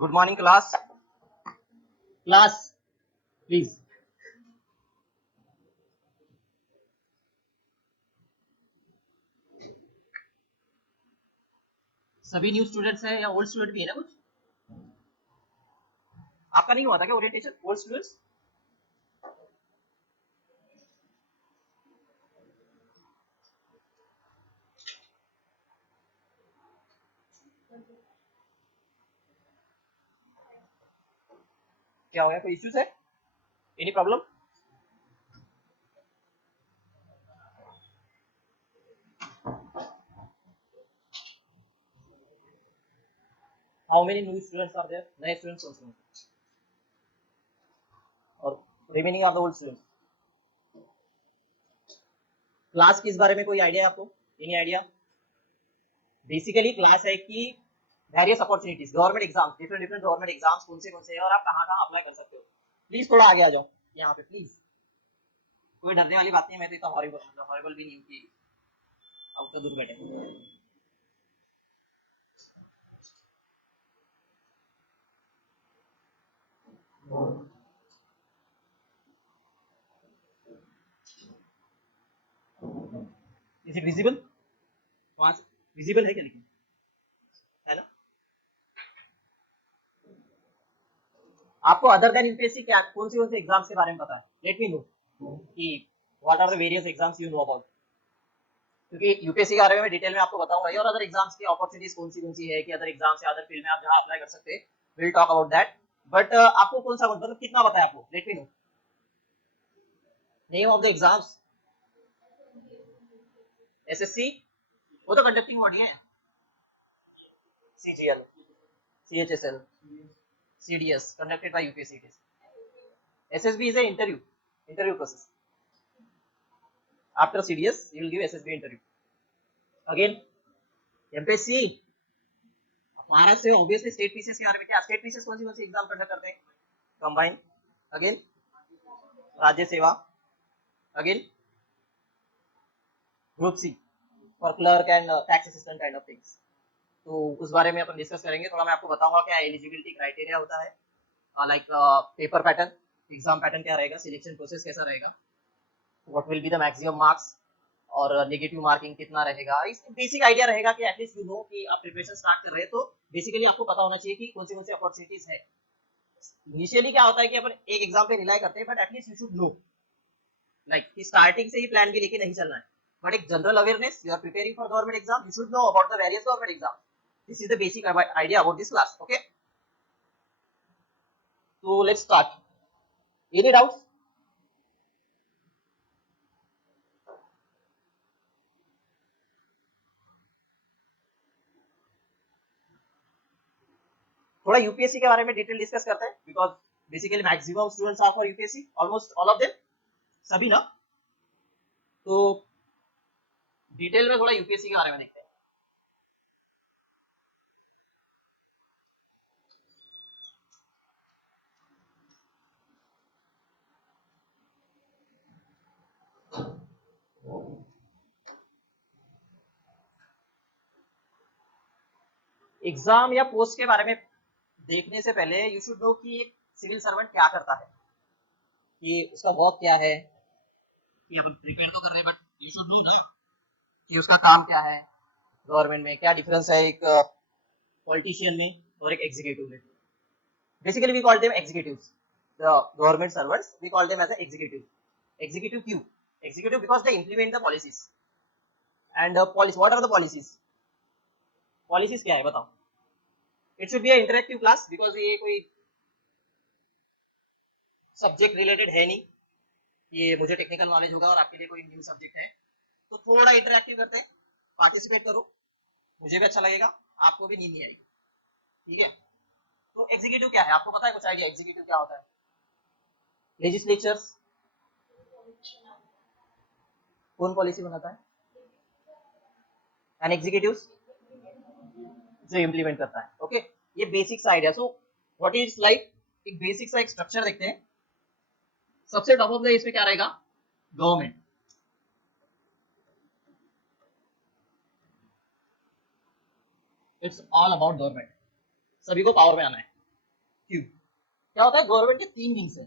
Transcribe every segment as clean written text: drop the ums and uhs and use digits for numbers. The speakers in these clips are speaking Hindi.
Good morning class. Class please. सभी न्यू स्टूडेंट्स हैं या ओल्ड स्टूडेंट भी है ना कुछ? आपका नहीं हुआ था क्या ओरिएंटेशन ओल्ड स्टूडेंट्स? क्या हो गया, कोई इश्यूज है? Any problem? How many new students are there? नए स्टूडेंट्स कौन से हैं? और remaining are the old students. Class किस बारे में कोई आइडिया है आपको? Any idea? बेसिकली क्लास है कि various opportunities, government exams, different different government exams कौन से हैं और आप कहाँ कहाँ अप्लाई कर सकते हो। प्लीज थोड़ा आगे आ जाओ यहाँ पे प्लीज। कोई डरने वाली बात नहीं है, मैं तो इतना हॉरिबल भी नहीं हूँ कि आप तो दूर बैठे। Is it visible? वहां से विजिबल है क्या लेकिन? है ना? आपको अदर देन यूपीएससी क्या कौन से एग्जाम्स के बारे में पता है? लेट मी नो कि what are the various exams you know about. क्योंकि यूपीएससी के बारे में डिटेल में आपको बताऊंगा ही, और अदर एग्जाम्स की अपॉर्चुनिटीज कौन सी है कि अदर एग्जाम्स या अदर फील्ड में आप जहां अप्लाई कर सकते हैं, will talk about that. But आपको कौन सा मतलब कितना पता है आपको? Late me no name of the exams. SSC वो तो कंडक्टिंग बॉडी है। CGL, CHSL, CDS conducted by UPSC. SSB is a interview process. After CDS you will give SSB interview. Again MPSC Maharashtra से ऑब्वियसली स्टेट पीसीएस के बारे में क्या? स्टेट पीसीएस कौन सी एग्जाम कंडक्ट करते हैं? कंबाइन। अगेन राज्य सेवा। Again group C for clerk and tax assistant kind of things. तो उस बारे में अपन डिस्कस करेंगे। थोड़ा मैं आपको बताऊंगा क्या एलिजिबिलिटी क्राइटेरिया होता है, like paper pattern, exam pattern क्या रहेगा, सिलेक्शन प्रोसेस कैसा रहेगा, what will be the maximum marks और नेगेटिव मार्किंग कितना रहेगा। इस बेसिक आइडिया रहेगा कि एटलीस्ट यू नो कि आप प्रिपरेशन स्टार्ट कर रहे हैं तो बेसिकली आपको पता होना चाहिए कि कौन सी अपॉर्चुनिटीज है। इनिशियली क्या होता है कि अपन एक एग्जाम पे रिलाई करते हैं, but at least you should no like कि स्टार्टिंग से ही प्लान भी लेके नहीं चलना है, बट एक general awareness, you are preparing for government exam, you should know about the various government exam. This is the basic idea about this class. Okay, so let's start. Any doubts? थोड़ा यूपीएससी के बारे में डिटेल डिस्कस करते हैं, because basically maximum students are for UPSC, almost all of them, सभी ना। तो डिटेल में थोड़ा यूपीएससी के बारे में देखते हैं। एग्जाम या पोस्ट के बारे में देखने से पहले यू शुड नो कि एक सिविल सर्वेंट क्या करता है, कि उसका वर्क क्या है। कि अपन प्रिपेयर तो कर रहे हैं, बट यू शुड नो ना कि उसका काम क्या है, गवर्नमेंट में क्या डिफरेंस है एक पॉलिटिशियन में और एक एग्जीक्यूटिव में। Basically we call them executives, the government servants we call them as executive. Executive क्यों? Executive because they implement the policies and policy. What are the policies? Policies क्या है बताओ? It should be a interactive class, because ये कोई सब्जेक्ट रिलेटेड है नहीं, ये मुझे टेक्निकल नॉलेज होगा और आपके लिए कोई न्यू सब्जेक्ट है। तो थोड़ा इंटरेक्टिव करते हैं, पार्टिसिपेट करो, मुझे भी अच्छा लगेगा, आपको भी नींद नहीं आएगी। ठीक है? तो एग्जीक्यूटिव क्या है, आपको पता है कुछ आइडिया एग्जीक्यूटिव क्या होता है? लेजिस्लेचर्स, कौन पॉलिसी बनाता है? एंड एग्जीक्यूटिव्स जो इम्प्लीमेंट करता है। ओके, ये बेसिक सा idea. So what is like, एक बेसिक सा एक स्ट्रक्चर देखते हैं। सबसे टॉप ऑफ द इसमें क्या रहेगा? Government. It's all about government. सभी को पावर में आना है। क्यू क्या होता है? गवर्नमेंट के 3 विंग्स है।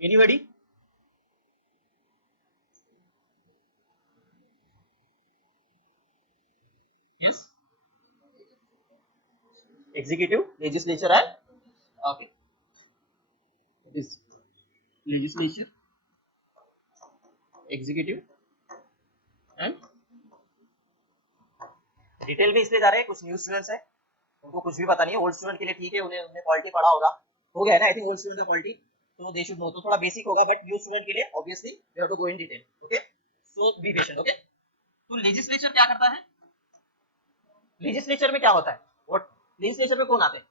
Anybody? Yes, executive, legislature and okay, this legislature, executive and detail में इसलिए जा रहे हैं, कुछ न्यू स्टूडेंट्स हैं उनको कुछ भी पता नहीं है। ओल्ड स्टूडेंट के लिए ठीक है, उन्हें उन्हें पॉलिटी पढ़ा होगा, हो गया ना आई थिंक ओल्ड स्टूडेंट का पॉलिटी, तो दे शुड नो, तो थोड़ा बेसिक होगा, बट न्यू स्टूडेंट के लिए obviously we have to go in detail. Okay, so be patient. Okay, तो लेजिस्लेचर क्या करता है? लेजिस्लेचर में क्या होता है? व्हाट लेजिस्लेचर में कौन आते हैं?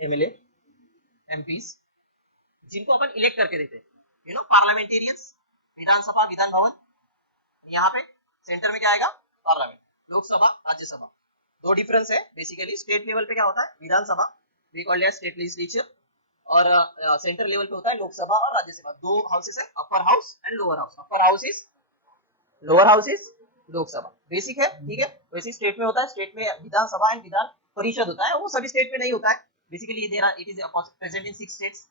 एमएलए, एमपीस, जिनको अपन इलेक्ट करके देते हैं, यू नो पार्लियामेंटेरियंस, विधानसभा, विधान भवन, यहाँ पे सेंटर में क्या आएगा? पार्लियामेंट, लोकसभा, राज्यसभा। दो डिफरेंस है बेसिकली। स्टेट लेवल पे क्या होता है? Vidhan Sabha, we called as state legislature, और सेंटर लेवल पे होता है लोकसभा और राज्यसभा। दो हाउसेस है, upper house and lower house. Upper house is Lok Sabha, basic है, ठीक है। वैसे स्टेट में होता है, स्टेट में विधानसभा एंड विधान परिषद होता है, वो सभी स्टेट में नहीं होता है basically. There are, it is present in 6 states,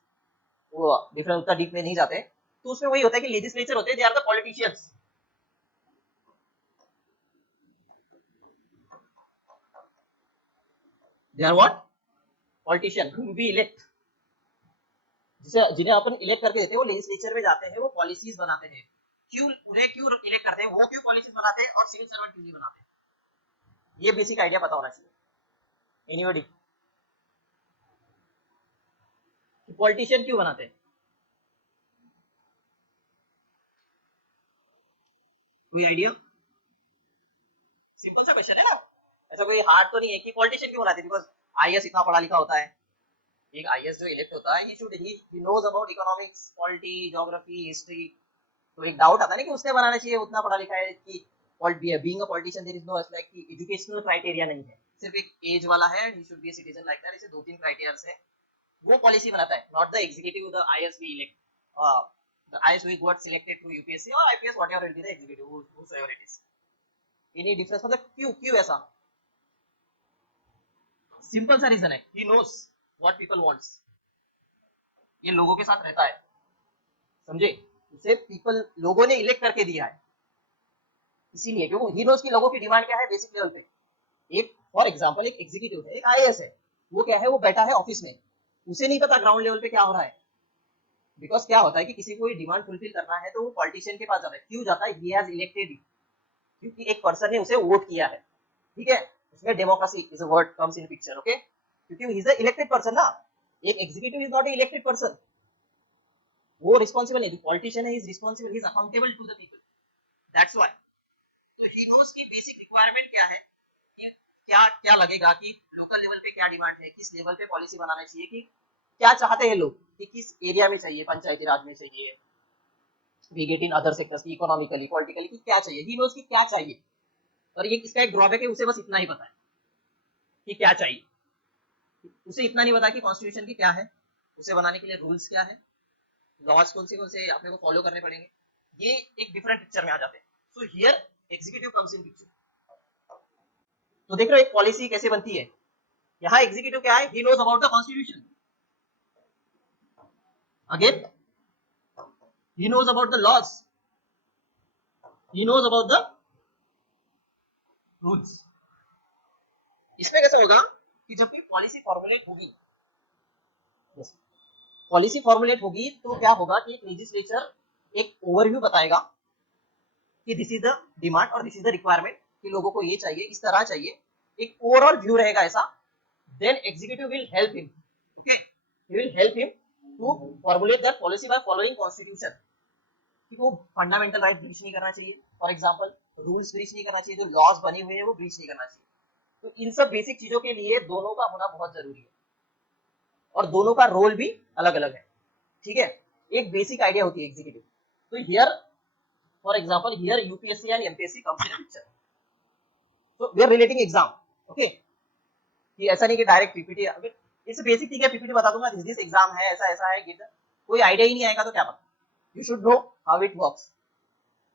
वो डिफरेंट उतना डीप में नहीं जाते। तो उसमें वही होता है कि लेजिस्लेचर होते हैं, they are the politicians, they are what? Politician whom we elect, जिन्हें अपन इलेक्ट करके देते हैं, वो लेजिस्लेचर में जाते हैं, वो पॉलिसीज बनाते हैं। क्यों उन्हें क्यों इलेक्ट करते हैं? वो क्यों पॉलिसीज बनाते हैं? और सिविल सर्वेंट क्यों बनाते हैं? ये बेसिक आइडिया पता होना चाहिए। एनीबॉडी? पॉलिटिशियन क्यों बनाते हैं? कोई आइडिया? सिंपल सा क्वेश्चन है ना, ऐसा कोई हार्ड तो नहीं है कि पॉलिटिशियन क्यों बनाते हैं। बिकॉज आईएएस इतना पढ़ा लिखा होता है, एक आईएएस जो इलेक्ट होता है, he knows about economics, polity, geography, history. तो एक डाउट आता है ना कि उसने बनाना चाहिए, उतना पढ़ा लिखा है कि being a politician there is no like कि एजुकेशनल क्राइटेरिया नहीं है, सिर्फ एक एज वाला है, he should be a citizen like that. इसे 2-3 क्राइटेरियाज है, वो पॉलिसी बनाता है, not the executive, the IAS we elect, the IAS we got selected through UPSC और IPS whatever it is, the executive whoever it is. Any difference? मतलब क्यों क्यों ऐसा? सिंपल सा रीजन है, he knows what people wants, ये लोगों के साथ रहता है, समझे? उसे पीपल, लोगों ने इलेक्ट करके दिया है, इसीलिए क्योंकि ही नोस की लोगों की डिमांड क्या है बेसिक लेवल पे। एक फॉर एग्जांपल एक एग्जीक्यूटिव है, एक आईएएस है, वो क्या है, वो बैठा है ऑफिस में, उसे नहीं पता ग्राउंड लेवल पे क्या हो रहा है। बिकॉज क्या होता है कि किसी को डिमांड फुलफिल करना है तो वो पॉलिटिशियन के पास जाता है। क्यों जाता है? ही हैज इलेक्टेड, क्योंकि एक पर्सन ने उसे वोट किया है, ठीक है। उसमें democracy is a word comes in picture, okay, क्योंकि he is a elected person ना। एक executive is not a elected person, वो रिस्पांसिबल नहीं, पॉलिटिशियन है, is responsible, he is accountable to the people, that's why. तो ही नोस की बेसिक रिक्वायरमेंट क्या है, कि क्या क्या लगेगा कि लोकल लेवल पे क्या डिमांड है, किस लेवल पे पॉलिसी बनाना चाहिए, कि क्या चाहते हैं लोग, कि किस एरिया में चाहिए, पंचायती राज में चाहिए, we get in other sectors की, इकोनॉमिकली, पॉलिटिकली, कि क्या चाहिए, ही नोस की क्या चाहिए। और ये इसका एक ड्रॉबैक है, उसे बस इतना ही पता है कि क्या चाहिए, उसे इतना नहीं पता कि कॉन्स्टिट्यूशन की क्या है, उसे बनाने के लिए रूल्स क्या है, लॉज कौन से अपने को फॉलो करने पड़ेंगे, ये एक डिफरेंट पिक्चर में आ जाते हैं। So here executive comes in picture. तो देख रहे हो एक पॉलिसी कैसे बनती है। यहाँ एग्जीक्यूटिव क्या है, he knows about the constitution, again he knows about the laws, he knows about the rules। इसमें कैसा होगा कि जब भी पॉलिसी फॉर्मुलेट होगी, पॉलिसी फॉर्मुलेट होगी तो क्या होगा कि एक लेजिस्लेचर एक ओवरव्यू बताएगा कि दिस इज द डिमांड और दिस इज द रिक्वायरमेंट, कि लोगों को ये चाहिए, इस तरह चाहिए, एक ओवरऑल व्यू रहेगा ऐसा। Then executive will help him, okay, he will help him to formulate that policy by following constitution, कि वो फंडामेंटल राइट ब्रीच नहीं करना चाहिए, फॉर एग्जांपल रूल्स ब्रीच नहीं करना चाहिए, जो लॉज बने हुए हैं वो ब्रीच नहीं करना चाहिए। तो इन सब बेसिक चीजों के लिए दोनों का होना बहुत जरूरी है, और दोनों का रोल भी अलग अलग है, ठीक है। एक बेसिक आइडिया होती है एग्जीक्यूटिव। तो here for example here UPSC and MPSC comes in picture. So we are relating exam, okay, कि ऐसा नहीं कि डायरेक्ट पीपीटी, इट्स बेसिक, ठीक है, पीपीटी बता दूंगा, दिस एग्जाम है, ऐसा ऐसा है, गिव, कोई आइडिया ही नहीं आएगा तो क्या पता। You should know how it works.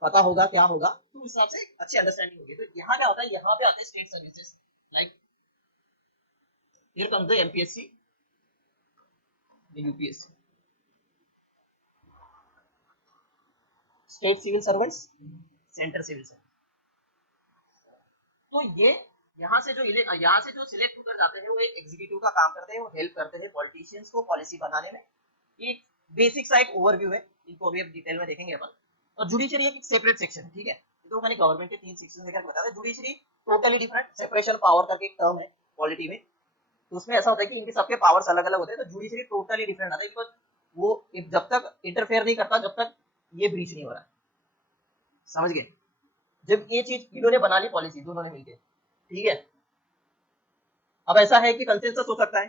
पता होगा क्या होगा, तो उस हिसाब से अच्छी अंडरस्टैंडिंग होगी। तो यहाँ क्या होता है, यहाँ पे आते हैं state services, like here comes the MPSC, the UPSC, state civil servants, centre civil servants. तो ये यहाँ से जो सिलेक्ट होकर जाते हैं वो एक एग्जीक्यूटिव का काम करते हैं, वो हेल्प करते हैं पॉलिटिशियंस को पॉलिसी बनाने में। एक बेसिक सा एक ओवरव्यू है, इनको अभी अब डिटेल में देखेंगे अपन। और जुडिशरी एक सेपरेट सेक्शन है, ठीक है। तो मैंने गवर्नमेंट के 3 सेक्शन देकर बताया था। Judiciary totally different, separation power करके एक टर्म है पॉलिटी में। तो उसमें ऐसा होता है कि इनके सबके पावर्स अलग अलग होते हैं, तो जुडिशरी टोटली डिफरेंट आता है, बिकॉज वो जब तक इंटरफेयर नहीं करता जब तक ये ब्रीच नहीं हो रहा। समझ गए? जब ये चीज इन्होंने बना ली पॉलिसी दोनों ने मिलकर, ठीक है। अब ऐसा है कि कंसेंसस हो सकता है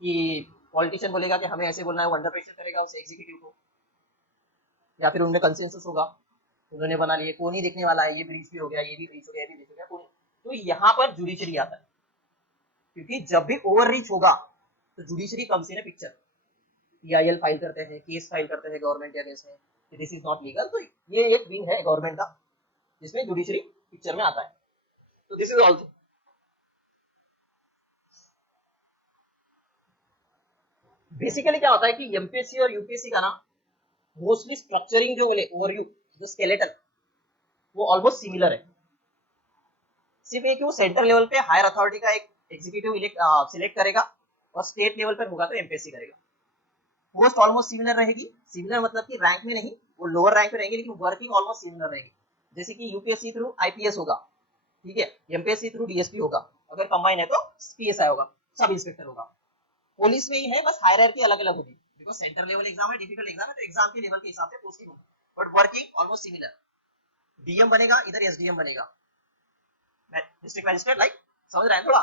कि पॉलिटिशियन बोलेगा कि हमें ऐसे बोलना है, वो अंडर प्रेशर करेगा उस एग्जीक्यूटिव को, या फिर उनमें कंसेंसस होगा, उन्होंने बना लिए, कौन ही देखने वाला है, ये ब्रीच भी हो गया, ये भी ब्रीच हो गया, ये भी ब्रीच हो गया, कौन। तो यहाँ पर जुडिशरी आता है, क्योंकि जब भी ओवर रीच होगा तो judiciary comes in picture. PIL file करते हैं, केस फाइल करते हैं गवर्नमेंट के अगेंस्ट में, दिस इज नॉट लीगल। तो ये एक विंग है गवर्नमेंट का जिसमें जुडिशरी पिक्चर में आता है। तो दिस इज ऑल्सो बेसिकली क्या होता है कि एमपीएससी और यूपीएससी का ना मोस्टली स्ट्रक्चरिंग जो बोले ओवरव्यू, जो स्केलेटन, वो ऑलमोस्ट सिमिलर है। सिर्फ ये कि वो सेंट्रल लेवल पे हायर अथॉरिटी का एक एग्जीक्यूटिव सिलेक्ट करेगा और स्टेट लेवल पर होगा तो एमपीएससी करेगा। पोस्ट ऑलमोस्ट सिमिलर रहेगी, सिमिलर मतलब कि रैंक में नहीं, वो लोअर रैंक पे रहेंगे, लेकिन वर्किंग ऑलमोस्ट सिमिलर रहेगी। जैसे कि यूपीएससी थ्रू आईपीएस होगा, ठीक है, एमपीएससी थ्रू डीएसपी होगा, अगर कंबाइन है तो पीएसआई होगा, सब इंस्पेक्टर होगा। पुलिस में ही है, बस हायरार्की अलग अलग होगी, बिकॉज सेंटर लेवल एग्जाम है, डिफिकल्ट एग्जाम है, तो एग्जाम के लेवल के हिसाब से पोस्टिंग होगी, but working almost similar. DM बनेगा, इधर एसडीएम बनेगा, डिस्ट्रिक्ट मैजिस्ट्रेट, लाइक समझ रहे हैं थोड़ा।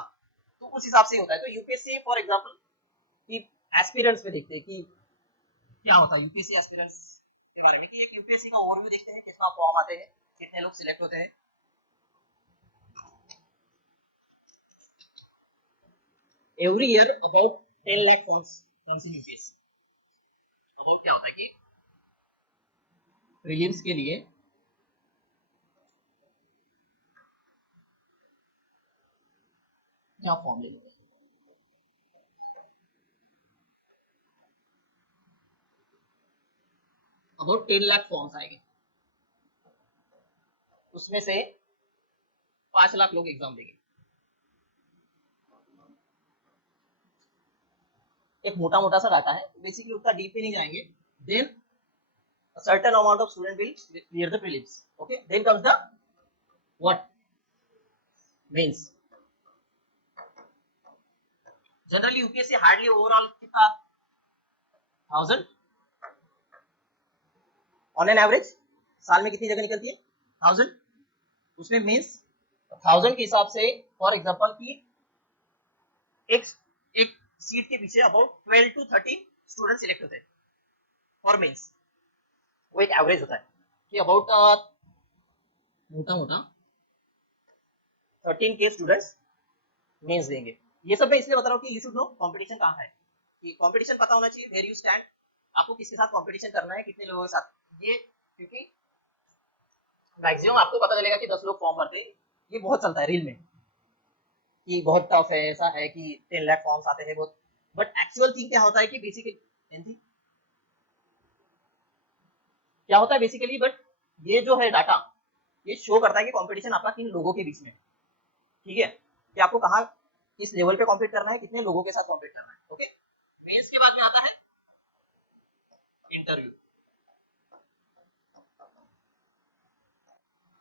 तो उस हिसाब से होता है। तो यूपीएससी फॉर एग्जांपल कि एस्पिरेंट्स में देखते हैं कि क्या होता है यूपीएससी एस्पिरेंट्स के बारे में, कि एक यूपीएससी का ओवरव्यू देखते हैं, कितना फॉर्म आते हैं, कितने लोग सिलेक्ट होते हैं। Every year about 10 lakh forms comes in UPSC. About क्या होता है कि प्रीलिम्स के लिए क्या फॉर्म ले लेते हैं, अबाउट 10 लाख फॉर्म्स आएंगे, उसमें से 5 लाख लोग एग्जाम देंगे। एक मोटा मोटा सा डाटा है, बेसिकली उतना डीप में नहीं जाएंगे। Then a certain amount of student will clear the prelims, okay, then comes the what, mains। Generally UPSC hardly overall कितना 1000 ऑन एन एवरेज साल में कितनी जगह निकलती है 1000, उसमें मीन्स 1000 के हिसाब से फॉर एग्जांपल की एक एक सीट के पीछे अबाउट 12 to 13 स्टूडेंट सिलेक्ट होते हैं फॉर मीन्स। वो एक एवरेज होता है कि अबाउट मोटा मोटा 13 के स्टूडेंट्स मेंस देंगे। ये सब मैं इसलिए बता रहा हूँ कि यू शुड नो कंपटीशन कहाँ है, कि कंपटीशन पता होना चाहिए, वेयर यू स्टैंड, आपको किसके साथ कंपटीशन करना है, कितने लोगों के साथ। ये क्योंकि मैक्सिमम आपको पता चलेगा कि 10 लोग फॉर्म भरते हैं, ये बहुत चलता है रील में कि बहुत टफ है, ऐसा है कि 10 लाख फॉर्म्स आते हैं बहुत, बट एक्चुअल थिंग क्या होता है कि बेसिकली क्या होता है बेसिकली, बट ये जो है डाटा ये शो करता है कि कंपटीशन आपका किन लोगों के बीच में, ठीक है, कि आपको कहाँ किस लेवल पे कॉम्पीट करना है, कितने लोगों के साथ कॉम्पीट करना है। ओके, मेंस के बाद में आता है इंटरव्यू।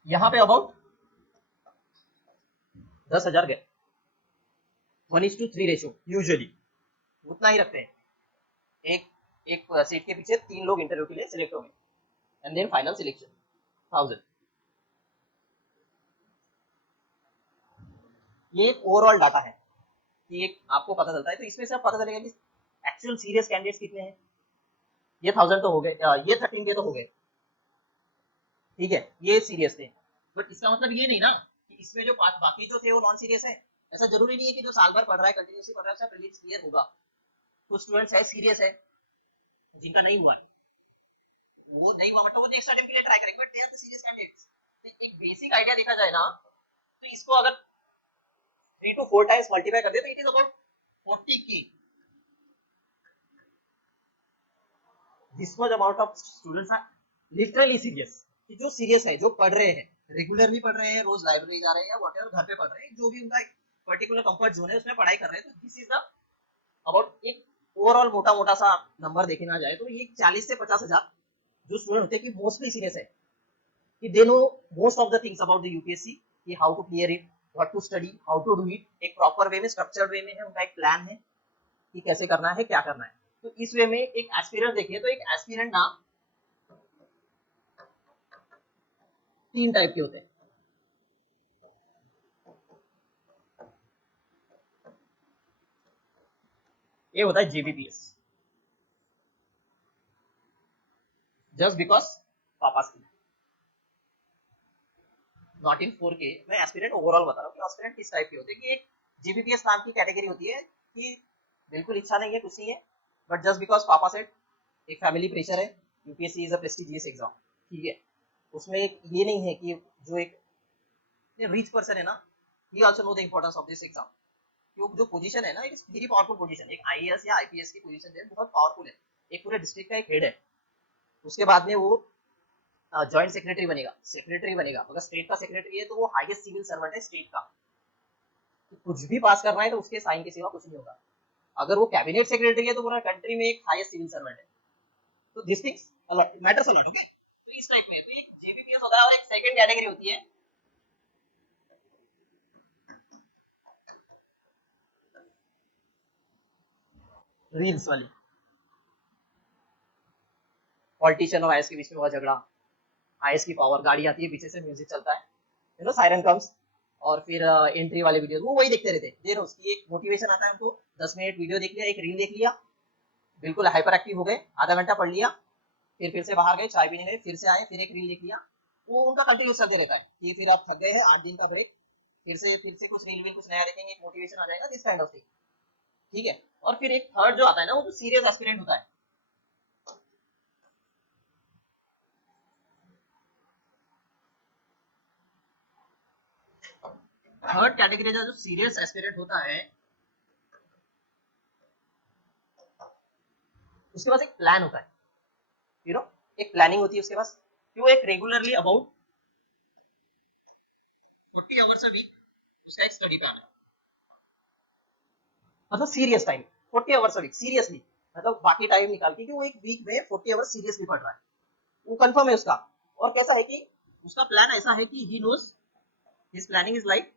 यहाँ पे अबाउट 10,000 गए, 1:3 रेशियो यूजुअली उतना ही रखते हैं। एक एक सीट के पीछे 3 लोग इंटरव्यू के लिए सिलेक्ट होंगे, एंड देन फाइनल सिलेक्शन 1000। ये एक ओवरऑल डाटा है कि एक आपको पता चलता है। तो इसमें से आप पता चलेगा कि एक्चुअल सीरियस कैंडिडेट्स कितने हैं। ये 1000 तो हो गए, ये 13 के तो हो गए, ठीक है, ये सीरियस थे, बट इसका मतलब ये नहीं ना कि इसमें जो बाकी जो थे वो नॉन सीरियस है। ऐसा जरूरी नहीं है कि जो साल भर पढ़ रहा है, कंटिन्यूसली पढ़ रहा है, उसका प्रीलिम्स क्लियर होगा। कुछ स्टूडेंट्स है सीरियस है जिनका नहीं हुआ है, वो नहीं हुआ मतलब वो नेक्स्ट अटेम्प्ट के लिए ट्राई करेंगे, but they are the serious candidates. एक बेसिक आइडिया देखा जाए ना, तो इसको अगर 3 to 4 टाइम्स मल्टीप्लाई कर दे तो it is about 40K। This much amount of students are literally serious, कि जो सीरियस है, जो पढ़ रहे हैं, रेगुलरली पढ़ रहे हैं, रोज लाइब्रेरी जा रहे हैं या व्हाटएवर घर पे पढ़ रहे हैं, जो भी उनका एक पर्टिकुलर कंफर्ट जोन है उसमें पढ़ाई कर रहे हैं, तो दिस इज द अबाउट एक ओवरऑल मोटा मोटा सा नंबर देखे ना जाए तो ये 40 से 50 हजार जो स्टूडेंट होते हैं कि मोस्टली सीरियस है, कि they know most of the things about the UPSC, कि how to clear it, what to study, how to do it, एक प्रॉपर वे में, स्ट्रक्चर्ड वे में है, उनका एक प्लान है कि कैसे करना है, क्या करना है। तो इस वे में एक एस्पिरेंट देखिए, तो एक एस्पिरेंट ना 3 टाइप के होते हैं। ये होता है जीबीपीएस, जस्ट बिकॉज पापा से, नॉट इन 4K। मैं एस्पिरेंट ओवरऑल बता रहा हूँ कि एस्पिरेंट किस टाइप के होते हैं, कि एक जीबीपीएस नाम की कैटेगरी होती है कि बिल्कुल इच्छा नहीं है, कुछ नहीं है, बट जस्ट बिकॉज पापा सेड, एक फैमिली प्रेशर है, UPSC is a prestigious exam, ठीक है। उसमें ये नहीं है कि जो एक रिच पर्सन है ना, ही also know the importance of this exam. जो पोजीशन है ना, it is very powerful position, एक आईएएस या आईपीएस की पोजीशन है, बहुत पावरफुल है, एक पूरे डिस्ट्रिक्ट का एक हेड है। उसके बाद में वो जॉइंट सेक्रेटरी बनेगा, अगर स्टेट का सेक्रेटरी है तो वो हाईएस्ट सिविल सर्वेंट है स्टेट का, तो कुछ भी पास करना है तो उसके साइन के सिवा कुछ नहीं होगा। अगर वो कैबिनेट सेक्रेटरी है तो पूरा कंट्री में एक हाईएस्ट सिविल सर्वेंट है। तो this things matters a lot, okay. तो इस टाइप में तो एक जेबीपीएस होता है, और एक सेकंड कैटेगरी होती है रील्स वाली। पॉलिटिशियन और आईएएस के बीच में हुआ झगड़ा, आईएएस की पावर, गाड़ी आती है पीछे से, म्यूजिक चलता है, यू नो सायरन कम्स, और फिर एंट्री वाले वीडियो वो वही देखते रहते हैं, उसकी एक मोटिवेशन आता है उनको, 10 मिनट वीडियो देख लिया, एक रील देख लिया, बिल्कुल हाइपर एक्टिव हो गए, आधा घंटा पढ़ लिया, फिर से बाहर गए, चाय पीने गए, फिर से आए, फिर एक रील देख लिया। वो उनका कंटिन्यूस चलते रहता है कि फिर आप थक गए हैं, 8 दिन का ब्रेक, फिर से कुछ रील वील कुछ नया देखेंगे, एक मोटिवेशन आ जाएगा, दिस काइंड ऑफ थिंग, ठीक है। और फिर एक थर्ड जो आता है ना, वो जो सीरियस एस्पिरेंट होता है। थर्ड कैटेगरी का जो सीरियस एस्पिरेंट होता है, उसके पास एक प्लान होता है, यू नो, एक प्लानिंग होती है उसके पास, कि वो एक regularly about 40 hours a week उसका एक स्टडी प्लान है, मतलब serious time, 40 hours a week seriously, मतलब बाकी टाइम निकाल के, कि वो एक वीक में 40 आवर्स सीरियसली पढ़ रहा है, वो कंफर्म है उसका। और कैसा है कि उसका प्लान ऐसा है कि he knows, his planning is like,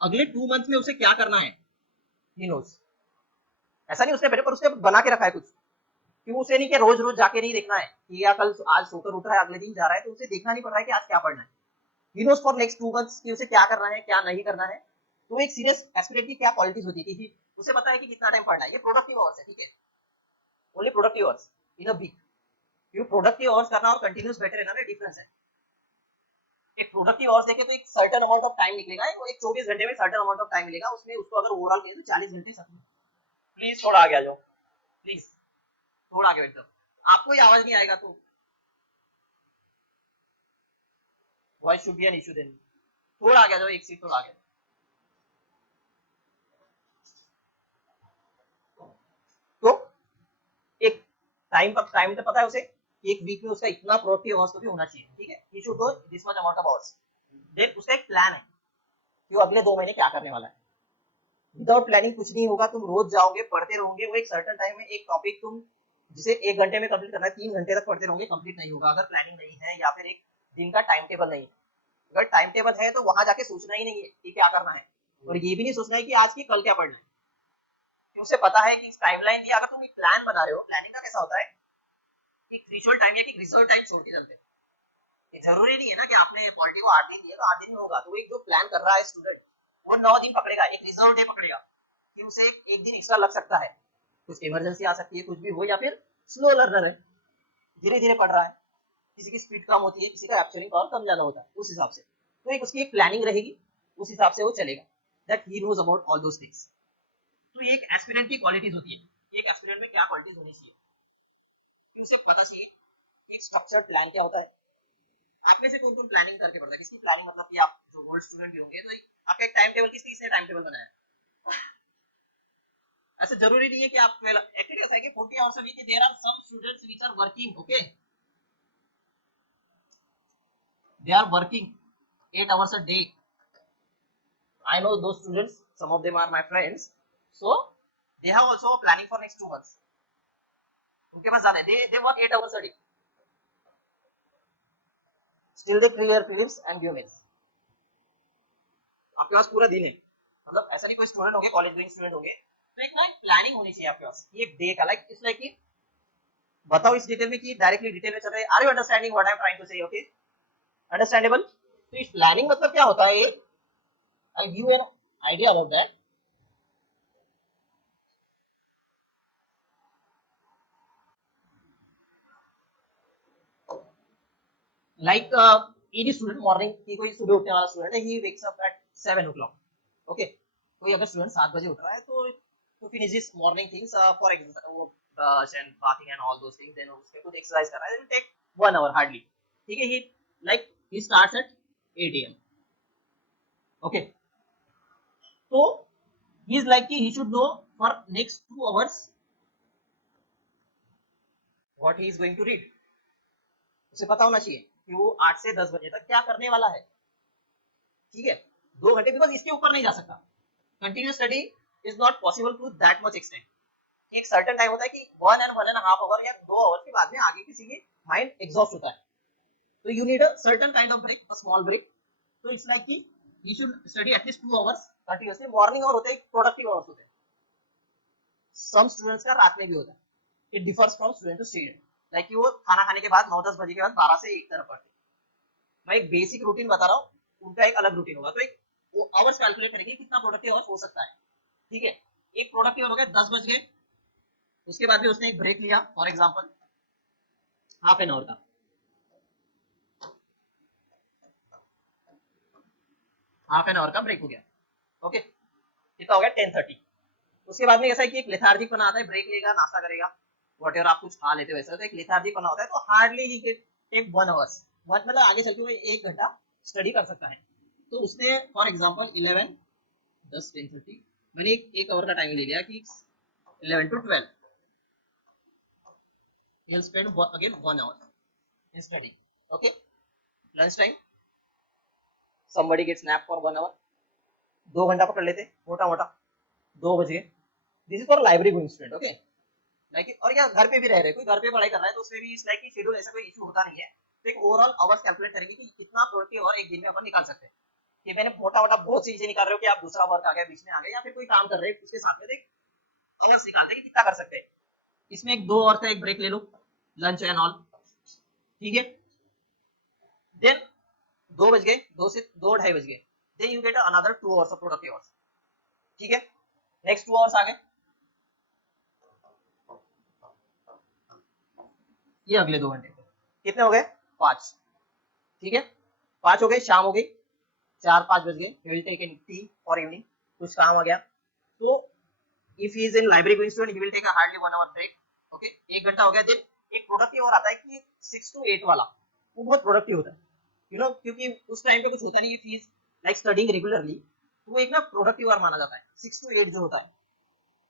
अगले 2 मंथ में उसे क्या करना है, ही नोज। ऐसा नहीं उसने पर उसने बना के रखा है कुछ, कि उसे नहीं कि रोज रोज जाके नहीं देखना है, कि या कल आज सोकर उठ रहा है अगले दिन जा रहा है, तो उसे देखना नहीं पड़ रहा है कि आज क्या पढ़ना है। He knows for next 2 months कि उसे क्या करना है, क्या नहीं करना है। तो एक सीरियस एस्पिरेंट की क्या क्वालिटीज होती है, कि उसे पता है कि कितना टाइम पढ़ना है, ये प्रोडक्टिव आवर्स है, ठीक है, only productive hours in a week. क्यों प्रोडक्टिव आवर्स करना और कंटिन्यूस बेटर रहना में डिफरेंस है। एक प्रोडक्टिव आवर्स देखे तो एक सर्टेन अमाउंट ऑफ टाइम निकलेगा, वो एक 24 घंटे में सर्टेन अमाउंट ऑफ टाइम मिलेगा, उसमें उसको अगर ओवरऑल कहें तो 40 घंटे सकते। प्लीज थोड़ा आगे आ जाओ, प्लीज थोड़ा आगे बैठ जाओ, आपको ही आवाज नहीं आएगा तो voice should be an issue then. थोड़ा आगे आ जाओ, एक सीट थोड़ा आगे। तो एक टाइम तो पता है उसे, एक वीक में उसका इतना प्रोडक्टिव आवर्स तो भी होना चाहिए, ठीक है, he should do this much amount of hours. Then उसका एक प्लान है कि वो अगले 2 महीने क्या करने वाला है। विदाउट प्लानिंग कुछ नहीं होगा, तुम रोज जाओगे पढ़ते रहोगे, वो एक सर्टेन टाइम में एक टॉपिक तुम जिसे 1 घंटे में कंप्लीट करना है, 3 घंटे तक पढ़ते रहोगे, कंप्लीट नहीं होगा, अगर प्लानिंग नहीं है या फिर एक दिन का टाइम टेबल नहीं है। अगर टाइम टेबल है तो वहां जाके सोचना ही नहीं है कि क्या करना है, और ये भी नहीं सोचना है कि आज की कल क्या पढ़ना है, कि उसे पता है कि टाइमलाइन दिया। अगर तुम एक प्लान बना रहे हो, प्लानिंग का कैसा होता है कि थ्रेशोल्ड टाइम या कि रिजल्ट टाइम छोड़ के चलते हैं। ये जरूरी नहीं है ना कि आपने पॉलिटी को 8 दिन दिया तो 8 दिन में होगा, तो एक जो प्लान कर रहा है स्टूडेंट, वो 9 दिन पकड़ेगा, एक रिजर्व डे पकड़ेगा, कि उसे एक दिन एक्स्ट्रा लग सकता है, कुछ इमरजेंसी आ सकती है, कुछ भी हो, या फिर स्लो लर्नर है, धीरे धीरे पढ़ रहा है, किसी की स्पीड कम होती है, किसी का कैप्चरिंग पावर कम ज्यादा होता है, उस हिसाब से तो एक उसकी एक प्लानिंग रहेगी, उस हिसाब से वो चलेगा, that he knows about all those things. तो ये एक एस्पिरेंट की क्वालिटीज होती है। एक एस्पिरेंट में क्या क्वालिटीज होनी चाहिए, फिर उसे पता चाहिए कि स्ट्रक्चर्ड प्लान क्या होता है। आप में से कौन कौन प्लानिंग करके पढ़ता है, किसकी प्लानिंग, मतलब कि आप जो गोल्ड स्टूडेंट भी होंगे तो आपका एक टाइम टेबल, किसने टाइम टेबल बनाया? ऐसा जरूरी नहीं है कि आप एक्चुअली ऐसा है कि 40 hours a week there are some students which are working, okay, they are working 8 hours a day. I know those students, some of them are my friends, so they have also planning for next 2 months. उनके पास ज्यादा है, they work 8 hours a day, still they clear prelims and give mains. आपके पास पूरा दिन है, मतलब ऐसा नहीं कोई स्टूडेंट होंगे, कॉलेज गोइंग स्टूडेंट होंगे, तो एक ना प्लानिंग होनी चाहिए आपके पास, ये डे का लाइक इट्स लाइक कि बताओ इस डिटेल में कि डायरेक्टली डिटेल में चल रहे हैं, are you understanding what I am trying to say, okay, understandable. तो इस प्लानिंग मतलब क्या होता है, I give an idea about that. Like any student morning की, कोई सुबह उठने वाला स्टूडेंट है, he wakes up at 7 o'clock, okay, कोई अगर स्टूडेंट 7 बजे उठ रहा है तो finishes morning things for example brush and bathing and all those things, then उसके कुछ एक्सरसाइज कर रहा है, it will take 1 hour hardly, ठीक है, he like he starts at 8 am, okay, तो he is like he should know for next 2 hours what he is going to read, उसे पता होना चाहिए कि वो 8 से 10 बजे तक क्या करने वाला है, ठीक है, 2 घंटे, बिकॉज इसके ऊपर नहीं जा सकता, continuous study is not possible to that much extent, एक सर्टेन टाइम होता है कि 1 and 1.5 hour या 2 hours के बाद में आगे किसी की माइंड एग्जॉस्ट होता है, तो you need a certain kind of break, a small break, तो इट्स लाइक कि you should study at least 2 hours continuously, morning और होते हैं प्रोडक्टिव आवर्स होते हैं, सम स्टूडेंट्स का रात में भी होता है, it differs from student to student, like वो खाना खाने के बाद 9-10 बजे के बाद 12 से 1 तरफ पढ़ते, मैं एक बेसिक रूटीन बता रहा हूँ, उनका एक अलग रूटीन होगा, तो एक वो आवर्स कैलकुलेट करेंगे कितना प्रोडक्टिव आवर्स हो सकता है, ठीक है, एक प्रोडक्टिव आवर हो गया 10 बज गए, उसके बाद भी उसने एक ब्रेक लिया, for example half an hour का, हाफ एन आवर का ब्रेक हो गया, ओके, कितना हो गया 10:30, उसके बाद में ऐसा है कि एक लेथार्जिक बना आता है, ब्रेक लेगा, नाश्ता करेगा, व्हाटएवर आप कुछ खा लेते हो वैसा, तो एक लेथार्जिक बना होता है, तो हार्डली ही टेक 1 hours, मतलब आगे चल के वो 1 घंटा स्टडी कर सकता है, तो उसने फॉर एग्जांपल 11 10 10:30 मैंने एक आवर का टाइम ले लिया कि 11 to 12 he'll spend again 1 hour in study, okay, lunch time somebody gets nap for 1 hour, 2 घंटा पकड़ लेते मोटा मोटा, 2 बजे, this is for library going student, okay, like और क्या घर पे भी रह रहे, कोई घर पे पढ़ाई कर रहा है तो उसमें भी इस लाइक की शेड्यूल ऐसा कोई इशू होता नहीं है, तो एक ओवरऑल आवर्स कैलकुलेट करेंगे कि कितना प्रोडक्टिव और एक दिन में अपन निकाल सकते हैं, कि मैंने मोटा मोटा बहुत सी चीजें निकाल रहे हो कि आप दूसरा वर्क आ गया बीच में आ गया या फिर कोई काम कर रहे हैं उसके साथ में, एक आवर्स निकालते हैं कि कितना कर सकते हैं, इसमें एक 2 आवर का एक ब्रेक ले लो, लंच एंड ऑल, ठीक है, देन 2 बज गए, 2 से 2 ढाई बज गए, then you get another 2 hours of productive hours, ठीक है, नेक्स्ट 2 आवर्स आ गए, ये अगले 2 घंटे कितने हो गए 5, ठीक है, 5 हो गए, शाम हो गई, 4-5 बज गए, he will take a tea for evening, कुछ काम आ गया, तो if he is in library going student he will take a hardly 1 hour break, okay, 1 घंटा हो गया, देन एक प्रोडक्टिव और आता है कि 6 to 8 वाला, वो बहुत प्रोडक्टिव होता है, यू नो, क्योंकि उस टाइम पे कुछ होता नहीं, if he is like studying regularly, तो वो एक ना प्रोडक्टिव आवर माना जाता है, 6 to 8 जो होता है,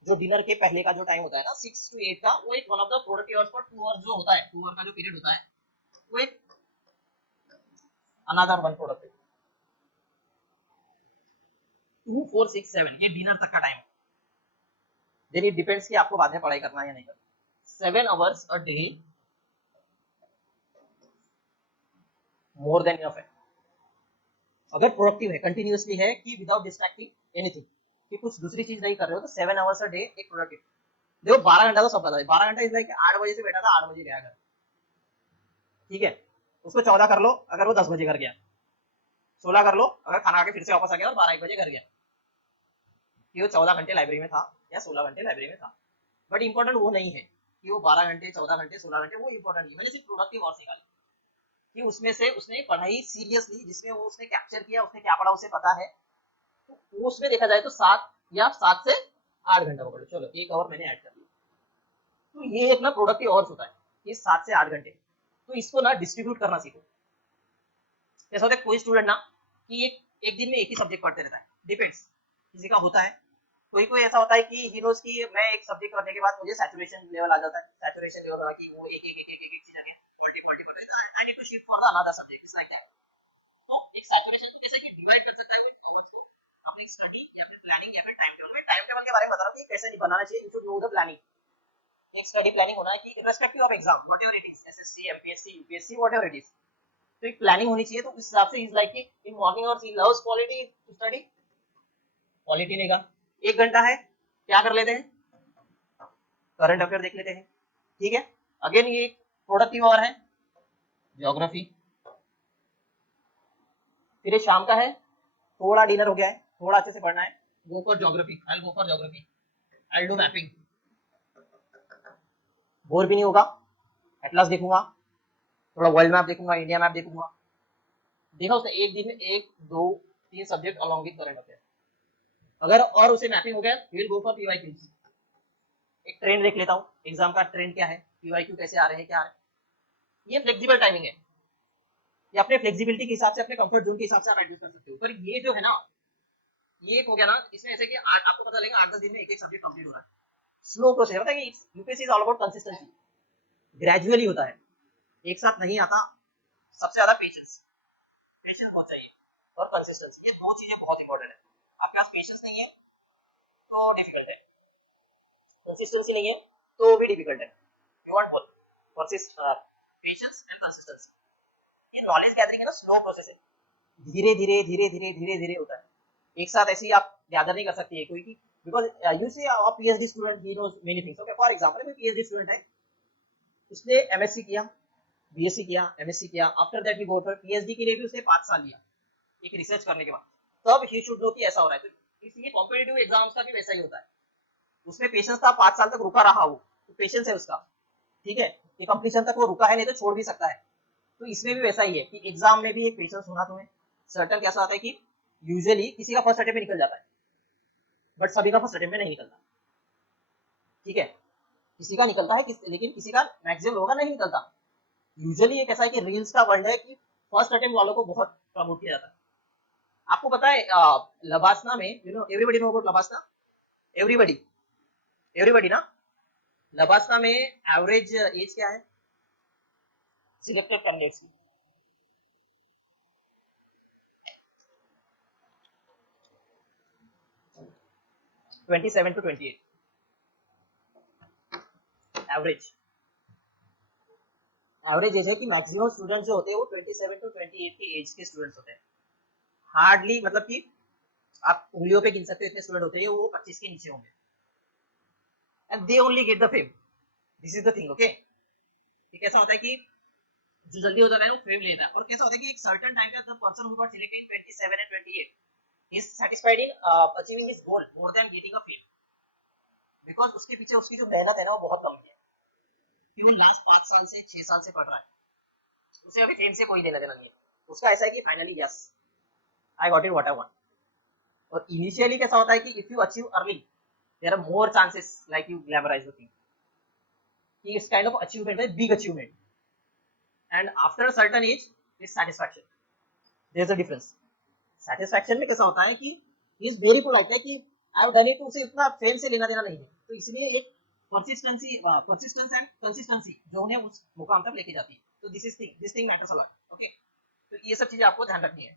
जो डिनर के पहले का जो टाइम होता है ना 6 to 8 का, वो एक one of the productive hours for 2 hours जो होता है, 2 आवर का जो पीरियड होता है, वो एक अनदर वन प्रोडक्टिव, 2 4 6 7 ये डिनर तक का टाइम, देन इट डिपेंड्स कि आपको बाद में पढ़ाई करना है या नहीं करना, 7 hours a day more than enough है, अगर प्रोडक्टिव है, कंटिन्यूअसली है कि विदाउट डिस्ट्रैक्टिंग एनीथिंग, कि कुछ दूसरी चीज नहीं कर रहे हो, तो 7 hours a day एक प्रोडक्टिव, देखो 12 घंटा तो सब पता है, 12 घंटा इज लाइक 8 बजे से बैठा था 8 बजे गया घर, ठीक है, उसको 14 कर लो अगर वो 10 बजे घर गया, 16 कर लो अगर खाना आके फिर से वापस आ गया और 12-1 बजे घर गया, कि वो 14 घंटे लाइब्रेरी में था या 16 घंटे लाइब्रेरी में था, बट इंपॉर्टेंट वो नहीं है कि वो 12 घंटे 14 घंटे 16 घंटे, वो इंपॉर्टेंट नहीं, मैंने सिर्फ प्रोडक्टिव आवर्स निकाले कि उसमें से उसने पढ़ाई सीरियसली, जिसमें वो उसने कैप्चर किया, उसने क्या पढ़ा उसे पता है, तो उसमें देखा जाए तो 7 या 7 से 8 घंटा पकड़ लो, चलो 1 आवर मैंने ऐड कर लिया, तो ये एक ना प्रोडक्टिव आवर्स होता है, ये 7 से 8 घंटे। तो इसको ना डिस्ट्रीब्यूट करना सीखो। जैसा होता है कोई स्टूडेंट ना कि एक दिन में एक ही सब्जेक्ट पढ़ते रहता है, डिपेंड्स, किसी का होता है। कोई कोई ऐसा होता है कि ही नोज कि मैं एक सब्जेक्ट करने के बाद मुझे सैचुरेशन लेवल आ जाता है, सैचुरेशन लेवल होगा कि वो एक चीज अगेन क्वालिटी क्वालिटी पढ़ रहा है, I need to shift for the another subject, it's like that. तो एक सैचुरेशन को कैसे कि डिवाइड कर सकता है वो आवर्स को, अपनी स्टडी या फिर प्लानिंग या फिर टाइम टेबल के बारे में बता रहा हूं कि कैसे नहीं बनाना चाहिए, you should know the planning. एक स्टडी प्लानिंग होना है कि irrespective of exam whatever it is, SSC MPSC UPSC whatever it is, तो एक प्लानिंग होनी चाहिए। तो उस हिसाब से इज लाइक कि इन मॉर्निंग और she loves quality to study, quality लेगा। 1 घंटा है, क्या कर लेते हैं, करंट अफेयर देख लेते हैं, ठीक है। अगेन ये प्रोडक्टिव आवर है, ज्योग्राफी। फिर ये शाम का है, थोड़ा डिनर हो गया है, थोड़ा अच्छे से पढ़ना है, go for geography, I go for geography, I do mapping, bore भी नहीं होगा, एटलस देखूंगा, थोड़ा वर्ल्ड मैप देखूंगा, इंडिया मैप देखूंगा। देखा उसने एक दिन में 1 2 3 subject along with current affair. अगर और उसे मैपिंग हो गया, विल गो फॉर पीवाईक्यूज। एक ट्रेंड देख लेता हूँ, एग्जाम का ट्रेंड क्या है, पीवाईक्यू कैसे आ रहे हैं, क्या आ रहे हैं। ये फ्लेक्सिबल टाइमिंग है, ये अपने फ्लेक्सिबिलिटी के हिसाब से, अपने कंफर्ट जोन के हिसाब से आप एडजस्ट कर सकते हो। पर ये जो है ना, ये एक हो गया ना, इसमें ऐसे कि आपको पता लगेगा 8 10 दिन में एक सब्जेक्ट कंप्लीट हो रहा है। स्लो प्रोसेस होता है कि UPSC is all about consistency, gradually होता है, एक साथ नहीं आता। सबसे ज्यादा पेशेंस, पेशेंस बहुत चाहिए, और कंसिस्टेंसी, ये 2 चीजें बहुत इंपॉर्टेंट है। आपके पास पेशेंस नहीं है तो डिफिकल्ट है, कंसिस्टेंसी नहीं है तो भी डिफिकल्ट है। You want both, patience and consistency. ये नॉलेज गैदरिंग है ना, स्लो प्रोसेस है, धीरे धीरे धीरे धीरे धीरे धीरे होता है। एक साथ ऐसे ही आप गैदर नहीं कर सकती है कोई की, because you see a PhD student he knows many things. Okay, for example कोई पीएचडी स्टूडेंट है, उसने एमएससी किया, बीएससी किया, एमएससी किया, after that he go for PhD के लिए भी उसने 5 साल लिया एक रिसर्च करने के बाद, तब ही शुड नो कि ऐसा हो रहा है। तो इसलिए कॉम्पिटिटिव एग्जाम्स का भी वैसा ही होता है, उसमें पेशेंस था, 5 साल तक रुका रहा वो, तो पेशेंस है उसका, ठीक है, ये कंप्लीशन तक वो रुका है, नहीं तो छोड़ भी सकता है। तो इसमें भी वैसा ही है कि एग्जाम में भी एक पेशेंस होना तुम्हें। सर्टन कैसा होता है कि यूजुअली किसी का फर्स्ट अटेम्प्ट में निकल जाता है, बट सभी का फर्स्ट अटेम्प्ट में नहीं निकलता, ठीक है, किसी का निकलता है लेकिन किसी का मैक्सिमम लोगों का नहीं निकलता। यूजुअली एक ऐसा है कि रील्स का वर्ल्ड है कि फर्स्ट अटेम्प्ट वालों को बहुत प्रमोट किया जाता है। आपको पता है लबासना में, you know everybody know about LBSNAA, everybody, everybody ना, लबासना में एवरेज एज क्या है सिलेक्टेड कैंडिडेट्स की, 27 to 28 एवरेज। एवरेज एज है कि मैक्सिमम स्टूडेंट जो होते हैं वो 27 to 28 की एज के स्टूडेंट्स होते हैं। हार्डली, मतलब कि आप उंगलियों पे गिन सकते हो इतने स्टूडेंट होते हैं वो 25 के नीचे होंगे, and they only get the fame. This is the thing, okay. कैसा होता है कि जो जल्दी हो जाता है वो फेम लेता है, और कैसा होता है कि एक सर्टेन टाइम पे the person who got selected in 27 and 28 is satisfied in achieving his goal more than getting a fame, because उसके पीछे उसकी जो मेहनत है ना वो बहुत कम है, कि वो लास्ट 5 साल से 6 साल से पढ़ रहा है, उसे अभी फेम से कोई लेना देना नहीं है। उसका ऐसा है कि finally yes I got it what I want. और इनिशियली कैसा होता है कि if you achieve early there are more chances like you glamorize the thing, कि इस काइंड ऑफ अचीवमेंट है, big achievement, and after certain age is satisfaction, there is a difference. Satisfaction में कैसा होता है कि ही इज वेरी पोलाइट है कि आई हैव डन इट, उसे उतना फेम से लेना देना नहीं है। तो इसलिए एक परसिस्टेंस एंड कंसिस्टेंसी जो उन्हें उस मुकाम तक लेके जाती है। तो this thing matters a lot, okay. तो ये सब चीजें आपको ध्यान रखनी है।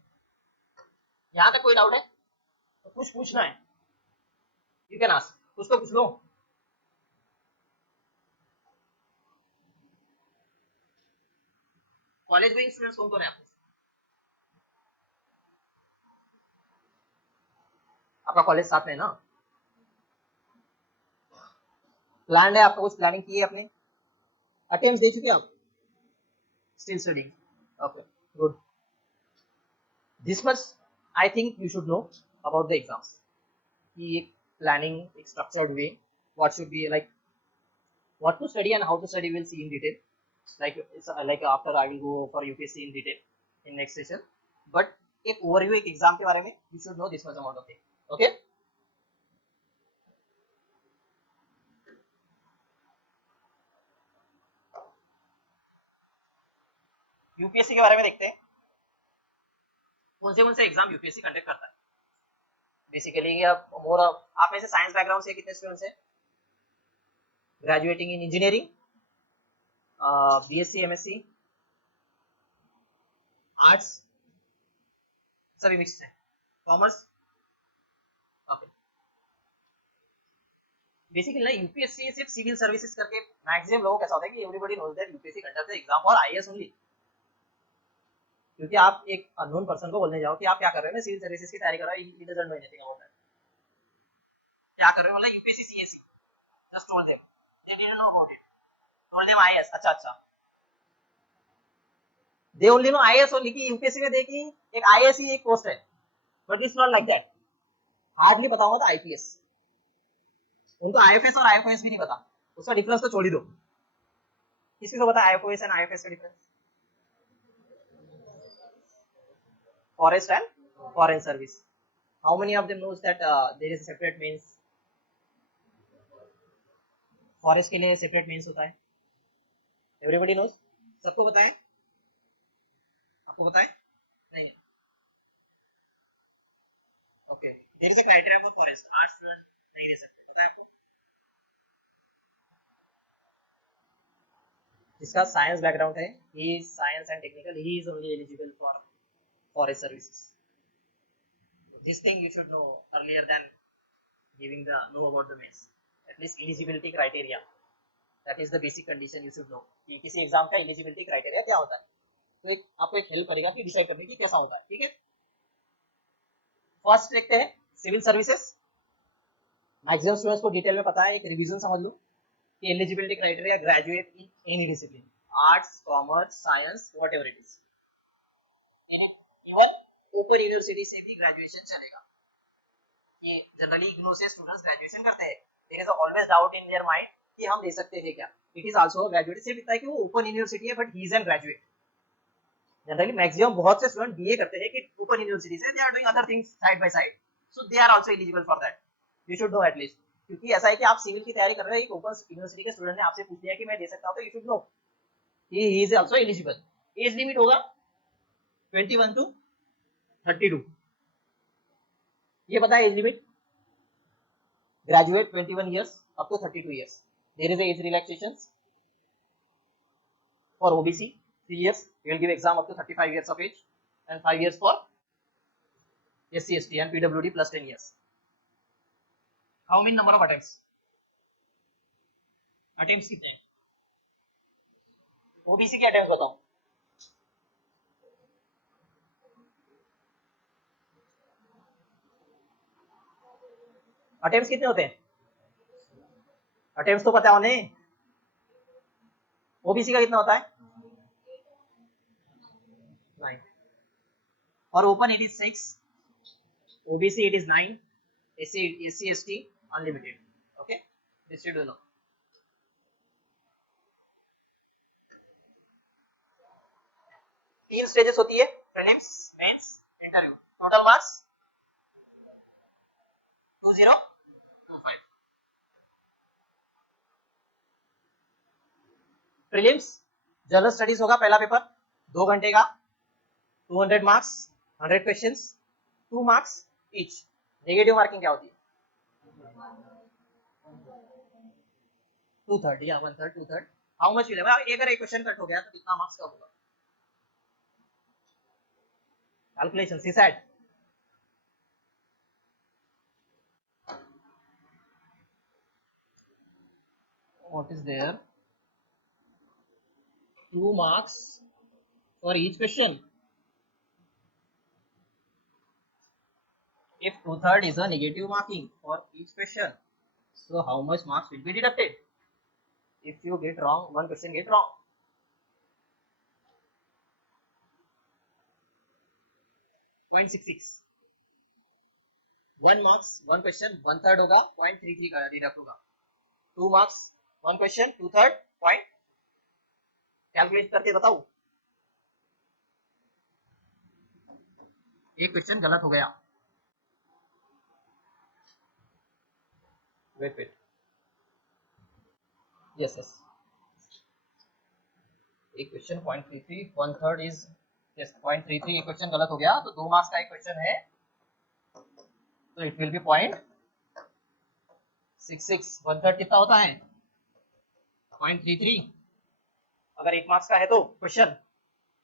यहाँ तक कोई डाउट है तो कुछ पूछना है, यू कैन आस्क, कुछ तो पूछ लो। कॉलेज गोइंग स्टूडेंट्स कौन कौन है आपको? आपका कॉलेज साथ में है ना? प्लान है आपका, कुछ प्लानिंग की है आपने? अटेम्प्ट्स दे चुके आप? Still studying, okay, good. This much I think you should know about the exams, कि एक प्लानिंग, एक structured way, what should be like, what to study and how to study we'll see in detail, like after I will go for UPSC in detail in next session, but एक overview, एक एग्जाम के बारे में you should know this much amount of thing, okay। UPSC के बारे में देखते हैं, कौन से एग्जाम यूपीएससी कंडक्ट करता है। बेसिकली मोर आप में से साइंस बैकग्राउंड से कितने स्टूडेंट्स हैं? Graduating in engineering, BSc, MSc, arts, सभी मिक्स हैं, कॉमर्स, ओके। बेसिकली ना यूपीएससी सिर्फ सिविल सर्विसेज करके मैक्सिमम लोगों को कैसा होता है कि everybody knows that UPSC conduct the exam for IAS only, क्योंकि आप एक अननोन पर्सन को बोलने जाओ कि आप क्या कर रहे हो ना सिविल सर्विसेज की तैयारी कर रहा है, he doesn't know anything about that, क्या कर रहे हो मतलब UPSC CSC, just told them, they didn't know about it, told them IAS, अच्छा अच्छा, they only know IAS only, कि यूपीएससी में देखी एक आईएएस ही एक पोस्ट है, but it's not like that, hardly पता होगा तो आईपीएस, उनको आईएफएस और आईएफओएस भी नहीं पता, उसका डिफरेंस तो छोड़ ही दो, किसी को पता आईएफओएस एंड आईएफएस का difference? Forest and foreign service. How many of them knows that there is a separate means? Forest के लिए सेपरेट मीन्स होता है, एवरीबॉडी नोज, सबको पता है, आपको पता है नहीं? Okay, there is a criteria for forest, arts student नहीं दे सकते, पता है आपको? जिसका साइंस बैकग्राउंड है, he is science and technical, he is only eligible for forest services, this thing you should know earlier than giving the know about the means, at least eligibility criteria, that is the basic condition you should know कि किसी एग्जाम का एलिजिबिलिटी क्राइटेरिया क्या होता है, तो एक आपको एक हेल्प करेगा कि डिसाइड करने की कैसा होता है, ठीक है। फर्स्ट देखते हैं सिविल सर्विसेज, मैक्सिमम स्टूडेंट्स को डिटेल में पता है, एक रिवीजन समझ लो कि eligibility criteria graduate in any discipline, arts, commerce, science, whatever it is, even open university से भी ग्रेजुएशन चलेगा, कि जनरली इग्नू से स्टूडेंट्स ग्रेजुएशन करते हैं, there is always doubt in their mind कि हम दे सकते हैं क्या, इट इज आल्सो ग्रेजुएट, सिर्फ इतना है कि वो ओपन यूनिवर्सिटी है but he is an graduate, generally maximum बहुत से स्टूडेंट बीए करते हैं कि ओपन यूनिवर्सिटी से, they are doing other things side by side, so they are also eligible for that, you should know at least, क्योंकि ऐसा है कि आप सिविल की तैयारी कर रहे हो, एक ओपन यूनिवर्सिटी के स्टूडेंट ने आपसे पूछ लिया कि मैं दे सकता हूं, तो you should no he is also eligible. Age limit होगा 21 टू 32, ये पता है age limit, graduate 21 years up to 32 years, there is a age relaxation for OBC 3 years, you will give exam up to 35 years of age, and 5 years for SC ST and PWD plus 10 years. How many number of attempts कितने हैं? OBC के attempts बताओ, attempts कितने होते हैं? attempts तो पता होने, OBC का कितना होता है? 9, और open it is 6, OBC it is 9, SC ST unlimited, okay, this should you know. तीन स्टेजेस होती है, prelims, mains, interview, total marks 2025। Prelims general studies होगा पहला पेपर, 2 घंटे का, 200 marks, 100 questions, 2 marks each. Negative marking क्या होती है? 2/3 या 1/3, 2/3, हाउ मच मिलेगा? अगर एक क्वेश्चन कट हो गया तो कितना मार्क्स का होगा? Calculation CSAT, what is there, 2 marks for each question. If 2/3 is a negative marking for each question, so how much marks will be deducted? If you get wrong, one question get wrong, 0.66, 1 marks 1 question 1/3 होगा, 0.33 का डिडक्ट होगा, 2 marks 1 question 2/3 पॉइंट, कैलकुलेट करके बताओ, एक क्वेश्चन गलत हो गया, वेट, यस यस, एक question 0.33 one third is yes 0.33 एक क्वेश्चन गलत हो गया, तो 2 मार्क्स का एक क्वेश्चन है, तो it will B 0.66 one third कितना होता है 0.33। अगर 1 मार्क्स का है तो क्वेश्चन,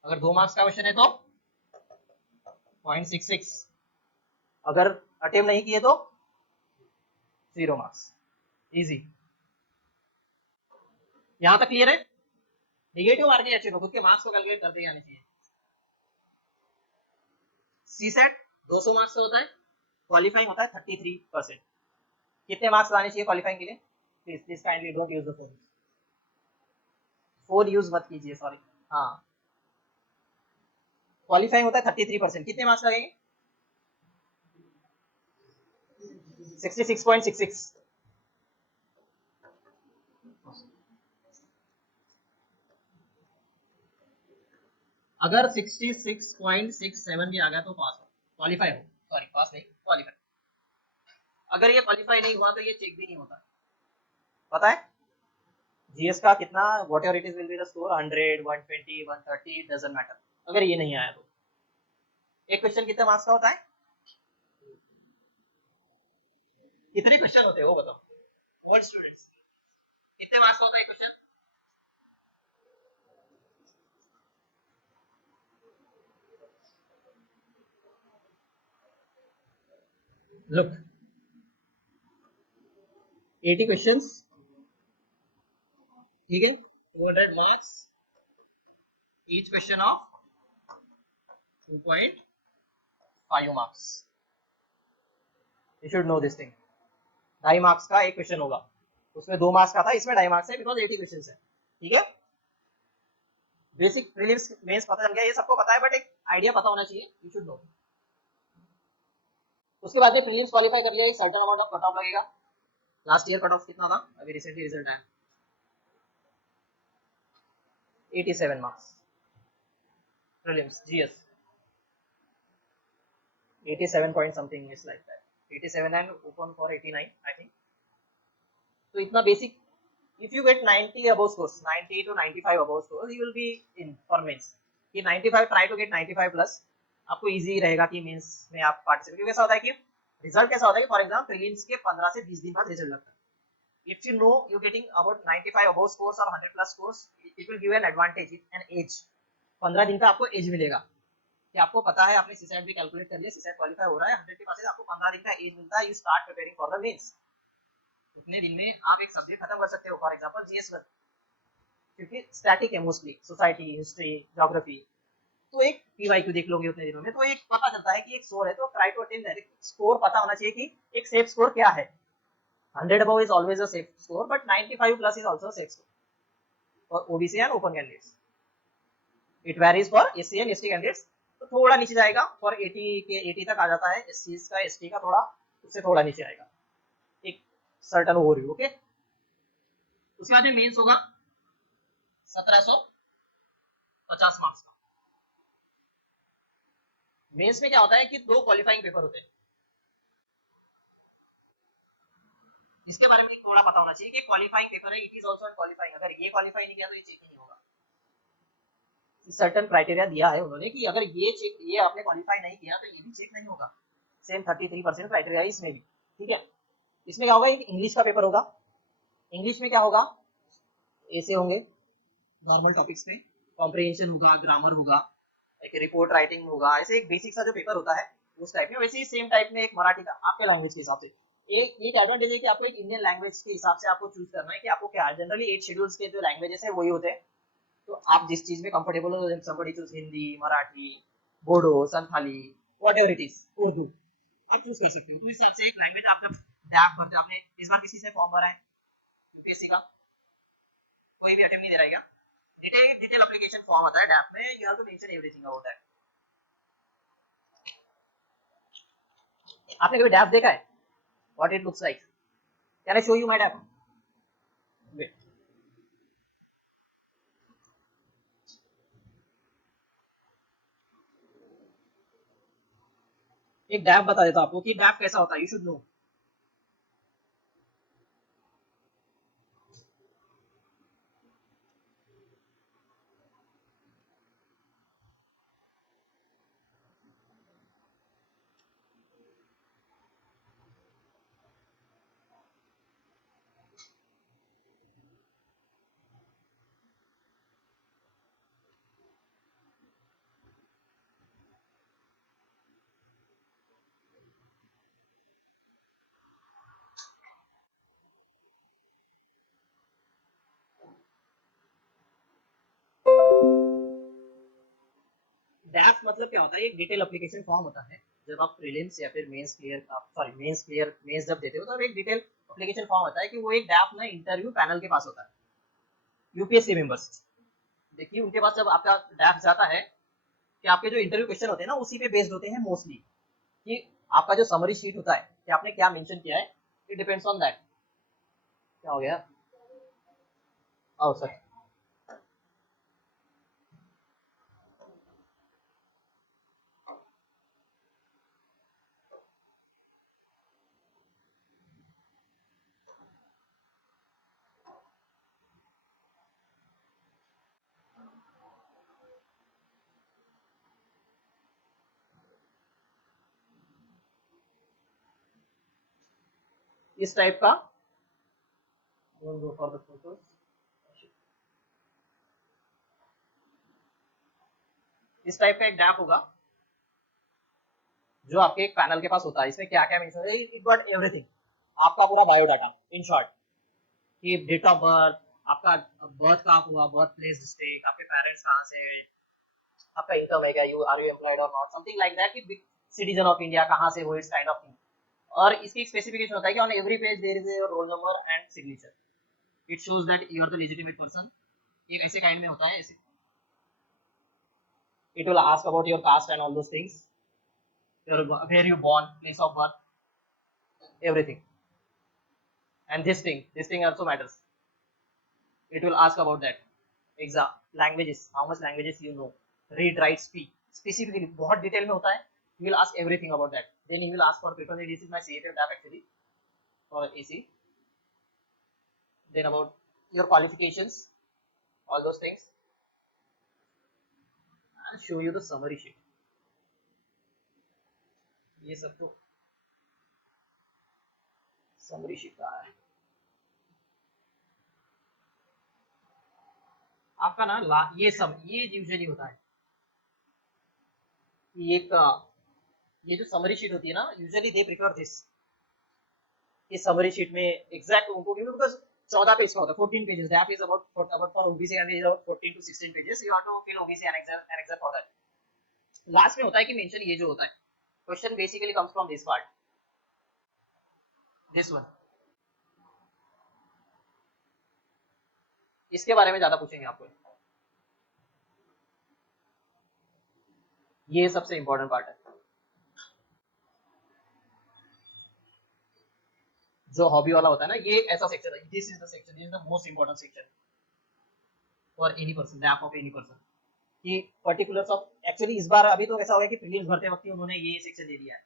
अगर 2 मार्क्स का क्वेश्चन है तो 0.66, अगर अटेम्प्ट नहीं किए तो 0 मार्क्स। इजी, यहां तक क्लियर है। नेगेटिव मार्किंग अच्छे को खुद के मार्क्स को कैलकुलेट करते आने चाहिए। सी सेट 200 मार्क्स का होता है, क्वालिफाइंग होता है 33%। कितने मार्क्स लाने चाहिए क्वालिफाइंग के लिए? Please please kindly don't use the phone, phone use मत कीजिए, सॉरी। हाँ, क्वालिफाइंग होता है 33%, कितने मार्क्स लगेंगे? 66.66। अगर 66.67 भी आ गया तो पास हो, क्वालिफाई हो, सॉरी पास नहीं क्वालिफाई। अगर ये क्वालिफाई नहीं हुआ तो ये चेक भी नहीं होता। पता है जीएस का कितना, what ever it is will be the score, 100 120 130 doesn't matter. अगर ये नहीं आया तो एक क्वेश्चन कितने मार्क्स का होता है? कितने क्वेश्चन होते हैं वो बताओ व्हाट स्टूडेंट्स, कितने मार्क्स का होता है एक क्वेश्चन? लुक 80 क्वेश्चंस, ठीक है, 200 marks, each question of 2.5 marks. You should no this thing. 2.5 marks का एक क्वेश्चन होगा, उसमें 2 मार्क्स का था, इसमें 2.5 मार्क्स है बिकॉज 80 क्वेश्चंस है। ठीक है, बेसिक प्रीलिम्स मेंस पता चल गया, ये सबको पता है, बट एक आइडिया पता होना चाहिए, यू शुड नो। उसके बाद में प्रीलिम्स क्वालिफाई कर लिया, एक certain amount of cut off लगेगा। लास्ट ईयर कट ऑफ कितना था, अभी रिसेंटली रिजल्ट आया, 87 marks prelims GS, 87 point something is like that, 87 and open for 89 I think. तो इतना basic, if you get 90 above scores, 90 to 95 above scores, you will be in for mains। कि 95 try to get 95 plus, आपको इजी रहेगा कि मेंस में आप पार्टिसिपेट। क्योंकि कैसा होता है कि रिजल्ट कैसा होता है कि फॉर एग्जांपल प्रीलिम्स के 15 से 20 दिन बाद रिजल्ट लगता है। If you know you getting about 95 above scores और 100 plus scores, it will give an advantage, an age। 15 दिन का आपको एज मिलेगा कि आपको पता है, आपने सीसैट भी कैलकुलेट कर लिया, सीसैट क्वालीफाई हो रहा है, 100 के पास आपको 15 दिन का एज मिलता है, you start preparing for the mains. उतने दिन में आप एक सब्जेक्ट खत्म कर सकते हो, फॉर एग्जांपल जीएस1, क्योंकि स्टैटिक है मोस्टली, सोसाइटी हिस्ट्री ज्योग्राफी, तो एक पीवाईक्यू देख लोगे उतने दिनों में, तो एक पता चलता है कि एक स्कोर है, तो try to attain that score. पता होना चाहिए कि एक सेफ स्कोर क्या है। 100 above is always a safe score, but 95 plus is also safe score for OBC and open candidates. It varies for SC and ST candidates, तो थोड़ा नीचे जाएगा, फॉर 80 के 80 तक आ जाता है, एससी का, एसटी का थोड़ा उससे थोड़ा नीचे आएगा, एक सर्टेन ओवरव्यू। ओके, उसके बाद में मेंस होगा 1750 मार्क्स का। मेंस में क्या होता है कि 2 क्वालिफाइंग पेपर होते हैं, इसके बारे में थोड़ा पता होना चाहिए कि क्वालिफाइंग पेपर है, इट इज आल्सो क्वालिफाइंग। अगर ये क्वालिफाई नहीं किया तो ये चेक ही नहीं होगा। सर्टेन क्राइटेरिया दिया है उन्होंने कि अगर ये चेक, ये आपने क्वालिफाई नहीं किया तो ये भी चेक नहीं होगा। सेम 33% क्राइटेरिया है इसमें भी। ठीक है, इसमें क्या होगा, एक इंग्लिश का पेपर होगा। इंग्लिश में क्या होगा, ऐसे होंगे नॉर्मल टॉपिक्स में, कॉम्प्रिहेंशन होगा, ग्रामर होगा, एक रिपोर्ट राइटिंग होगा, ऐसे एक बेसिक सा जो पेपर होता है उस टाइप में। वैसे ही सेम टाइप में एक मराठी का आपके लैंग्वेज के हिसाब से। एक एडवांटेज है कि आपको एक इंडियन लैंग्वेज के हिसाब से आपको चूज करना है कि आपको क्या है। जनरली 8 शेड्यूल्स के जो लैंग्वेजेस है वही होते हैं, तो आप जिस चीज में कंफर्टेबल हो, somebody choose Hindi, Marathi, Bodo, Santhali, whatever it is, Urdu, आप चूज कर सकते हो। तो इस हिसाब से एक लैंग्वेज आप जब डैप भरते हो, आपने इस बार किसी से फॉर्म भरा है यूपीएससी का, कोई भी अटेम्प्ट नहीं दे रहा है, डिटेल एप्लीकेशन फॉर्म आता है डैप में, you have to mention everything about that. आपने कभी डैप देखा है, what it looks like? Can I show you my DAF? Wait, एक डैप बता देता हूं आपको कि डैप कैसा होता है, यू शुड नो। ड्राफ्ट मतलब क्या होता है, एक डिटेल एप्लीकेशन फॉर्म होता है। जब आप प्रीलिम्स या फिर मेंस जब देते हो तो एक डिटेल एप्लीकेशन फॉर्म होता है कि वो एक ड्राफ्ट ना इंटरव्यू पैनल के पास होता है, यूपीएससी मेंबर्स। देखिए उनके पास जब आपका ड्राफ्ट जाता है कि आपके जो इंटरव्यू क्वेश्चन होते हैं ना उसी पे बेस्ड होते हैं मोस्टली, कि आपका जो समरी शीट होता है कि आपने क्या मेंशन किया है, इट डिपेंड्स ऑन दैट। क्या हो गया? ओ सर, इस टाइप का फॉर द फोटोज, इस टाइप का एक ड्राफ्ट होगा जो आपके एक पैनल के पास होता है। इसमें क्या क्या मेंशन है, इट गॉट एवरीथिंग, आपका पूरा बायोडाटा इन शॉर्ट, कि डेट ऑफ बर्थ, आपका बर्थ कहाँ हुआ, बर्थ प्लेस, डिस्ट्रिक्ट, आपके पेरेंट्स कहाँ से, आपका इनकम है क्या, यू आर यू एम्प्लॉयड और नॉट, समथिंग लाइक दैट, कि सिटीजन ऑफ इंडिया कहाँ से हो, इस काइंड ऑफ थिंग। और इसकी एक स्पेसिफिकेशन होता है कि on every page there is your roll number and signature, it shows that you are the legitimate person. ये ऐसे काइंड में होता है ऐसे। It will ask about your caste and all those things, your where you born, place of birth, everything. And this thing also matters. It will ask about that. Exam, languages, how much languages you know, read, write, speak. Specifically, बहुत डिटेल में होता है. He will ask everything about that. Then he will ask for paper. This is my CFF tab actually for AC. Then about your qualifications, all those things. I'll show you the summary sheet. ये सब तो summary sheet का है. आपका ना ये सब ये यूजुअली होता है, एक ये जो समरी शीट होती है ना, यूजुअली दे प्रेफर दिस, इस समरी शीट में एग्जैक्ट उनको क्योंकि बिकॉज़ 14 पेज का होता है, 14 pages, that is about for OBC and is about 14 to 16 pages, you have to fill OBC annexure for that. Last में होता है कि मेंशन ये जो होता है, question basically comes from this part, this one, इसके बारे में ज्यादा पूछेंगे आपको, ये सबसे इंपॉर्टेंट पार्ट है। जो हॉबी वाला होता है ना, ये ऐसा सेक्शन है, this is the section, this is the most important section for any person, that of any person, कि पर्टिकुलर्स ऑफ, एक्चुअली इस बार अभी तो कैसा हो गया कि प्रीलिम्स भरते वक्त ही उन्होंने ये सेक्शन दे दिया है।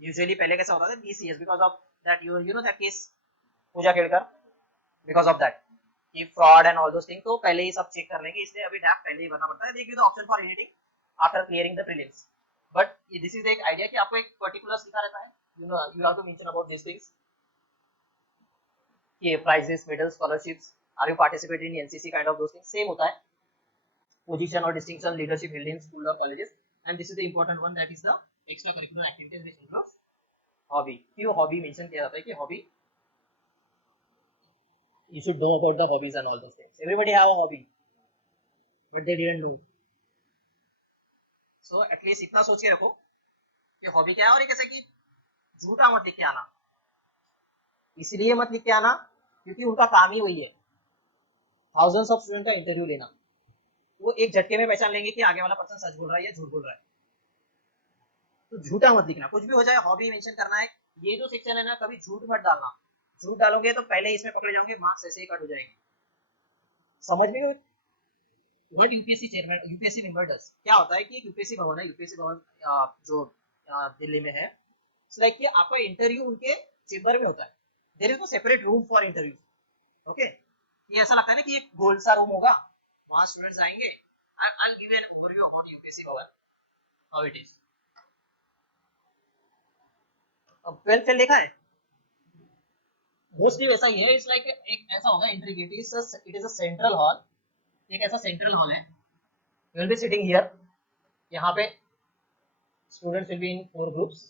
यूजुअली पहले कैसा होता था BCS, because of that you know that case Pooja Khedkar, because of that कि fraud and all those thing, तो पहले ही सब चेक कर लेंगे, इसलिए अभी डैप पहले ही भरना पड़ता है। देखिए the option for editing after clearing the prelims, but this is एक आइडिया कि आपको एक पर्टिकुलर लिखा रहता है, you know you have to mention about this things, कि prizes, medal, scholarships, are you participating in NCC kind of those things, same होता है, position or distinction, leadership held in school or colleges, and this is the important one, that is the extracurricular activities which involves hobby. क्यों hobby mention किया जाता है कि hobby, you should know about the hobbies and all those things. Everybody have a hobby, but they didn't know. So at least इतना सोच के रखो कि hobby क्या है, और एक ऐसा कि झूठा मत लिख के आना, इसलिए मत लिख के आना क्योंकि उनका काम ही वही है, थाउजेंड्स ऑफ स्टूडेंट का इंटरव्यू लेना, वो एक झटके में पहचान लेंगे कि आगे वाला पर्सन सच बोल रहा है या झूठ बोल रहा है। तो झूठा मत लिखना, कुछ भी हो जाए हॉबी मेंशन करना है। ये जो सेक्शन है ना, कभी झूठ मत डालना, झूठ डालोगे तो पहले इसमें पकड़े जाओगे, मार्क्स ऐसे ही कट हो जाएंगे। समझ में? What UPSC chairman, UPSC member does, क्या होता है कि एक यूपीएससी भवन है, यूपीएससी भवन जो दिल्ली में है, इट्स लाइक कि आपका इंटरव्यू उनके चेंबर में होता है, there is no separate room for interview, okay. ये ऐसा लगता है ना कि एक गोल्ड सा रूम होगा, वहां स्टूडेंट्स आएंगे, I will give an overview about UPSC भवन, हाउ इट इज। अब 12th फेल देखा है, मोस्टली वैसा ही है, इट्स लाइक एक ऐसा होगा entry gate, it is a central hall, एक ऐसा सेंट्रल हॉल है, you will be sitting here, यहाँ पे students will be in 4 groups,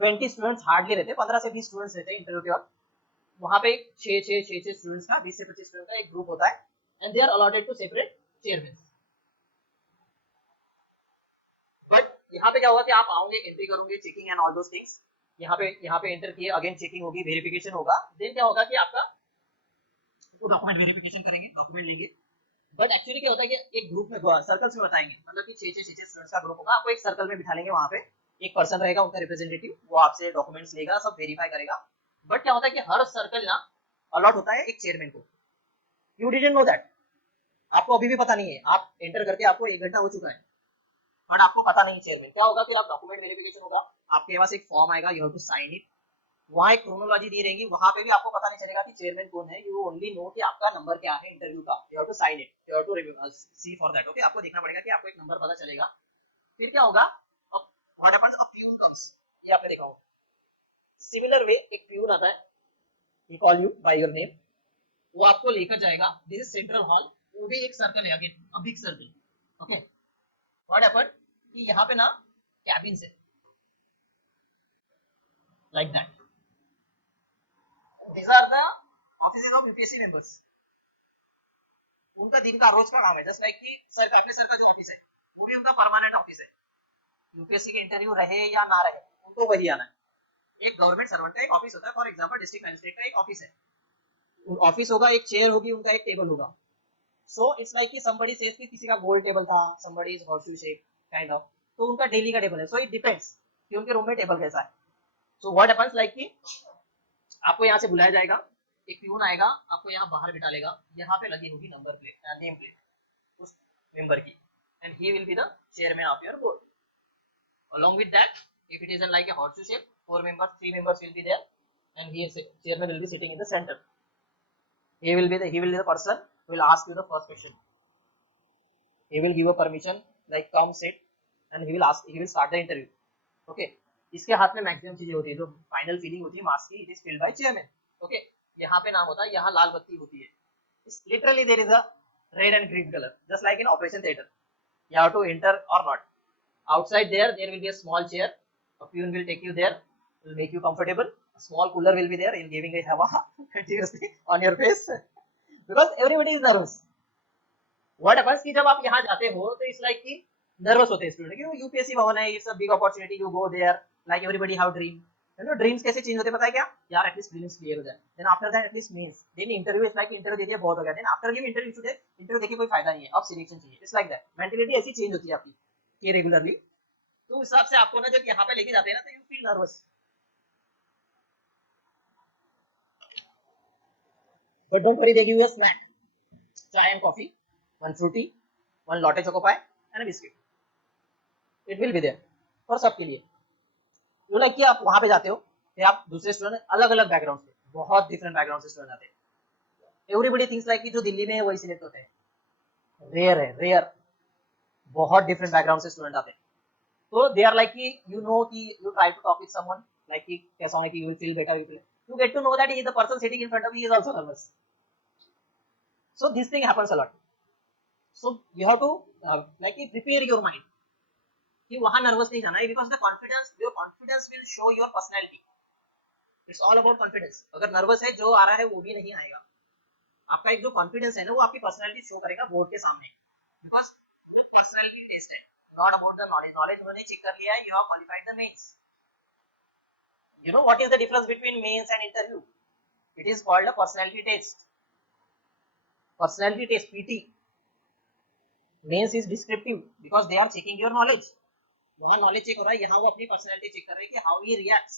20 students hardly रहते हैं, 15 से 20 स्टूडेंट्स रहते हैं इंटरव्यू के वक्त, वहाँ पे 6 स्टूडेंट्स का, 20 से 25 स्टूडेंट का एक ग्रुप होता है, and they are allotted to separate chairman. यहाँ पे क्या होगा कि आप आओगे, एंट्री करोगे, checking and all those things, यहाँ पे एंटर किए, अगेन चेकिंग होगी, वेरिफिकेशन होगा, देन क्या होगा कि आपका डॉक्यूमेंट वेरिफिकेशन करेंगे, डॉक्यूमेंट लेंगे। बट एक्चुअली क्या होता है कि एक ग्रुप में सर्कल्स में बताएंगे, मतलब कि 6 स्टूडेंट्स का ग्रुप होगा, आपको एक सर्कल में बिठा लेंगे, वहां पे एक पर्सन रहेगा उनका रिप्रेजेंटेटिव, वो आपसे डॉक्यूमेंट्स लेगा, सब वेरीफाई करेगा। बट क्या होता है कि हर सर्कल ना अलॉट होता है एक चेयरमैन को। यू डिडंट नो दैट, आपको अभी भी पता नहीं है, आप एंटर करके आपको 1 घंटा हो चुका है, बट आपको पता नहीं चेयरमैन क्या होगा। फिर आप डॉक्यूमेंट वेरिफिकेशन होगा, आपके पास एक फॉर्म आएगा, you have to sign it, वहाँ एक क्रोनोलॉजी दी रहेगी, वहां पे भी आपको पता नहीं चलेगा कि चेयरमैन कौन है, यू ओनली नो कि आपका नंबर क्या है इंटरव्यू का, you have to sign it, you have to see for that, okay, आपको देखना पड़ेगा कि आपको एक नंबर पता चलेगा। फिर क्या होगा, अब what happens, a peon comes, ये आपने देखा होगा, सिमिलर वे एक प्यून आता है, he call you by your name, वो आपको लेकर जाएगा, दिस इज सेंट्रल हॉल, वो भी एक सर्कल है, again a big circle, okay. What happened कि यहाँ पे ना कैबिन्स है, like that, these are the offices of UPSC members, उनका दिन का रोज का काम है, जस्ट लाइक कि सर का, अपने सर का जो ऑफिस है वो भी उनका परमानेंट ऑफिस है, यूपीएससी के इंटरव्यू रहे या ना रहे उनको वही आना है। एक गवर्नमेंट सर्वेंट का एक ऑफिस होता है, फॉर एग्जांपल डिस्ट्रिक्ट मजिस्ट्रेट का एक ऑफिस है, ऑफिस होगा, एक चेयर होगी, उनका एक टेबल होगा। सो इट्स लाइक कि somebody says कि किसी का गोल टेबल था, somebody is horseshoe shape kind of, तो उनका डेली का टेबल है, सो इट डिपेंड्स कि उनके रूम में टेबल कैसा है। सो व्हाट हैपेंस लाइक कि आपको यहाँ से बुलाया जाएगा, एक प्यून आएगा, आपको यहाँ बाहर बिठा लेगा, यहाँ पे लगी होगी नंबर प्लेट, नेम प्लेट उस मेंबर की, and he will be the chairman of your board. Along with that, if it is like a horseshoe shape, 3 members will be there, and he is chairman will be sitting in the center. He will be the person who will ask you the first question. He will give a permission like come sit, and he will start the interview. Okay. इसके हाथ में मैक्सिमम चीजें होती है, जो फाइनल फीलिंग होती है मार्क्स की, it is filled by chairman, okay. यहाँ पे नाम होता है, यहाँ लाल बत्ती होती है, literally there is a red and green colour, just like in operation theatre, you have to enter or not. Outside there will be a small chair, a peon will take you there, will make you comfortable, a small cooler will be there, in giving a hawa continuously on your face because everybody is nervous. What happens कि जब आप यहाँ जाते हो तो इट्स लाइक कि नर्वस होते हैं स्टूडेंट, क्यों, यूपीएससी भवन है, it's a big opportunity, you go there, like everybody have dream, you know dreams कैसे चेंज होते हैं पता है क्या, यार एटलीस्ट प्रीलिम्स क्लियर हो जाए, then after that at least mains, then interview, it's like interview दे दिया बहुत हो गया, then after give interview today, interview देके कोई फायदा नहीं है, अब सिलेक्शन चाहिए, इट्स लाइक दैट, मेंटालिटी ऐसी चेंज होती है आपकी ये रेगुलरली। तो उस हिसाब से आपको ना जब यहाँ पे लेके जाते हैं ना, तो you feel nervous, but don't worry, they give you a snack, chai and coffee, one Frooti, one Lotte Choco Pie and a biscuit, it will be there for सबके लिए। तो लाइक कि आप वहां पे जाते हो, फिर आप दूसरे स्टूडेंट अलग अलग बैकग्राउंड से, बहुत डिफरेंट बैकग्राउंड से स्टूडेंट आते हैं, एवरीबॉडी थिंक्स लाइक कि जो दिल्ली में है वही सिलेक्ट होते हैं, रेयर है, रेयर, बहुत डिफरेंट बैकग्राउंड से स्टूडेंट आते हैं। तो दे आर लाइक कि यू नो कि you try to talk with someone, like कि कैसा है कि you will feel better, you get to know that he is the person sitting in front of you is also nervous, so this thing happens a lot, so you have to like prepare your mind कि वहां नर्वस नहीं जाना है, because the confidence, your confidence will show your personality, it's all about confidence। अगर नर्वस है, जो आ रहा है वो भी नहीं आएगा, आपका एक जो कॉन्फिडेंस है ना, वो आपकी पर्सनालिटी शो करेगा बोर्ड के सामने, बिकॉज वो पर्सनालिटी टेस्ट है, not about the knowledge, knowledge उन्होंने चेक कर लिया है, you have qualified the mains. You know what is the difference between mains and interview? It is called a personality test. Personality test, PT. Mains is descriptive because they are checking your knowledge. वहाँ knowledge check हो रहा है, यहाँ वो अपनी personality check कर रहे हैं कि how he reacts.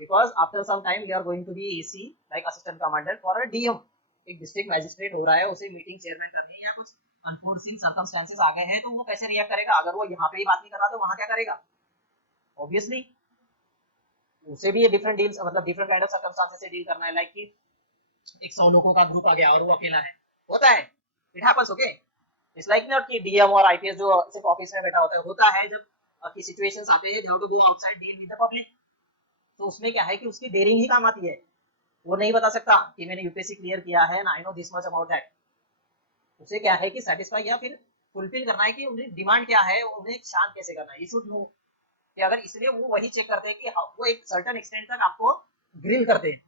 Because after some time we are going to be AC like assistant commander for a DM. एक district magistrate हो रहा है, उसे meeting chairman करनी है, या कुछ unforeseen circumstances आ गए हैं, तो वो कैसे react करेगा? अगर वो यहाँ पे ही बात नहीं कर रहा तो वहाँ क्या करेगा? Obviously उसे भी ये डिफरेंट डील्स, मतलब डिफरेंट काइंड ऑफ सर्कमस्टेंसेस से डील करना है, लाइक कि एक 100 लोगों का ग्रुप आ गया और वो अकेला है, होता है, it happens, okay. It's like not कि डीएम और आईपीएस जो सिर्फ ऑफिस में बैठा होता है जब की सिचुएशंस आते हैं, they have to go outside deal with the public, तो उसमें क्या है कि उसकी डेयरिंग ही काम आती है, वो नहीं बता सकता कि मैंने यूपीएससी क्लियर किया है ना, I know this much about that, उसे क्या है कि सेटिस्फाई या फिर फुलफिल करना है कि उन्हें डिमांड क्या है, उन्हें शांत कैसे करना है, यू शुड नो कि अगर, इसलिए वो वही चेक करते हैं कि वो एक सर्टेन एक्सटेंट तक आपको ग्रिल करते हैं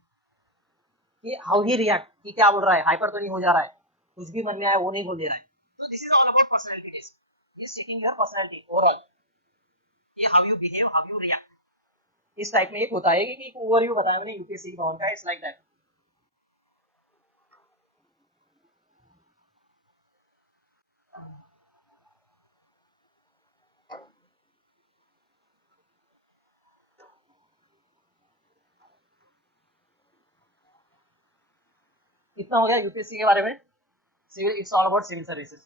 कि हाउ ही रिएक्ट, कि क्या बोल रहा है, हाइपर तो नहीं हो जा रहा है, कुछ भी मन में आया वो नहीं बोल दे रहा है, तो this is all about personality test, he is checking your personality overall. ये how you behave, how you react, इस टाइप में एक होता है कि एक ओवरव्यू बताया मैंने यूपीएससी बाउंड का, इट्स लाइक दैट। इतना हो गया यूपीएससी के बारे में। Civil, it's all about civil services.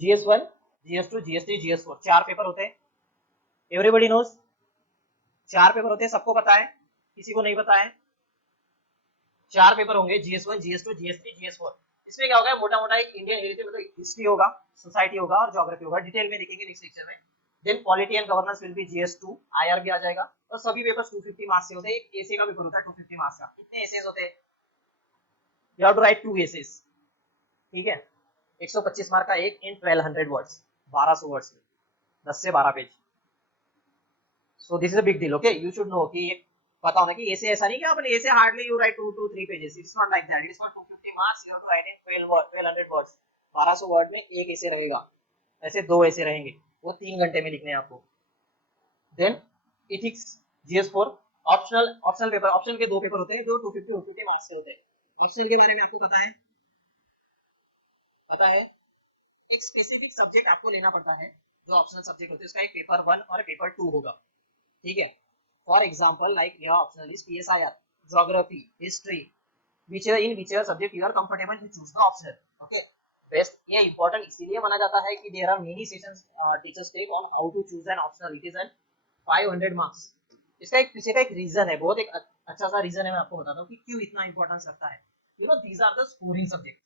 GS1, GS2, GS3, GS4 चार पेपर होते हैं, एवरीबॉडी नोज, चार पेपर होते हैं, सबको पता है, किसी को नहीं पता है। चार पेपर होंगे, GS1, GS2, GS3, GS4। इसमें क्या होगा, मोटा मोटा एक इंडियन हेरिटेज मतलब हिस्ट्री होगा, सोसाइटी होगा और ज्योग्राफी होगा, डिटेल में देखेंगे नेक्स्ट लेक्चर में। Then polity and governance will be GS2, IR भी आ जाएगा। और सभी पेपर्स 250 मार्क्स से होते हैं। एक एसे का पेपर होता है 250 मार्क्स का। कितने एसेस होते हैं, you have to write 2 essays, ठीक है। 125 मार्क का एक इन 1200 वर्ड्स, 1200 वर्ड्स में 10 से 12 page. So this is a big deal, okay. You should know कि पता होना कि ऐसे ऐसा नहीं कि अपन ऐसे hardly you write 2 to 3 pages, it's not like that. It's for 250 marks, you have to write in 1200 words, 1200 word में एक ऐसे रहेगा, ऐसे दो ऐसे रहेंगे, वो 3 घंटे में लिखने हैं आपको। Then ethics, GS4 optional, optional paper, optional के दो पेपर होते हैं जो 250 मार्क्स के होते हैं। ऑप्शनल के बारे में आपको पता है, पता है एक स्पेसिफिक सब्जेक्ट आपको लेना पड़ता है जो ऑप्शनल सब्जेक्ट होते हैं, उसका एक पेपर 1 और पेपर 2 होगा, ठीक है। For example like your optional is PSIR, geography, history, whichever subject you are comfortable, you choose the optional, okay। Best, ये इंपॉर्टेंट इसीलिए माना जाता है कि there are many sessions teachers take on how to choose an optional, it is an 500 marks. इसका एक पीछे का एक रीजन है, बहुत एक अच्छा सा रीजन है, मैं आपको बताता हूँ कि क्यों इतना इंपॉर्टेंस रखता है। You know these are the scoring subject.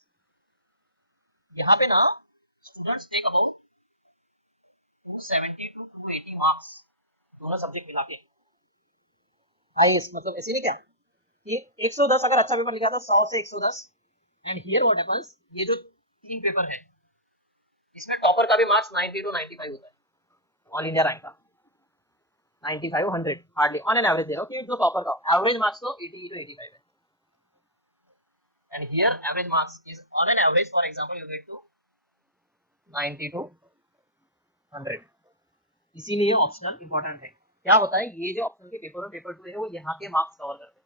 यहाँ पे ना students take about 270 to 280 marks, दोनों सब्जेक्ट मिला के। हाईएस्ट मतलब ऐसे नहीं क्या कि 110 अगर अच्छा पेपर लिखा था 100 से 110। एंड हियर व्हाट हैपेंस, ये जो तीन पेपर है इसमें टॉपर का भी मार्क्स 90 to 95 होता है, ऑल इंडिया रैंक का 95 100 हार्डली ऑन एन एवरेज दे रहा हूं कि जो टॉपर का एवरेज मार्क्स तो 80 to 85 है। And here average marks is on an average, for example you get to 90 to 100। इसीलिए ऑप्शनल इंपॉर्टेंट है। क्या होता है, ये जो ऑप्शनल के पेपर 1 पेपर 2 है वो यहाँ के मार्क्स कवर करते हैं।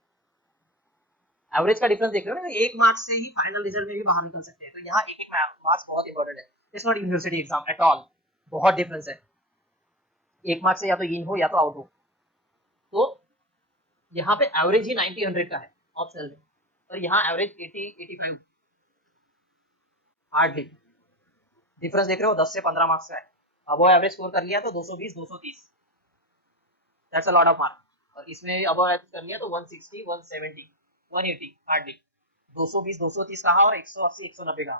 एवरेज का डिफरेंस देख रहे हो ना, एक मार्क्स से ही फाइनल रिजल्ट में भी बाहर निकल सकते हैं। तो यहाँ एक एक मार्क्स बहुत इंपॉर्टेंट है। It's not university exam at all, बहुत डिफरेंस है। एक मार्क्स से या तो इन हो या तो आउट हो। तो यहाँ पे एवरेज ही 90 100 का है ऑप्शनल में, और यहाँ एवरेज 80 85 हार्डली। डिफरेंस देख रहे हो, 10 से 15 मार्क्स का है। अब वो एवरेज स्कोर कर लिया तो 220 230, that's a lot of mark. और इसमें अब कर लिया तो 160 170 180 हार्डली। 220 230 कहा और 180 190 कहा,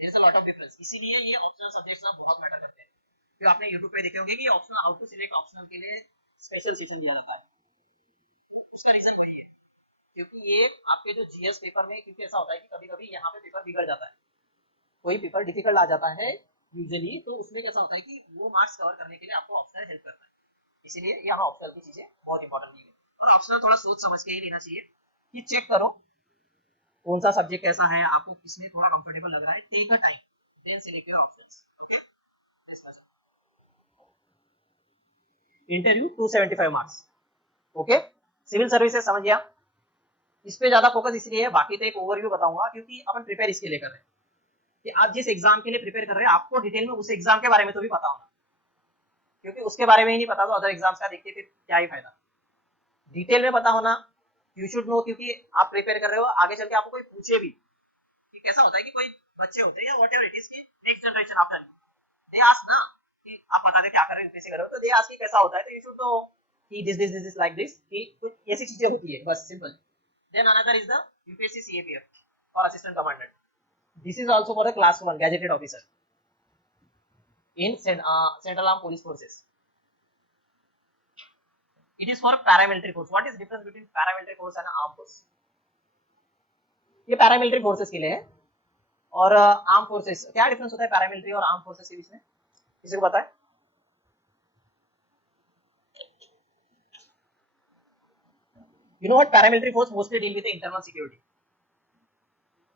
there is a lot of difference. इसीलिए ये ऑप्शनल सब्जेक्ट्स ना बहुत मैटर करते हैं। तो आपने YouTube पे देखे होंगे कि optional, how to select optional के लिए स्पेशल सेशन दिया जाता है। उसका रीजन वही है, क्योंकि ये आपके जो जीएस पेपर में, क्योंकि ऐसा होता है कि कभी कभी यहाँ पे पेपर बिगड़ जाता है, कोई पेपर डिफिकल्ट आ जाता है यूजुअली, तो उसमें कैसा होता है कि वो मार्क्स कवर करने के लिए आपको ऑप्शनल हेल्प करता है। इसीलिए यहाँ ऑप्शनल की चीजें बहुत इंपॉर्टेंट दी है। और ऑप्शनल थोड़ा सोच समझ के ही लेना चाहिए कि चेक करो कौन सा सब्जेक्ट कैसा है, आपको किसमें थोड़ा कंफर्टेबल लग रहा है, take a time then select your options, okay. Interview 275 marks, okay. Civil services समझ गया, इस पे ज्यादा फोकस इसलिए है, बाकी तो एक ओवरव्यू बताऊंगा क्योंकि अपन प्रिपेयर इसके लिए कर रहे हैं कि आप जिस एग्जाम के लिए प्रिपेयर कर रहे हैं आपको डिटेल में उस एग्जाम के बारे में तो भी पता होना, क्योंकि उसके बारे में ही नहीं पता तो अदर एग्जाम्स का देख के फिर क्या ही फायदा। डिटेल में पता होना, यू शुड नो, क्योंकि आप प्रिपेयर कर रहे हो, आगे चल के आपको कोई पूछे भी कि कैसा होता है कि कोई बच्चे होते हैं या व्हाटएवर इट इज की next generation after they ask ना कि आप बता दे क्या कर रहे हो, यूपीएससी कर रहे हो, तो दे आस्क कि कैसा होता है, तो यू शुड नो कि दिस इज लाइक दिस, कि कुछ ऐसी चीजें होती है, बस simple. Then another is the UPSC CAPF और assistant commandant, this is also for the class 1 gazetted officer in Central Armed Police Forces. It is for paramilitary force. What is the difference between paramilitary force and armed force? ये paramilitary forces के लिए है, और आर्म फोर्सेस, क्या डिफरेंस होता है पैरामिलिट्री और आर्म फोर्सेस के बीच में, किसी को पता है? You know what, paramilitary force mostly deal with the internal security,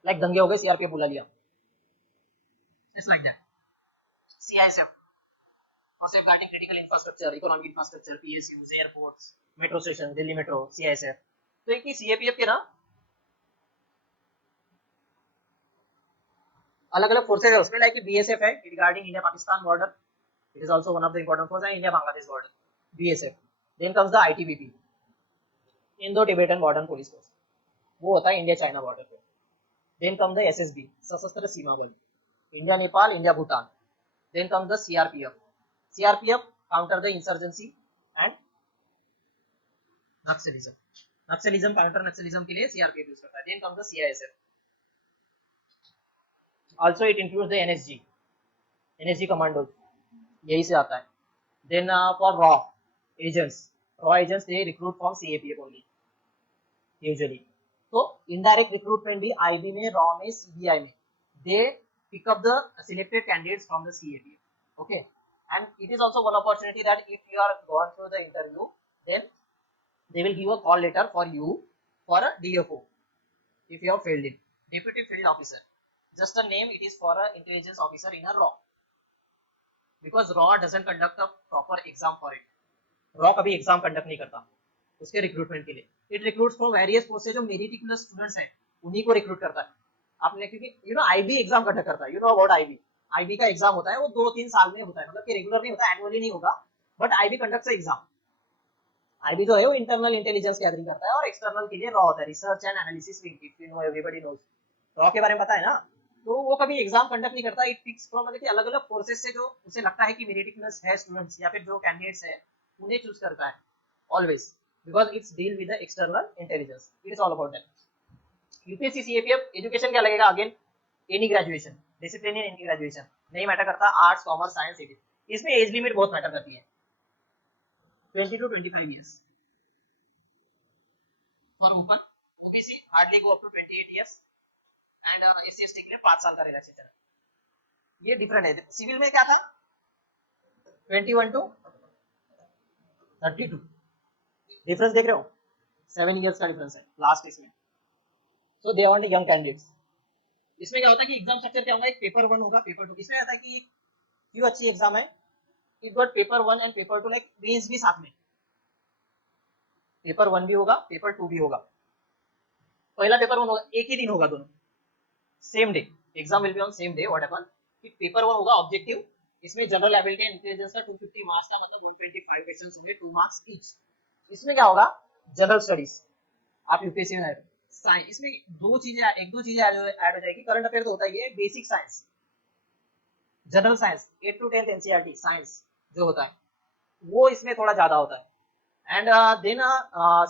like दंगे हो गए, सीआरपीएफ बुला लिया, it's like that. CISF for safeguarding critical infrastructure, economic infrastructure, PSUs, airports, metro station, Delhi metro, CISF. तो एक ही CAPF के ना अलग अलग फोर्सेज है उसमें, लाइक BSF है regarding India Pakistan border, it is also one of the important force है India Bangladesh border, BSF. Then comes the ITBP, Indo Tibetan border police force, वो होता है इंडिया चाइना बॉर्डर पे. Then come the SSB, Sashastra Seema Bal, India Nepal, India Bhutan. Then come the CRPF counter the insurgency and naxalism counter naxalism के लिए CRPF यूज करता है. Then come the CISF, also it includes the NSG commandos, यही से आता है. Then for raw agents they recruit from CAPF only usually. तो indirect recruitment भी IB में, raw में, CBI में, they pick up the selected candidates from the CAPF. Okay, and it is also one opportunity that if you are gone through the interview, then they will give a call letter for you for a DFO if you have failed it, deputy field officer. Just a name, it is for an intelligence officer in a RAW, because RAW doesn't conduct a proper exam for it. RAW कभी एग्जाम कंडक्ट नहीं करता उसके रिक्रूटमेंट के लिए. It recruits from various post से जो मेरिटिकुलस स्टूडेंट्स हैं उन्हीं को रिक्रूट करता है. आपने क्योंकि IB एग्जाम कंडक्ट करता है, अबाउट IB का एग्जाम होता है, वो 2-3 साल में होता है, मतलब कि रेगुलर नहीं होता, एनुअली नहीं होगा, but IB conducts a exam. IB जो है वो इंटरनल इंटेलिजेंस गैदरिंग करता है, और एक्सटर्नल के लिए RAW होता है, research and analysis wing. If you know, everybody knows, RAW के बारे में पता है ना. तो वो कभी एग्जाम कंडक्ट नहीं करता. इट पिक्स फ्रॉम, मतलब कि अलग अलग फोर्सेस से जो उसे लगता है कि मेरिटिकुलस है स्टूडेंट्स या फिर जो कैंडिडेट्स है उन्हें चूज करता है always, because it's deal with the external intelligence. It is all about that. UPSC CAPF education क्या लगेगा, again any graduation, discipline in any graduation, नहीं मैटर करता, आर्ट्स कॉमर्स साइंस. इसमें एज लिमिट बहुत मैटर करती है, 20 to 25 years for open. OBC hardly go up to 28 years and SC/ST के लिए 5 साल का रिलैक्सेशन है. ये डिफरेंट है. सिविल में क्या था, 21 to 32. डिफरेंस देख रहे हो, 7 years का डिफरेंस है लास्ट इसमें. सो दे वांट यंग कैंडिडेट्स. इसमें क्या होता है कि एग्जाम स्ट्रक्चर क्या होगा, एक पेपर 1 होगा, पेपर 2. इसमें आता है कि क्यों अच्छी एग्जाम है, it got paper 1 and paper 2 like base भी साथ में, पेपर 1 भी होगा, पेपर 2 भी होगा. पहला पेपर 1 होगा, एक ही दिन होगा दोनों, same day, exam will be on same day. What happen कि पेपर 1 होगा ऑब्जेक्टिव, इसमें जनरल एबिलिटी एंड इंटेलिजेंस का 250 मार्क्स का, मतलब 125 क्वेश्चंस होंगे, 2 मार्क्स ईच. इसमें क्या होगा, जनरल स्टडीज. आप यूपीएससी में साइंस, इसमें एक दो चीजें ऐड हो जाएगी. करंट अफेयर तो होता ही है, basic science, general science 8 to 10 NCERT science जो होता है वो इसमें थोड़ा ज्यादा होता है. And then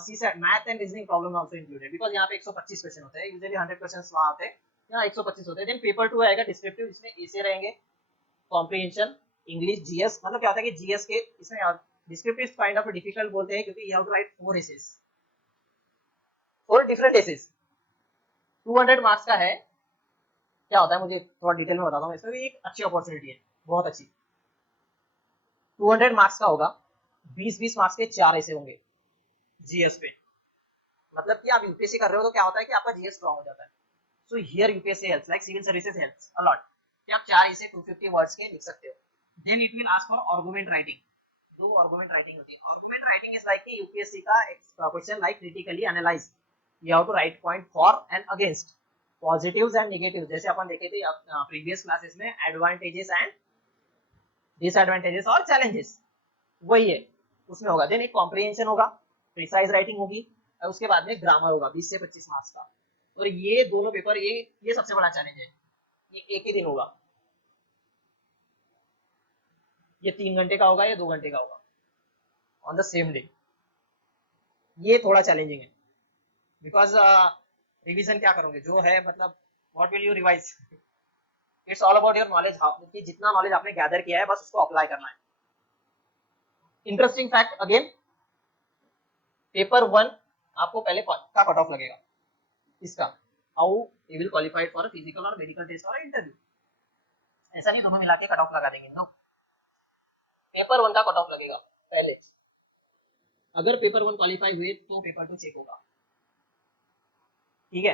CSAT math and reasoning problem also included, because यहाँ पे 125 क्वेश्चन होते हैं, यूजुअली 100 क्वेश्चंस वहां होते हैं, यहाँ 125 होते हैं. देन पेपर 2 आएगा डिस्क्रिप्टिव, इसमें ऐसे रहेंगे, कॉम्प्रिहेंशन, इंग्लिश, जीएस. मतलब क्या होता है कि जीएस के इसमें डिस्क्रिप्टिव काइंड ऑफ डिफिकल्ट बोलते हैं क्योंकि you have to write 4 essays, 4 different essays. 200 marks का है. क्या होता है मुझे थोड़ा डिटेल में बताता हूँ. इसमें भी एक अच्छी अपॉर्चुनिटी है, बहुत अच्छी. 200 मार्क्स का होगा, 20-20 मार्क्स के 4 ऐसे होंगे जीएस पे. मतलब कि आप यूपीएससी कर रहे हो तो क्या होता है कि आपका जीएस स्ट्रांग हो जाता है. So here UPSC helps, like civil services helps a lot, कि आप 4 ऐसे 250 वर्ड्स के लिख सकते हो. Then it will ask for argument writing. 2 argument writing होती है. Argument writing is like UPSC का question like critically analyse, you have to write point for and against, positives and negatives, जैसे अपन देखे थे प्रीवियस क्लासेस में, एडवांटेजेस एंड डिसएडवांटेजेस और चैलेंजेस, वही है उसमें होगा. देन एक कॉम्प्रिहेंशन होगा, प्रिसाइज राइटिंग होगी, और उसके बाद में ग्रामर होगा 20 से 25 मार्क्स का. और ये दोनों पेपर, ये सबसे बड़ा चैलेंज है, ये एक ही दिन होगा, ये 3 घंटे का होगा या 2 घंटे का होगा ऑन द सेम डे. ये थोड़ा चैलेंजिंग है, बिकॉज रिवीजन क्या करोगे जो है, मतलब what will you revise. It's all about your knowledge, how कि जितना नॉलेज आपने गैदर किया है बस उसको अप्लाई करना है. इंटरेस्टिंग फैक्ट अगेन, पेपर 1 आपको पहले का कट ऑफ लगेगा इसका, how you will qualified for a physical और मेडिकल टेस्ट और इंटरव्यू. ऐसा नहीं दोनों मिला के कट ऑफ लगा देंगे, नो. पेपर 1 का कट ऑफ लगेगा पहले. अगर पेपर 1 क्वालिफाई हुए तो पेपर 2 चेक होगा, ठीक है.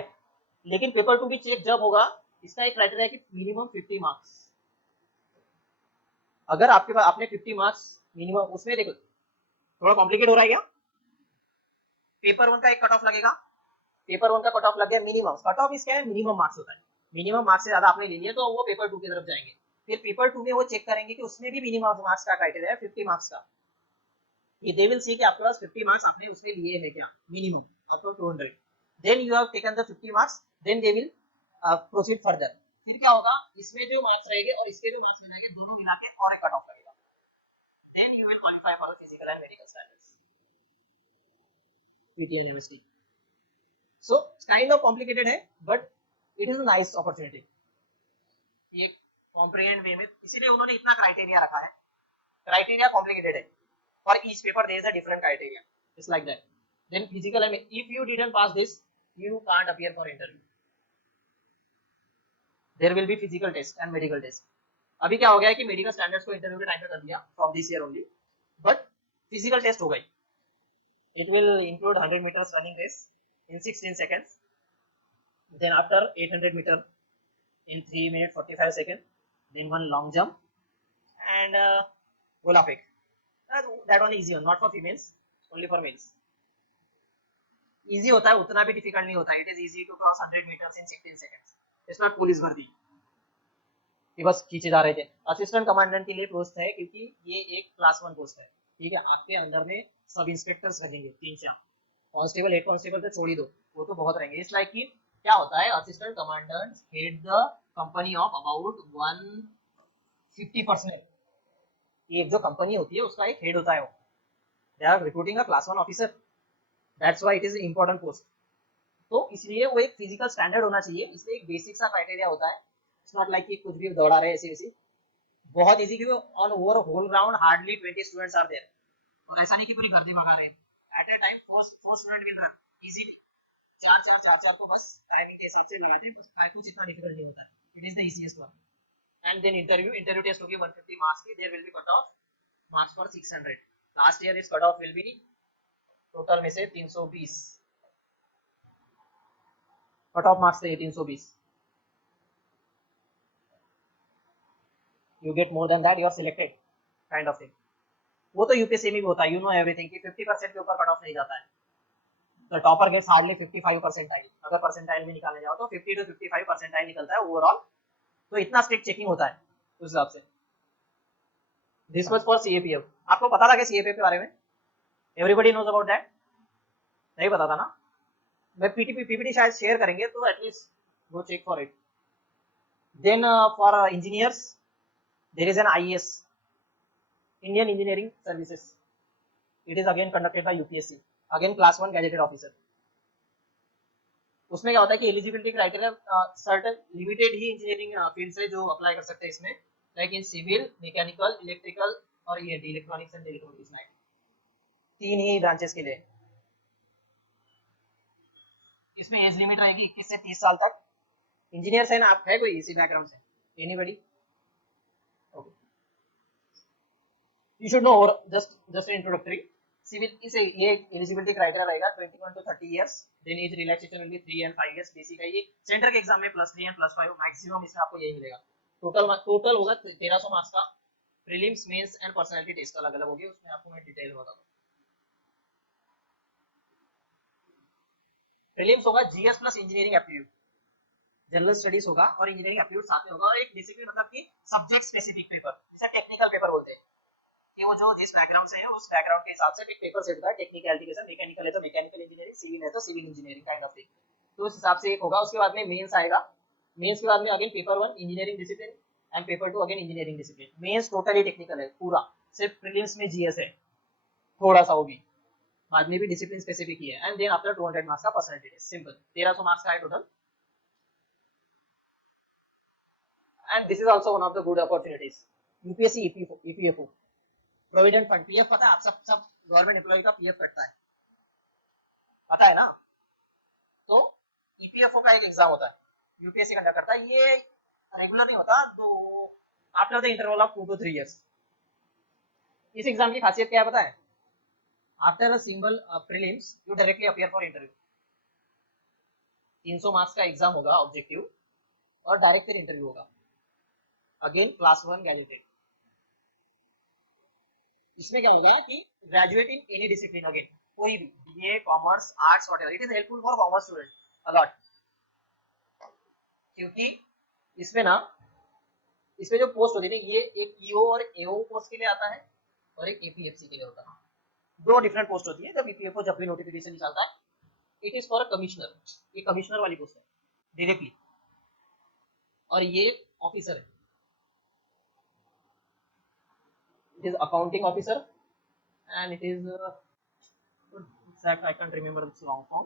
लेकिन पेपर 2 भी चेक जब होगा, इसका एक क्राइटेरिया है कि मिनिमम 50 मार्क्स, अगर आपके पास आपने 50 मार्क्स मिनिमम, उसमें देखो थोड़ा कॉम्प्लिकेट हो रहा है क्या? पेपर वन का एक कट ऑफ लगेगा, पेपर वन का कट ऑफ लग गया मिनिमम, कट ऑफ इसका है मिनिमम मार्क्स होता है, मिनिमम मार्क्स से ज्यादा आपने ले लिया तो वो पेपर टू की तरफ जाएंगे। फिर पेपर टू में वो चेक करेंगे कि उसमें भी मिनिमम मार्क्स का क्राइटेरिया है 50 मार्क्स का, ये दे विल सी कि आपके पास 50 मार्क्स आपने उसमें लिए हैं क्या minimum out of 200, then you have taken the 50 marks, then they will proceed further. फिर क्या होगा, इसमें जो मार्क्स रहेंगे और इसके जो मार्क्स रहेंगे दोनों मिला के और एक कट ऑफ लगेगा, then you will qualify for the physical and medical standards PT and MST. So kind of complicated है but it is a nice opportunity, ये कॉम्प्रिहेंड वे में, इसीलिए उन्होंने इतना क्राइटेरिया रखा है, क्राइटेरिया कॉम्प्लिकेटेड है, for each paper there is a different criteria, it's like that. Then physical, I mean, if you didn't pass this you can't appear for interview, there will be physical test and medical test. अभी क्या हो गया है कि मेडिकल स्टैंडर्ड्स को इंटरव्यू के टाइम पे कर दिया from this year only, but physical test हो गई, it will include 100 meters running race in 16 seconds, then after 800 meter in 3 minutes 45 seconds, then one long jump and gola pick. That one easy one, not for females, only for males. Easy होता है, उतना भी डिफिकल्ट नहीं होता है, it is easy to cross 100 meters in 16 seconds. It's not police भर्ती कि बस खींचे जा रहे थे। असिस्टेंट कमांडेंट के लिए पोस्ट है क्योंकि ये एक क्लास 1 पोस्ट है, ठीक है, आपके अंदर में सब इंस्पेक्टर्स रहेंगे 3-4, कांस्टेबल हेड कांस्टेबल तो छोड़ ही दो, वो तो बहुत रहेंगे। इट्स लाइक कि क्या होता है, assistant commandant head the company of about 150 personal, ये एक जो कंपनी होती है उसका एक हेड होता है, वो they are recruiting a class 1 officer, that's why it is important post. तो इसलिए वो एक फिजिकल स्टैंडर्ड होना चाहिए, इसलिए एक बेसिक सा क्राइटेरिया होता है। इट्स नॉट लाइक कि कुछ भी दौड़ा रहे ऐसे वैसे, बहुत इजी, क्योंकि on over whole ground hardly 20 students are there, और ऐसा नहीं कि पूरी गर्दी भगा रहे हैं। At a time 4 student will run easily, 4 को बस टाइमिंग के हिसाब से लगाते हैं, बस कुछ इतना डिफिकल्ट नहीं होता है, it is the easiest one. And then interview test होगी 150 मार्क्स की, there will be cut off marks for 600, last year is cut off will be total में से 320, कट ऑफ मार्क्स थे 320, you get more than that you are selected kind of thing. वो तो यूपीएससी में भी होता है, यू नो एवरीथिंग कि 50% के ऊपर कट ऑफ नहीं जाता है, तो टॉपर गेट्स हार्डली 55 परसेंटाइल, अगर परसेंटाइल में निकालने जाओ तो 50 to 55 परसेंटाइल निकलता है ओवरऑल, तो इतना स्ट्रिक्ट चेकिंग होता है उस हिसाब से। This was for CAPF. आपको पता था क्या सीएपीएफ के बारे में? Everybody knows about that? नहीं पता था ना? मैं पीपीटी शायद शेयर करेंगे तो at least go check for it. Then for engineers there is an IAS, Indian engineering services, it is again conducted by UPSC, again class 1 gazetted officer. उसमें क्या होता है कि एलिजिबिलिटी क्राइटेरिया सर्टेन लिमिटेड ही इंजीनियरिंग फील्ड से जो अप्लाई कर सकते हैं इसमें, like in civil, mechanical, electrical और ये इलेक्ट्रॉनिक्स एंड इलेक्ट्रॉनिक्स में 3 ही ब्रांचेस के लिए। इसमें एज लिमिट रहेगी 21 से 30 साल तक। इंजीनियर्स है ना आप, है कोई इसी बैकग्राउंड से? Anybody? Okay, you should know just introductory. Civil इसे ये एलिजिबिलिटी क्राइटेरिया रहेगा 21 to 30 years, then age relaxation will be 3 and 5 years. Basic है ये, सेंटर के एग्जाम में +3 and +5 मैक्सिमम इसमें आपको यही मिलेगा। टोटल होगा 1300 मार्क्स का, prelims, mains and personality test अलग अलग होगी, उसमें आपको मैं डिटेल में बताऊंगा। प्रीलिम्स होगा GS plus engineering aptitude, general studies होगा और इंजीनियरिंग एप्टीट्यूड साथ में होगा, और एक डिसिप्लिन मतलब कि सब्जेक्ट स्पेसिफिक पेपर, जिसे टेक्निकल पेपर बोलते हैं, कि वो जो जिस बैकग्राउंड से है उस बैकग्राउंड के हिसाब से एक पेपर सेट होता है टेक्निकलिटी के साथ। मैकेनिकल है तो मैकेनिकल इंजीनियरिंग, सिविल है तो civil engineering kind of thing, तो उस हिसाब से एक होगा। उसके बाद में मेंस आएगा, मेंस के बाद में again paper 1 engineering discipline and paper 2 again engineering discipline. Mains totally technical है पूरा, सिर्फ प्रीलिम्स में जीएस है थोड़ा सा, वो भी बाद में भी डिसिप्लिन स्पेसिफिक ही है। एंड देन आफ्टर 200 मार्क्स का पर्सनालिटी टेस्ट, सिंपल 1300 मार्क्स का है total. And this is also one of the good opportunities. UPSC EPFO, provident fund, PF पता है आप सब गवर्नमेंट एम्प्लॉय का पीएफ कटता है, पता है ना? तो ईपीएफओ का एक एग्जाम होता है, यूपीएससी कंडक्ट करता है, ये रेगुलर नहीं होता, दो after the interval of 2 to 3 years. इस एग्जाम की खासियत क्या है पता है? After a single prelims you directly appear for interview. 300 marks का एग्जाम होगा ऑब्जेक्टिव, और डायरेक्ट फिर इंटरव्यू होगा, अगेन क्लास 1 गैजेटेड। इसमें क्या होगा कि graduate in any discipline, again कोई भी BA commerce arts whatever, it is helpful for commerce student a lot, क्योंकि इसमें ना, इसमें जो पोस्ट होती है ये एक ईओ और एओ पोस्ट के लिए आता है और एक एपीएफसी के लिए होता है, दो डिफरेंट पोस्ट होती है। जब ईपीएफओ जब भी नोटिफिकेशन निकालता है, इट इज फॉर कमिश्नर, ये कमिश्नर वाली पोस्ट है डायरेक्टली, और ये ऑफिसर है, it is accounting officer and it is exact I can't remember its long form.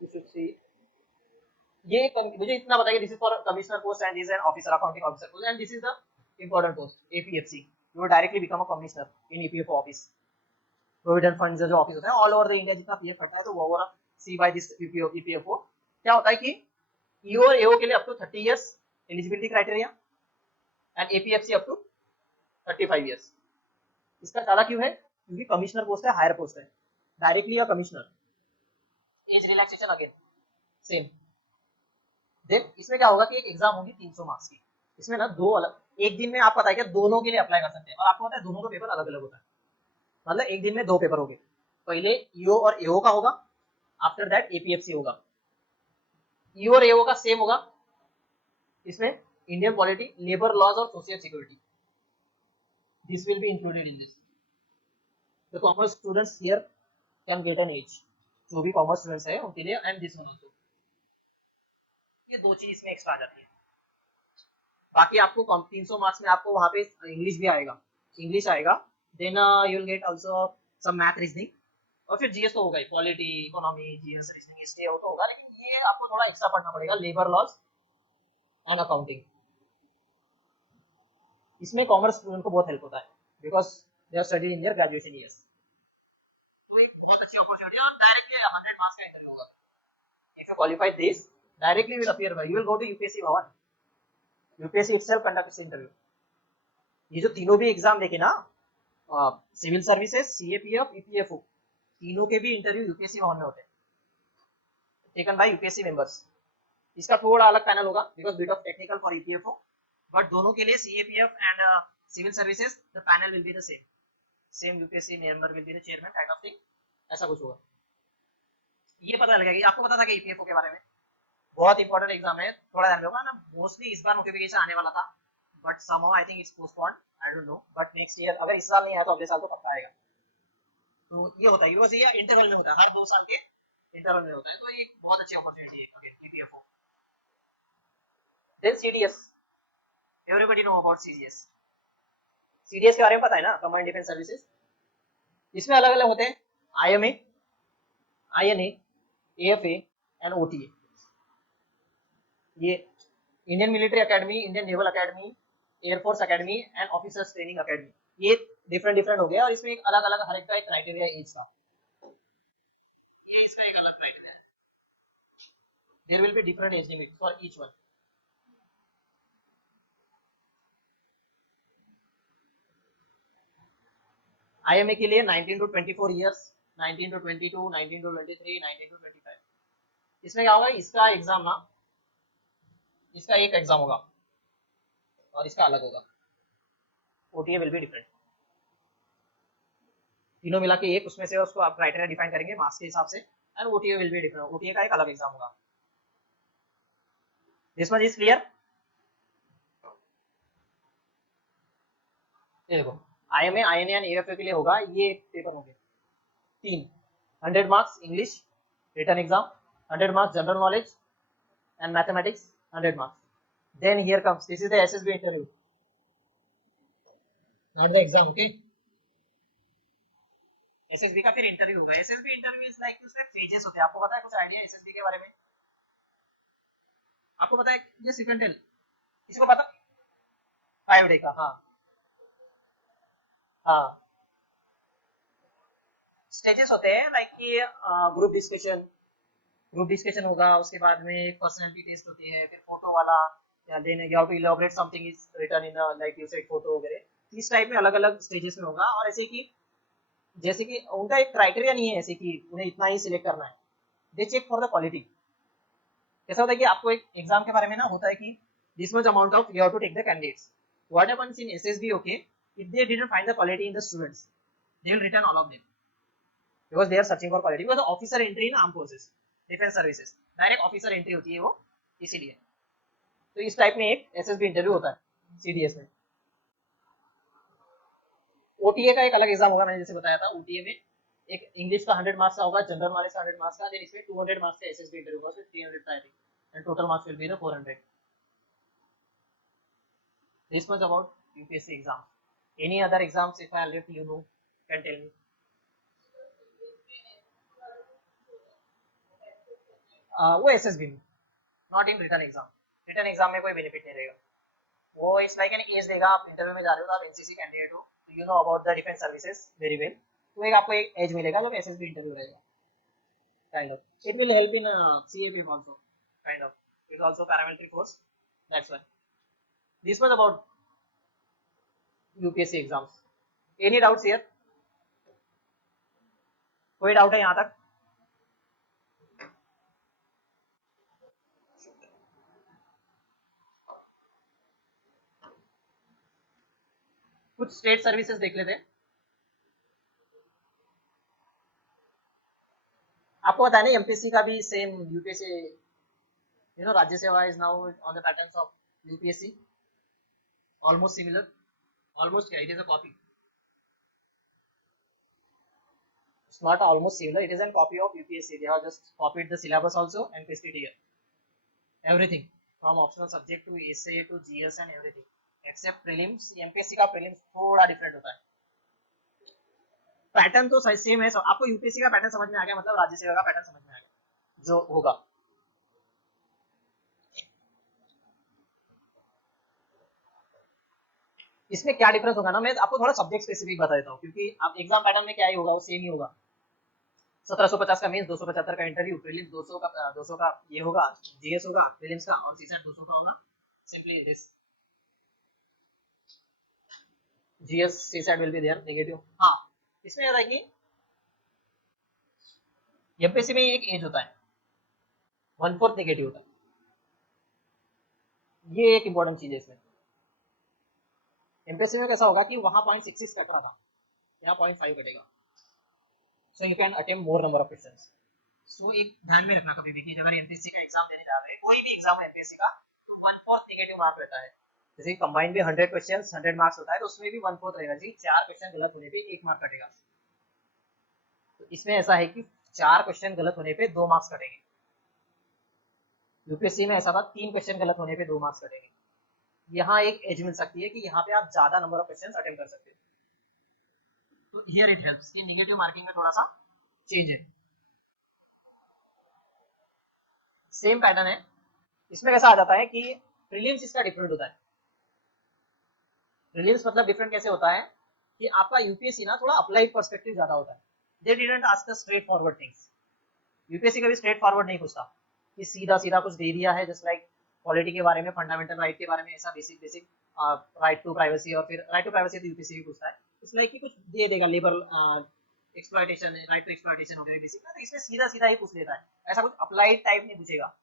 You should see. ये मुझे इतना बताइए, this is for commissioner post and this an officer accounting officer post and this is the important post APFC, you will directly become a commissioner in EPFO office. Provident funds जो ऑफिस होता है ऑल ओवर द इंडिया जितना पीएफ करता है, तो वो oversee by this EPFO क्या होता है कि ईओ और एओ के लिए up to 30 years eligibility criteria and APFC up to 35 years. इसका ज्यादा क्यों है? क्योंकि कमिश्नर पोस्ट है, हायर पोस्ट है, directly a commissioner. Age relaxation again same. Then इसमें क्या होगा कि एक एग्जाम होगी 300 मार्क्स की, इसमें ना दो अलग, एक दिन में आप पता है कि दोनों के लिए अप्लाई कर सकते हैं, और आपको पता है दोनों का पेपर अलग अलग होता है, मतलब एक दिन में दो पेपर होंगे, पहले ईओ और एओ का होगा, आफ्टर दैट एपीएफसी होगा। ईओ और एओ का सेम होगा, इसमें इंडियन पॉलिटी, लेबर लॉज और social security, this will be included in this. The commerce students here can get an edge, जो भी कॉमर्स स्टूडेंट्स है उनके लिए, एंड दिस वन आल्सो, ये दो चीज इसमें एक्स्ट्रा आ जाती है। बाकी आपको 300 मार्क्स में आपको वहां पे इंग्लिश भी आएगा, इंग्लिश आएगा, then you will get also some math reasoning, और फिर जीएस तो होगा ही, polity economy GS reasoning history तो होगा, लेकिन ये आपको थोड़ा एक्स्ट्रा पढ़ना पड़ेगा, लेबर लॉज एंड अकाउंटिंग। इसमें कॉमर्स स्टूडेंट को बहुत हेल्प होता है because they are study in their graduation years, तो एक बहुत अच्छी अपॉर्चुनिटी है, और डायरेक्टली 100 मार्क्स का इंटरव्यू होगा। If you qualify this, directly will appear by, you will go to UPSC Bhavan, UPSC itself conducts interview. ये जो तीनों भी एग्जाम देखे ना, सिविल सर्विसेज, सीएपीएफ, ईपीएफओ, तीनों के भी इंटरव्यू यूपीएससी भवन में होते हैं, टेकन बाय यूपीएससी मेंबर्स। इसका थोड़ा अलग पैनल होगा because bit of technical for EPFO, but दोनों के लिए CAPF and civil services the panel will be the same, same UPSC member will be the chairman kind of thing, ऐसा कुछ होगा। ये पता लगेगा कि आपको पता था कि ईपीएफओ के बारे में, बहुत इंपॉर्टेंट एग्जाम है, थोड़ा ध्यान होगा ना, मोस्टली इस बार नोटिफिकेशन आने वाला था, but somehow I think it's postponed, I don't know, but next year, अगर इस साल नहीं आया तो अगले साल तो पक्का आएगा। तो ये होता है, यूएसए या इंटरवल में होता है, हर 2 साल के इंटरवल में होता है, तो ये बहुत अच्छी अपॉर्चुनिटी है again EPFO. Then CDS, everybody know about CDS, CDS के बारे में पता है ना, कमांड डिफेंस सर्विसेज। इसमें अलग अलग होते हैं, IMA, INA, AFA and OTA. ये Indian military academy, Indian naval academy, air force academy and officers training academy, ये डिफरेंट डिफरेंट हो गया, और इसमें एक अलग अलग हर एक का एक क्राइटेरिया है एज का, ये इसका एक अलग क्राइटेरिया है, there will be different age limit for each one. IMA के लिए 19 to 24 years, 19 to 22, 19 to 23, 19 to 25। इसमें क्या होगा, इसका एग्जाम ना, इसका एक एग्जाम होगा और इसका अलग होगा, ओटीए विल बी डिफरेंट, तीनों मिला के एक, उसमें से उसको आप क्राइटेरिया डिफाइन करेंगे मार्क्स के हिसाब से, and OTA will be different, OTA का एक अलग एग्जाम होगा। This much is clear? ये देखो, आईएमए, आईएनए एंड एएफए के लिए होगा, ये पेपर होंगे 3, 100 marks English written exam, 100 marks general knowledge and mathematics, 100 marks. Then here comes, this is the SSB interview, not the exam, okay. SSB का फिर इंटरव्यू होगा, एसएसबी इंटरव्यू इज लाइक उसमें पेजेस होते हैं, आपको पता है कुछ आइडिया एसएसबी के बारे में? आपको पता है ये सिक्वेंटल, किसी को पता? 5 डे का, हाँ हाँ, स्टेजेस होते हैं, लाइक कि ग्रुप डिस्कशन होगा, उसके बाद में पर्सनालिटी टेस्ट होती है, फिर फोटो वाला, या then you have to elaborate something is written in like you said photo वगैरह, इस टाइप में अलग अलग स्टेजेस में होगा। और ऐसे कि जैसे कि उनका एक क्राइटेरिया नहीं है ऐसे कि उन्हें इतना ही सिलेक्ट करना है, दे चेक फॉर द क्वालिटी। कैसा होता है कि आपको एक एग्जाम के बारे में ना होता है कि this much amount of you have to take the candidates, what happens in SSB, okay, if they didn't find the quality in the students, they will return all of them because they are searching for quality, because the officer entry in armed forces, defence services, direct officer entry होती है वो, इसीलिए। तो इस टाइप में एक एसएसबी इंटरव्यू होता है सीडीएस में। ओटीए का एक अलग एग्जाम होगा, मैंने जैसे बताया था। ओटीए में एक इंग्लिश का 100 मार्क्स का होगा, जनरल नॉलेज का 100 मार्क्स का, देन इसमें 200 मार्क्स का एसएसबी इंटरव्यू होगा, 300 का I think, and total marks will be the 400। This much about UPSC exam. Any other exams if I let you know, can tell me. वो एसएसबी में, not in written exam. Written exam में कोई बेनिफिट नहीं रहेगा, वो इट्स लाइक एन एज देगा। आप इंटरव्यू में जा रहे हो तो आप एनसीसी कैंडिडेट हो, you know about the defence services very well, तो एक आपको एक एज मिलेगा जब एसएसबी इंटरव्यू रहेगा। Kind of it will help in CAP also, kind of it also paramilitary force, that's why. This was about UPSC exams. Any doubts here? कोई डाउट है यहाँ तक? कुछ स्टेट सर्विसेज देख लेते हैं। आपको पता है ना एमपीएससी का भी सेम यूपीएससी, यू नो राज्य सेवा is now on the patterns of UPSC, almost similar, almost क्या, it is a copy, it's not almost similar, it is a copy of UPSC. They have just copied the syllabus also and pasted here, everything from optional subject to essay to GS and everything except prelims। MPSC का prelims थोड़ा डिफरेंट होता है, पैटर्न तो सेम है। आपको यूपीएससी का पैटर्न समझ में आ गया, मतलब राज्य सेवा का पैटर्न समझ में आ गया जो होगा। इसमें क्या डिफरेंस होगा ना, मैं आपको थोड़ा सब्जेक्ट स्पेसिफिक बता देता हूँ, क्योंकि आप एग्जाम पैटर्न में क्या ही होगा, वो सेम ही होगा। 1750 का मीन्स 275 का इंटरव्यू, प्रीलिम्स 200 का ये होगा, जीएस होगा प्रीलिम्स का, और सीसैट 200 का होगा। Simply this GS CSAT will be there negative. हाँ, इसमें याद है कि एमपीएससी में एक एज होता है, 1/4 नेगेटिव होता है, ये एक इंपॉर्टेंट चीज है इसमें। एमपीएससी में कैसा होगा कि वहां 0.66 कट रहा था, यहाँ 0.5 कटेगा, so you can attempt more number of questions. So एक ध्यान में रखना कभी भी कि अगर एमपीएससी का एग्जाम देने जा रहे हैं, कोई भी एग्जाम है एमपीएससी का, तो 1/4 नेगेटिव मार्क रहता है। जैसे कंबाइंड में 100 क्वेश्चंस 100 मार्क्स होता है, तो उसमें भी 1/4 रहेगा जी, 4 क्वेश्चन गलत होने पे 1 मार्क कटेगा। तो इसमें ऐसा है कि 4 क्वेश्चन गलत होने पे 2 मार्क्स कटेंगे। यूपीएससी में ऐसा था 3 क्वेश्चन गलत होने पे 2 मार्क्स कटेंगे। यहाँ एक एज मिल सकती है कि यहाँ पे आप ज्यादा नंबर ऑफ क्वेश्चन अटेम्प्ट कर सकते हो, तो हियर इट हेल्प्स कि नेगेटिव मार्किंग में थोड़ा सा चेंज है। सेम पैटर्न है, इसमें कैसा आ जाता है कि प्रीलिम्स इसका डिफरेंट होता है। प्रीलिम्स मतलब डिफरेंट कैसे होता है कि आपका यूपीएससी ना थोड़ा अप्लाइड पर्सपेक्टिव ज्यादा होता है। They didn't ask straight forward things. UPSC कभी स्ट्रेट फॉरवर्ड नहीं पूछता कि सीधा सीधा कुछ दे दिया है, जस्ट लाइक पॉलिटी के बारे में, फंडामेंटल राइट के बारे में, ऐसा basic basic right to privacy, और फिर राइट टू प्राइवेसी तो यूपीएससी भी पूछता है, इट्स लाइक कि कुछ दे देगा, labour exploitation, right to exploitation हो गई बेसिक ना, तो इसमें सीधा सीधा ही पूछ लेता है, ऐसा कुछ अप्लाइड टाइप नहीं पूछेगा।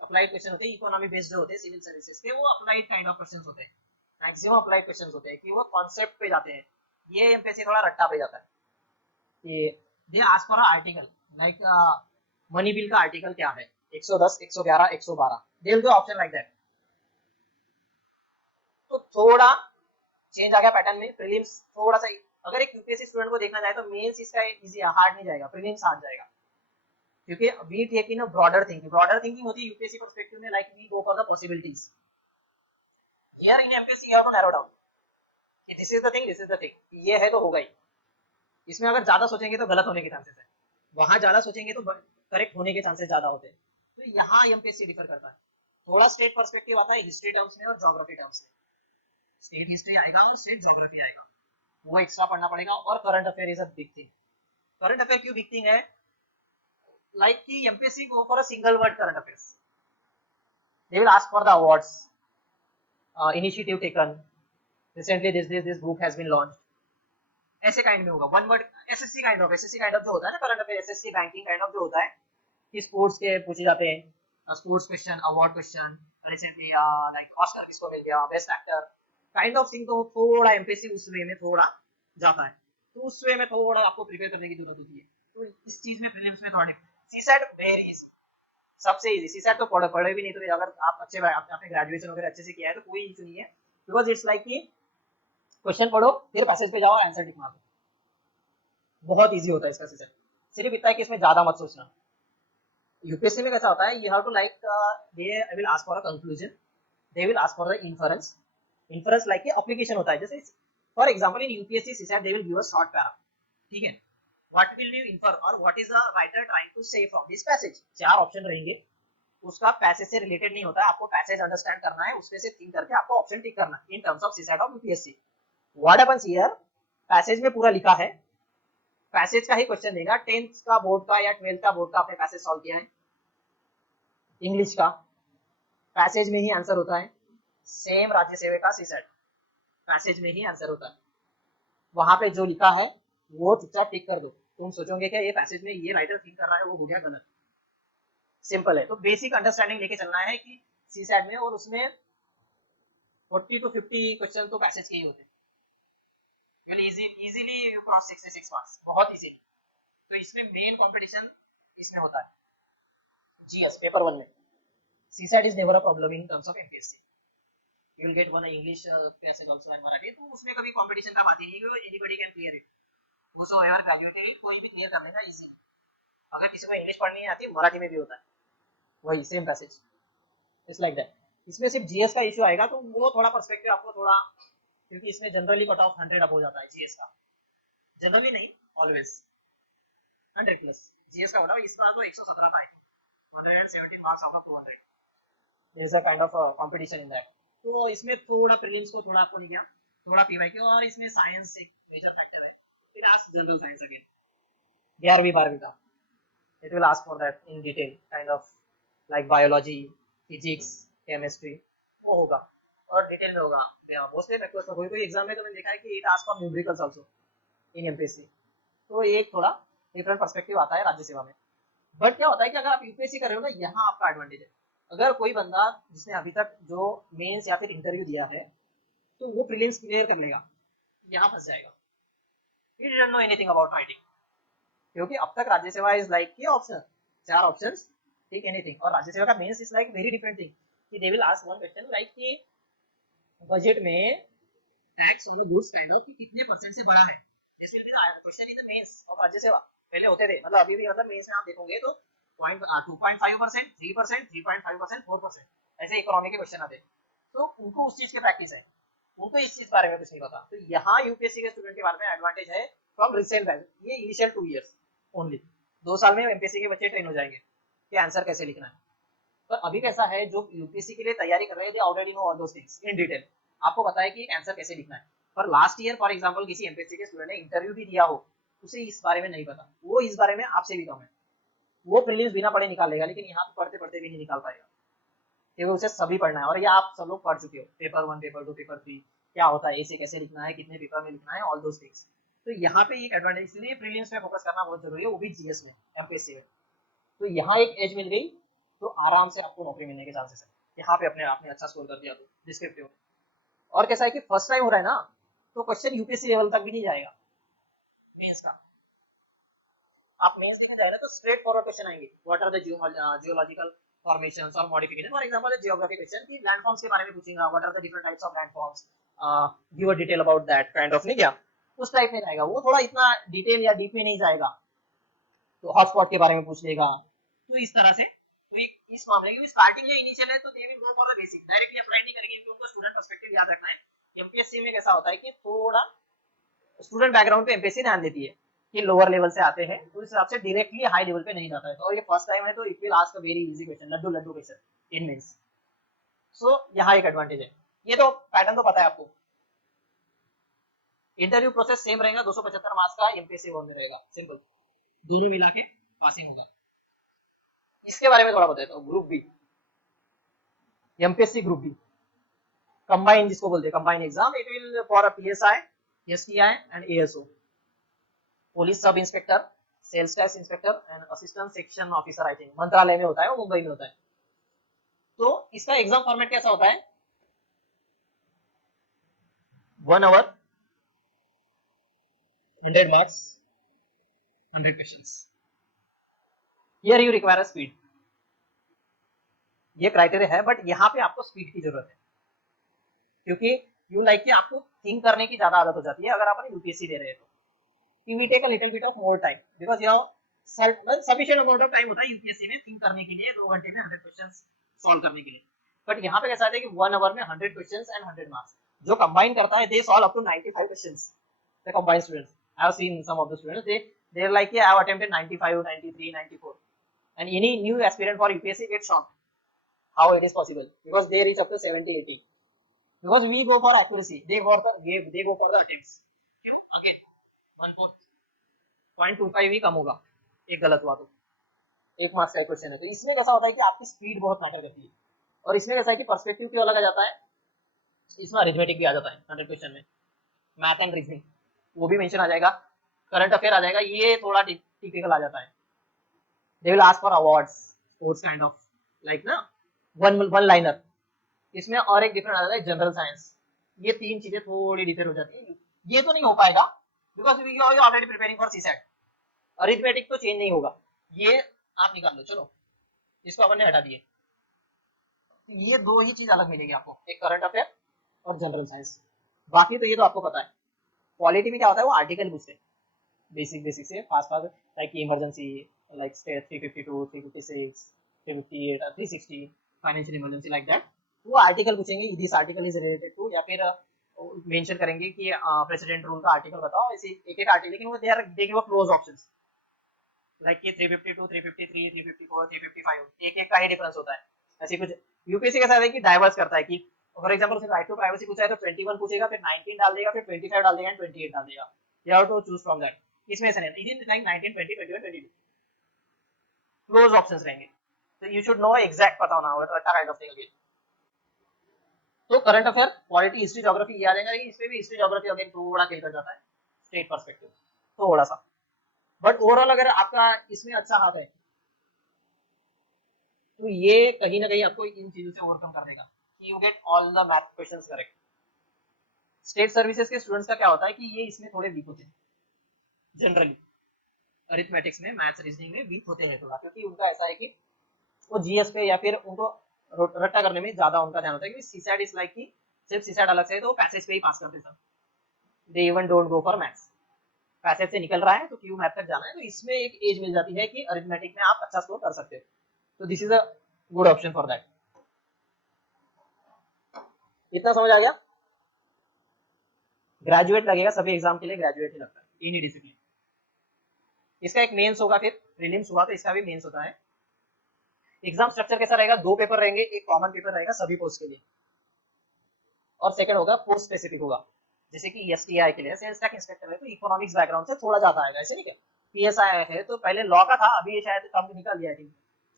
अप्लाइड क्वेश्चन होते हैं इकोनॉमी बेस्ड जो होते हैं सिविल सर्विसेज के, वो अप्लाइड काइंड ऑफ क्वेश्चंस होते हैं, मैक्सिमम अप्लाइड क्वेश्चंस होते हैं कि वो कॉन्सेप्ट पे जाते हैं। ये एमपीएससी थोड़ा रट्टा पे जाता है कि they ask for article, like money bill का आर्टिकल क्या है, 110 111 112, दे will give option like that. तो थोड़ा चेंज आ गया पैटर्न में। प्रीलिम्स थोड़ा सा, अगर एक यूपीएससी स्टूडेंट को देखना जाए तो मेंस इसका इजी हार्ड नहीं जाएगा, प्रीलिम्स हार्ड जाएगा, क्योंकि we take in a broader thinking. Broader thinking होती है यूपीएससी पर्सपेक्टिव में, like we go for the possibilities. Here in MPSC you have to narrow down कि this is the thing, this is the thing, ये है तो होगा ही। इसमें अगर ज्यादा सोचेंगे तो गलत होने के चांसेस है, वहां ज्यादा सोचेंगे तो करेक्ट होने के चांसेस ज्यादा होते हैं। तो यहाँ एमपीएससी डिफर करता है, थोड़ा स्टेट पर्सपेक्टिव आता है हिस्ट्री टर्म्स में और ज्योग्राफी टर्म्स में। स्टेट हिस्ट्री आएगा और स्टेट ज्योग्राफी आएगा, वो एक्स्ट्रा पढ़ना पड़ेगा। और current affair is a big thing. Current affair क्यों बिग थिंग है, लाइक कि MPSC go for a single word current affairs, they will ask for the awards, initiative taken, recently this book has been launched, ऐसे काइंड में होगा। One word SSC kind of जो होता है ना current affair, SSC banking kind of जो होता है कि स्पोर्ट्स के पूछे जाते हैं, sports question, award question, recently like Oscar किसको मिल गया, best actor, kind of thing, तो थोड़ा एमपीएससी उस वे में थोड़ा जाता है, तो उस वे में थोड़ा आपको प्रिपेयर करने की जरूरत होती है। तो इस चीज में प्रीलिम्स में थोड़ा सीसैट वेरी सबसे इजी, सीसैट तो पढ़े भी नहीं तो अगर आप अच्छे आपने ग्रेजुएशन वगैरह अच्छे से किया है तो कोई इशू नहीं है, बिकॉज इट्स लाइक कि क्वेश्चन पढ़ो फिर पैसेज पे जाओ आंसर टिक मार दो, बहुत इजी होता है इसका सीसैट। सिर्फ इतना है कि इसमें ज्यादा मत सोचना। यूपीएससी में कैसा होता है, you have to like they will ask for a conclusion, they will ask for the inference, inference like कि एप्लीकेशन होता है, जैसे for example in UPSC CSAT they will give a short para, ठीक है, व्हाट विल यू इन्फर और what is the writer trying to say from this passage, चार ऑप्शन रहेंगे, उसका पैसेज से रिलेटेड नहीं होता है, आपको पैसेज अंडरस्टैंड करना है, उसमें से थिंक करके आपको ऑप्शन टिक करना है इन terms of CSAT of UPSC. What happens here, passage में पूरा लिखा है, पैसेज का ही क्वेश्चन देगा, 10th का बोर्ड का या 12th का बोर्ड का आपने पैसेज सॉल्व किया है, इंग्लिश का पैसेज में ही आंसर होता है, सेम राज्य सेवा का सीसैट पैसेज में ही आंसर होता है, वहां पे जो लिखा है वो चुपचाप टिक कर दो, तुम सोचोगे क्या ये पैसेज में ये राइटर थिंक कर रहा है वो हो गया गलत, सिंपल है। तो बेसिक अंडरस्टैंडिंग लेके चलना है कि सीसैट में, और उसमें 40 to 50 क्वेश्चन तो पैसेज के ही होते हैं, इजीली यू क्रॉस 66 मार्क्स बहुत इजीली। तो इसमें मेन कंपटीशन इसमें होता है जीएस पेपर 1 में, CSAT is never a problem in terms of MPSC, you will get one English passage also and Marathi, तो उसमें कभी कंपटीशन का बात ही नहीं है, anybody can clear it, whosoever graduated कोई भी क्लियर कर देगा इजीली। अगर किसी को इंग्लिश पढ़नी नहीं आती मराठी में भी होता है वही same passage, it's like that. इसमें सिर्फ जीएस का इशू आएगा तो वो थोड़ा पर्सपेक्टिव आपको थोड़ा, क्योंकि इसमें जनरली कट ऑफ 100 अप हो जाता है जीएस का, जनरली नहीं ऑलवेज 100 प्लस जीएस का होता है, इस बार तो 117 था, 117 marks out of 200, there is a kind of competition in that. तो इसमें थोड़ा प्रीलिम्स को थोड़ा आपको नहीं गया, थोड़ा पीवाईक्यू, और इसमें साइंस एक मेजर फैक्टर है, फिर आज जनरल साइंस अगेन 11वीं 12वीं का, it will ask for that in detail kind of like biology, physics, chemistry, वो होगा और डिटेल में होगा मोस्टली। कोई कोई एग्जाम में तो मैंने देखा है कि it ask for numericals also in MPSC, तो एक थोड़ा डिफरेंट पर्सपेक्टिव आता है राज्य सेवा में। बट क्या होता है कि अगर आप यूपीएससी कर रहे हो ना, यहाँ आपका एडवांटेज है, अगर कोई बंदा जिसने अभी तक जो मेंस या फिर इंटरव्यू दिया है तो वो प्रीलिम्स क्लियर कर लेगा, यहाँ फंस जाएगा, he doesn't know anything about writing, क्योंकि अब तक राज्य सेवा इज लाइक कि ऑप्शन, चार ऑप्शंस, ठीक एनीथिंग, और राज्य सेवा का mains is like very different thing, कि they will ask one question like कि बजट में tax on goods kind of कितने परसेंट से बढ़ा है, this will be the question in the mains of राज्य सेवा। पहले होते थे, मतलब अभी भी मतलब मेंस में आप देखोगे तो 2.5%, 3%, 3.5%, 4%, ऐसे इकोनॉमी के क्वेश्चन आते, तो उनको उस चीज की प्रैक्टिस है, उनको इस चीज बारे में कुछ नहीं पता। तो यहाँ यूपीएससी के स्टूडेंट के बारे में एडवांटेज है फ्रॉम रिसेंट बैच, ये इनिशियल 2 इयर्स ओनली, 2 साल में एमपीएससी के बच्चे ट्रेन हो जाएंगे कि आंसर कैसे लिखना है। पर अभी कैसा है, जो यूपीएससी के लिए तैयारी कर रहे हैं they already know all those things in detail, आपको पता है कि एक आंसर कैसे लिखना है। पर लास्ट ईयर फॉर एग्जांपल किसी एमपीएससी के स्टूडेंट ने इंटरव्यू भी दिया हो, उसे इस बारे में नहीं पता, वो इस बारे में आपसे भी कम है, वो प्रीलिम्स बिना पढ़े निकाल लेगा, लेकिन यहाँ पढ़ते पढ़ते भी नहीं निकाल पाएगा, क्योंकि उसे सभी पढ़ना है, और ये आप सब लोग पढ़ चुके हो, पेपर 1, पेपर 2, पेपर 3 क्या होता है, ऐसे कैसे लिखना है, कितने पेपर में लिखना है, ऑल दोस थिंग्स। तो यहाँ पे एक एडवांटेज, इसलिए प्रीलिम्स में फोकस करना बहुत जरूरी है, वो भी जीएस में, एमपीएससी में। तो यहाँ एक एज मिल गई तो आराम से आपको नौकरी मिलने के चांसेस है, यहाँ पे अपने आपने अच्छा स्कोर कर दिया तो डिस्क्रिप्टिव। और कैसा है कि फर्स्ट टाइम हो रहा है ना, तो क्वेश्चन यूपीएससी लेवल तक भी नहीं जाएगा मेंस का, आप मेंस देने जा रहे हैं तो स्ट्रेट फॉरवर्ड क्वेश्चन आएंगे, what are the geological formations और modification, for example geography question की लैंडफॉर्म्स के बारे में पूछेगा, what are the different types of landforms, give a detail about that kind of, नहीं क्या उस टाइप में जाएगा, वो थोड़ा इतना डिटेल या डीप में नहीं जाएगा, तो हॉटस्पॉट के बारे में पूछ लेगा, तो इस तरह से। तो इस मामले की स्टार्टिंग या इनिशियल है तो they will go for the basic, directly apply नहीं करेंगे, क्योंकि उनको स्टूडेंट पर्सपेक्टिव याद रखना है। एमपीएससी में कैसा होता है कि थोड़ा स्टूडेंट बैकग्राउंड पे एमपीएससी ध्यान देती है कि लोअर लेवल से आते हैं, तो इस हिसाब से डायरेक्टली हाई लेवल पे नहीं जाता है, तो ये फर्स्ट टाइम है तो it will ask a very easy question, laddu laddu question in means. So यहाँ एक एडवांटेज है, ये तो पैटर्न तो पता है आपको। इंटरव्यू प्रोसेस सेम रहेगा, 275 मार्क्स का एमपीएससी बोर्ड में रहेगा, सिंपल, दोनों मिला के पासिंग होगा। इसके बारे में थोड़ा बताता हूँ, group B, MPSC group B combine जिसको बोलते हैं, combine exam, it will for a PSI, STI and ASO, police sub inspector, sales tax inspector and assistant section officer, I think मंत्रालय में होता है, वो मुंबई में होता है। तो इसका एग्जाम फॉर्मेट कैसा होता है, 1 hour 100 marks 100 questions. Here you require a speed. ये क्राइटेरिया है, बट यहाँ पे आपको स्पीड की जरूरत है, क्योंकि यू लाइक कि आपको थिंक करने की ज्यादा आदत हो जाती है अगर आप यूपीएससी दे रहे हैं तो. We take a little bit of more time because you know sufficient amount of time होता है यूपीएससी में थिंक करने के लिए, 2 घंटे में 100 क्वेश्चंस सॉल्व करने के लिए. बट यहाँ पे कैसा है कि 1 आवर में 100 क्वेश्चंस एंड 100 मार्क्स. जो कंबाइन करता है they solve up to 95 questions. The combined students, I have seen some of the students, they are like I have attempted 95, 93, 94, and any new aspirant for UPSC gets shocked how it is possible because they reach up to 70, 80. Because we go for accuracy, they go for the attempts. Again 1.25 ही कम होगा एक गलत हुआ तो, एक मार्क्स का क्वेश्चन है. तो इसमें कैसा होता है कि आपकी स्पीड बहुत मैटर करती है. और इसमें कैसा है कि पर्सपेक्टिव क्यों अलग आ जाता है, इसमें अरिथमेटिक भी आ जाता है 100 क्वेश्चन में, मैथ एंड रीजनिंग वो भी मेंशन आ जाएगा, करंट अफेयर आ जाएगा, ये थोड़ा टिपिकल आ जाता है. दे will ask for awards, sports kind of like ना वन लाइनर. इसमें और एक डिफरेंट आ जाता है जनरल साइंस. ये तीन चीजें थोड़ी डिफर हो जाती है. ये तो नहीं हो पाएगा because we are already preparing for CSAT. Arithmetic तो चेंज नहीं होगा, ये आप निकाल लो. चलो इसको अपन ने हटा दिए. ये दो ही चीज अलग मिलेगी आपको, एक करंट अफेयर और जनरल साइंस. बाकी तो ये तो आपको पता है. पॉलिटी में क्या होता है, वो आर्टिकल पूछते हैं बेसिक से fast like emergency, like 352, 356, 358, 360, financial emergency like that. वो आर्टिकल पूछेंगे, this article is related to, या फिर मेंशन करेंगे कि प्रेसिडेंट रूल का आर्टिकल बताओ. ऐसे एक आर्टिकल, लेकिन वो they give close options like ये 352, 353, 354, 355, एक का ही डिफरेंस होता है. ऐसे कुछ यूपीएससी कैसा है कि डाइवर्स करता है कि फॉर एग्जांपल उसने राइट टू प्राइवेसी पूछा है तो 21 पूछेगा, फिर 19 डाल देगा, फिर 25 डाल देगा एंड 28 डाल देगा. You have to choose from that. इसमें ऐसा नहीं है, इट इज लाइक 19, 20, 21, 22 क्लोज ऑप्शंस रहेंगे. तो यू शुड नो एग्जैक्ट पता होना what kind of thing again. तो current affair, polity, history, geography ये आ जाएगा, लेकिन इसमें भी हिस्ट्री ज्योग्राफी अगेन थोड़ा खेल कर जाता है स्टेट पर्सपेक्टिव थोड़ा सा. बट ओवरऑल अगर आपका इसमें अच्छा हाथ है तो ये कहीं ना कहीं आपको इन चीजों से ओवरकम कर देगा कि you get all the math questions correct. State services के स्टूडेंट्स का क्या होता है कि ये इसमें थोड़े वीक होते हैं जनरली, अरिथमेटिक्स में, मैथ्स, रीजनिंग में वीक होते हैं थोड़ा, क्योंकि उनका ऐसा है कि वो जीएस पे या फिर उनको रट्टा करने में ज्यादा उनका ध्यान होता है. क्योंकि सीसैट इज लाइक कि सिर्फ सीसैट अलग से है तो पैसेज पे ही पास करते सब. They even don't go for maths. Passage से निकल रहा है तो क्यू मैथ तक जाना है, तो इसमें एक एज मिल जाती है कि अरिथमेटिक में आप अच्छा स्कोर कर सकते हो. तो this is a good option for that. इतना समझ आ गया. ग्रेजुएट लगेगा सभी एग्जाम के लिए, ग्रेजुएट ही लगता है इन डिसिप्लिन. इसका एक मेंस होगा, फिर प्रीलिम्स हुआ तो इसका भी मेंस होता है. एग्जाम स्ट्रक्चर कैसा रहेगा, 2 पेपर रहेंगे, एक कॉमन पेपर रहेगा सभी पोस्ट के लिए और सेकंड होगा पोस्ट स्पेसिफिक होगा. जैसे कि एसटीआई के लिए सेल्स टैक्स इंस्पेक्टर है तो इकोनॉमिक्स बैकग्राउंड से थोड़ा ज्यादा आएगा, ऐसे नहीं क्या. पीएसआई है तो पहले लॉ का था, अभी ये शायद कम निकल गया है.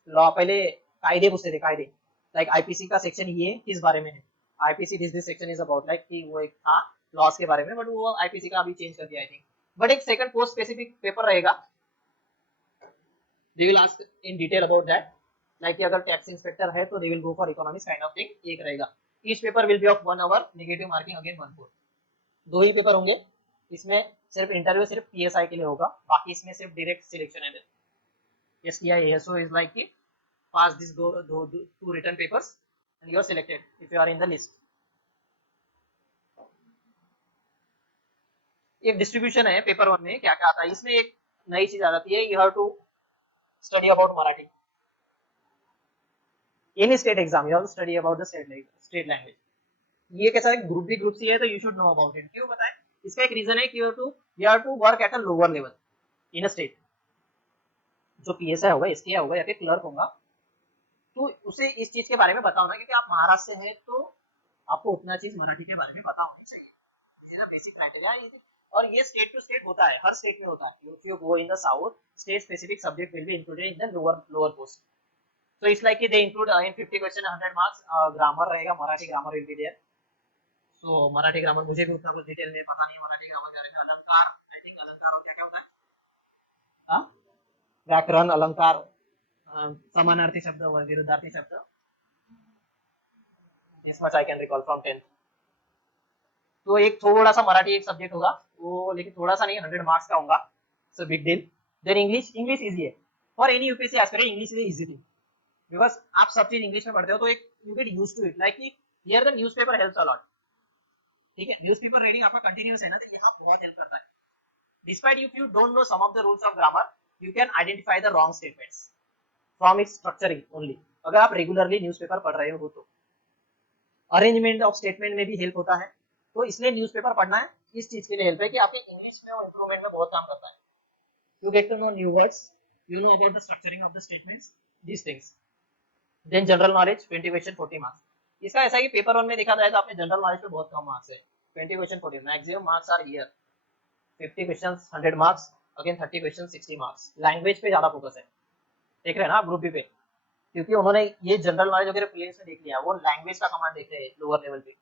लॉ पहले कायदे पूछते थे, कायदे लाइक आईपीसी का सेक्शन ये किस बारे में है, IPC this section is about like कि वो एक था लॉस के बारे में, बट वो आईपीसी का अभी चेंज कर दिया आई थिंक. बट एक सेकंड पोस्ट स्पेसिफिक पेपर रहेगा, they will ask in detail about that. Like कि अगर टैक्स इंस्पेक्टर है तो they will go for economics kind of thing. एक रहेगा, each paper will be of 1 hour, negative marking again 1/4. 2 ही पेपर होंगे. इसमें सिर्फ इंटरव्यू सिर्फ पीएसआई के लिए होगा, बाकी इसमें सिर्फ डायरेक्ट सिलेक्शन है. एसटीआई एसओ इज लाइक कि pass these two written papers and you are selected if you are in the list. एक डिस्ट्रीब्यूशन है पेपर 1 में क्या क्या आता है. इसमें एक नई चीज आ जाती है, you have to study about Marathi. Any state exam you have to study about the state language. ये कैसा है, ग्रुप बी ग्रुप सी है तो you should know about it. क्यों बताएं, इसका एक रीजन है कि you have to work at a lower level in a state. जो पीएसआई होगा, एसटीआई होगा या फिर क्लर्क होगा, तो उसे इस चीज के बारे में पता होना, क्योंकि आप महाराष्ट्र से हैं तो आपको उतना चीज मराठी के बारे में पता होनी चाहिए. ये बेसिक क्राइटेरिया. और ये स्टेट टू स्टेट होता है, हर स्टेट में होता है. If you go in the south, state specific subject will be included in the lower post. So it's like they include in 50 question 100 marks. Grammar रहेगा, Marathi grammar will be there. So Marathi grammar मुझे भी उतना कुछ डिटेल में पता नहीं है मराठी ग्रामर के बारे में. अलंकार, आई थिंक अलंकार और क्या क्या होता है, हां, व्याकरण, अलंकार, समानार्थी शब्द, विरुद्धार्थी शब्द. This much I can recall from 10th. तो एक थोड़ा सा मराठी एक सब्जेक्ट होगा वो, लेकिन थोड़ा सा नहीं, 100 मार्क्स का होगा, so big deal. Then English, English easy है for any UPSC aspirant, English is easy thing because आप सब चीज इंग्लिश में पढ़ते हो, तो एक you get used to it, like here the newspaper helps a lot. ठीक है, न्यूज़पेपर रीडिंग आपका कंटिन्यूअस है ना, तो यहाँ बहुत हेल्प करता है। Despite if you don't know some of the rules of grammar, you can identify the wrong statements from its structuring only, अगर आप रेगुलरली न्यूज़पेपर पढ़ रहे हो तो। अरेंजमेंट ऑफ स्टेटमेंट में भी हेल्प होता है, तो इसलिए न्यूज़पेपर पढ़ना है इस चीज के लिए हेल्प है कि आपके इंग्लिश में और इंप्रूवमेंट में बहुत काम करता है। You get to know new words, you know about the structuring of the statements, these things. Then general knowledge 20 question 40 marks. इसका ऐसा है कि पेपर 1 में देखा जाए तो आपने जनरल नॉलेज पे बहुत कम मार्क्स है, 20 question 40, maximum marks are here 50 questions 100 marks, again 30 question 60 marks. Language पे ज्यादा फोकस है, देख रहे हैं ना ग्रुप बी पे, क्योंकि उन्होंने ये जनरल नॉलेज वगैरह प्लेलिस्ट में देख लिया, वो लैंग्वेज का कमांड देख रहे हैं लोअर लेवल पे,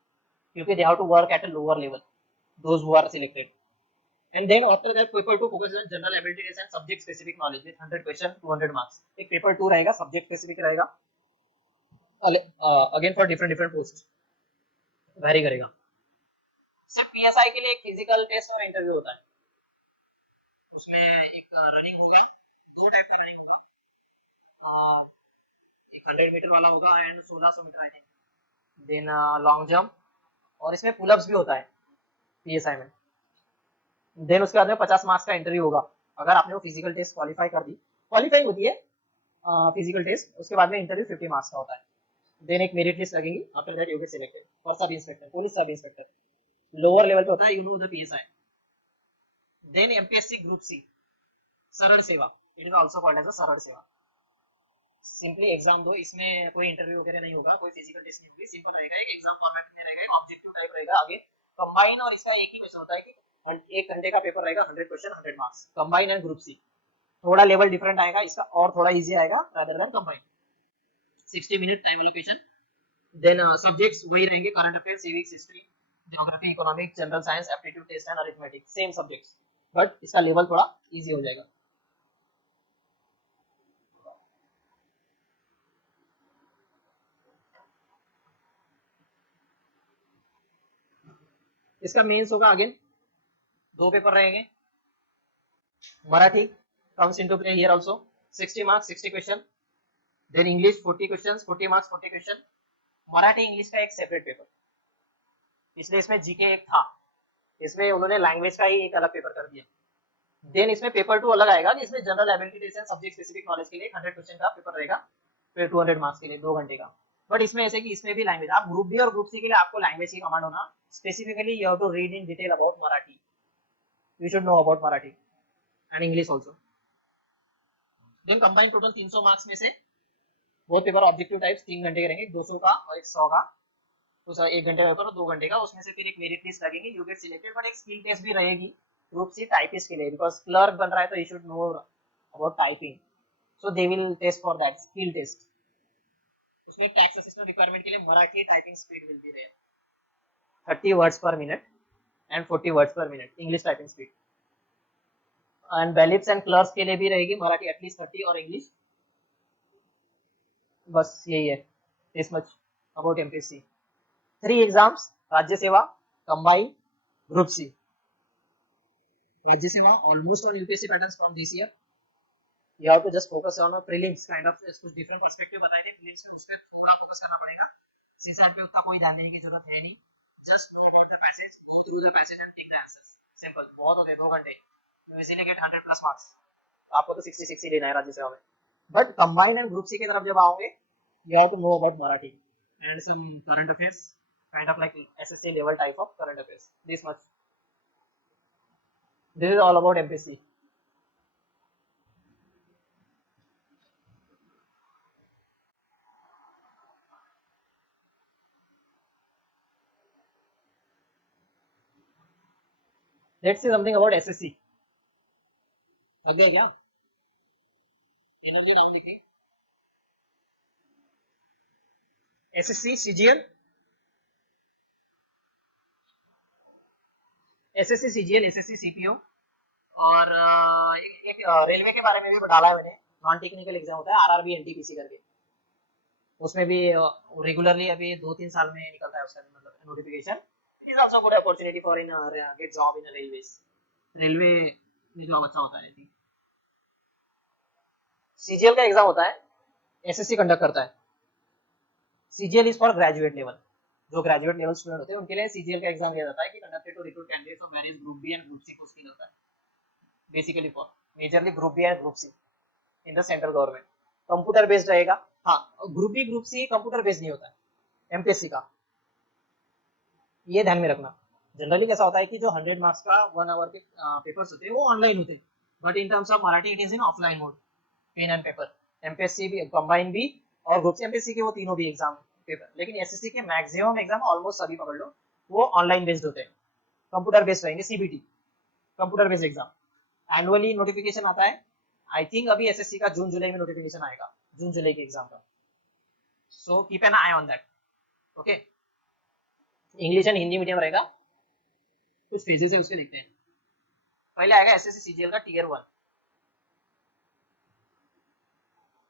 क्योंकि they have to work at a lower level, those who are selected. And then after that paper 2 focuses on general abilities and subject specific knowledge with 100 question 200 marks। एक पेपर 2 रहेगा सब्जेक्ट स्पेसिफिक रहेगा, again for different different post very करेगा। सिर्फ पीएसआई के लिए एक फिजिकल टेस्ट और इंटरव्यू होता है, उसमें एक रनिंग होगा, दो टाइप का रनिंग होगा, एक 100 मीटर वाला होगा and 1600 metre I think, then long jump, और इसमें पुलअप्स भी होता है पीएसआई में। देन उसके बाद में 50 मार्क्स का इंटरव्यू होगा, अगर आपने वो फिजिकल टेस्ट क्वालिफाई कर दी, क्वालिफाई होती है फिजिकल टेस्ट, उसके बाद में इंटरव्यू 50 मार्क्स का होता है। देन एक मेरिट लिस्ट लगेगी, after that you get selected for sub inspector, police sub inspector, lower level पे होता है, you know the PSI. Then MPSC group C Saral Seva, it is also called as a Saral Seva. Simply exam दो, इसमें कोई इंटरव्यू वगैरह नहीं होगा, कोई फिजिकल टेस्ट नहीं होगी, सिंपल रहेगा, एक एग्जाम फॉर्मेट में रहेगा, एक ऑब्जेक्टिव टाइप रहेगा, आगे कंबाइन, और इसका एक ही क्वेश्चन होता है कि 1 घंटे का पेपर रहेगा, 100 question 100 marks, combine and group C. थोड़ा लेवल डिफरेंट आएगा इसका, और थोड़ा इजी आएगा rather than combine. 60 minute time allocation. Then subjects वही रहेंगे, current affairs, civics, history, geography, economics, general science, aptitude test and arithmetic, same subjects, but इसका लेवल थोड़ा इजी हो जाएगा। इसका मेंस होगा, अगेन 2 पेपर रहेंगे, Marathi comes into play here also, 60 marks 60 question, then English 40 questions 40 marks 40 question, Marathi English का एक सेपरेट पेपर, इसलिए इसमें जीके एक था, इसमें उन्होंने लैंग्वेज का ही एक अलग पेपर कर दिया। देन इसमें पेपर 2 अलग आएगा, इसमें general abilities and subject specific knowledge के लिए 100 क्वेश्चन का पेपर रहेगा, फिर 200 मार्क्स के लिए 2 घंटे का। बट इसमें ऐसे कि इसमें भी लैंग्वेज, आप ग्रुप बी और ग्रुप सी के लिए आपको लैंग्वेज की कमांड होना, specifically you have to read in detail about Marathi, you should know about Marathi and English also. Then combine total 300 marks में से बहुत पेपर ऑब्जेक्टिव टाइप्स 3 घंटे के रहेंगे, 200 का और 100 का, तो 1 घंटे का पेपर और 2 घंटे का, उसमें से फिर एक मेरिट लिस्ट लगेगी, यू गेट सिलेक्टेड। बट एक स्किल टेस्ट भी रहेगी ग्रुप सी टाइपिस्ट के लिए, बिकॉज क्लर्क बन रहा है तो you should know about typing, so they will test for that skill test. उसमें टैक्स असिस्टेंट रिक्वायरमेंट के लिए मराठी टाइपिंग स्पीड मिलती रहे 30 वर्ड्स पर मिनट एंड 40 वर्ड्स पर minute, English typing speed. And bailiffs and clerks के लिए भी रहेगी मराठी एटलीस्ट 30 और इंग्लिश, बस यही है, this much about MPSC. 3 exams, राज्य सेवा, कंबाइन, ग्रुप सी। राज्य सेवा almost on UPSC patterns from this year, you have to just focus on a prelims kind of, कुछ different perspective बताए थे prelims में, उसपे थोड़ा फोकस करना पड़ेगा, सीसैट पे उतना कोई ध्यान देने की जरूरत है नहीं, just know about the passage, go through the passage and take the answers, simple, बहुत होते हैं 2 घंटे, you easily get 100 plus marks, आपको तो 66 ही लेना है राज्य सेवा में। But combined and group C की तरफ जब आओगे, you have to know about Marathi and some current affairs, kind of like SSC level type of current affairs, this much, this is all about MPSC। Let's see something about SSC। लग गया क्या? एनर्जी डाउन लिखी। SSC CGL, SSC CGL, SSC CPO, और एक रेलवे के बारे में भी डाला है मैंने, नॉन टेक्निकल एग्जाम होता है आरआरबी एनटीपीसी करके, उसमें भी रेगुलरली अभी 2-3 साल में निकलता है उसका मतलब notification, is also good opportunity for in get job in a railways. Railway में जॉब अच्छा होता है। सीजीएल का एग्जाम होता है, एसएससी कंडक्ट करता है। CGL is for graduate level, जो ग्रेजुएट लेवल स्टूडेंट होते हैं उनके लिए सीजीएल का एग्जाम लिया जाता है कि conducted to recruit candidates of various group B and group C post होता है। Basically for majorly group B and group C in the central government. Computer based रहेगा। हाँ, group B group C computer based नहीं होता है एमपीएससी का, ये ध्यान में रखना। जनरली कैसा होता है कि जो 100 मार्क्स का 1 आवर के पेपर्स होते हैं वो ऑनलाइन होते हैं, but in terms of Marathi it is in offline mode, pen and paper. MPSC भी कंबाइन भी और ग्रुप सी एमपीएससी के वो तीनों भी एग्जाम पेपर, लेकिन एसएससी के मैक्सिमम एग्जाम ऑलमोस्ट सभी पकड़ लो वो ऑनलाइन बेस्ड होते हैं, कंप्यूटर बेस्ड रहेंगे। CBT computer based exam annually notification आता है। आई थिंक अभी एसएससी का जून जुलाई में नोटिफिकेशन आएगा, जून जुलाई के एग्जाम का, so keep an I on that. Okay, English and Hindi medium रहेगा। कुछ फेजेस है उसके देखते हैं। पहले आएगा एसएससी सीजीएल का टियर 1।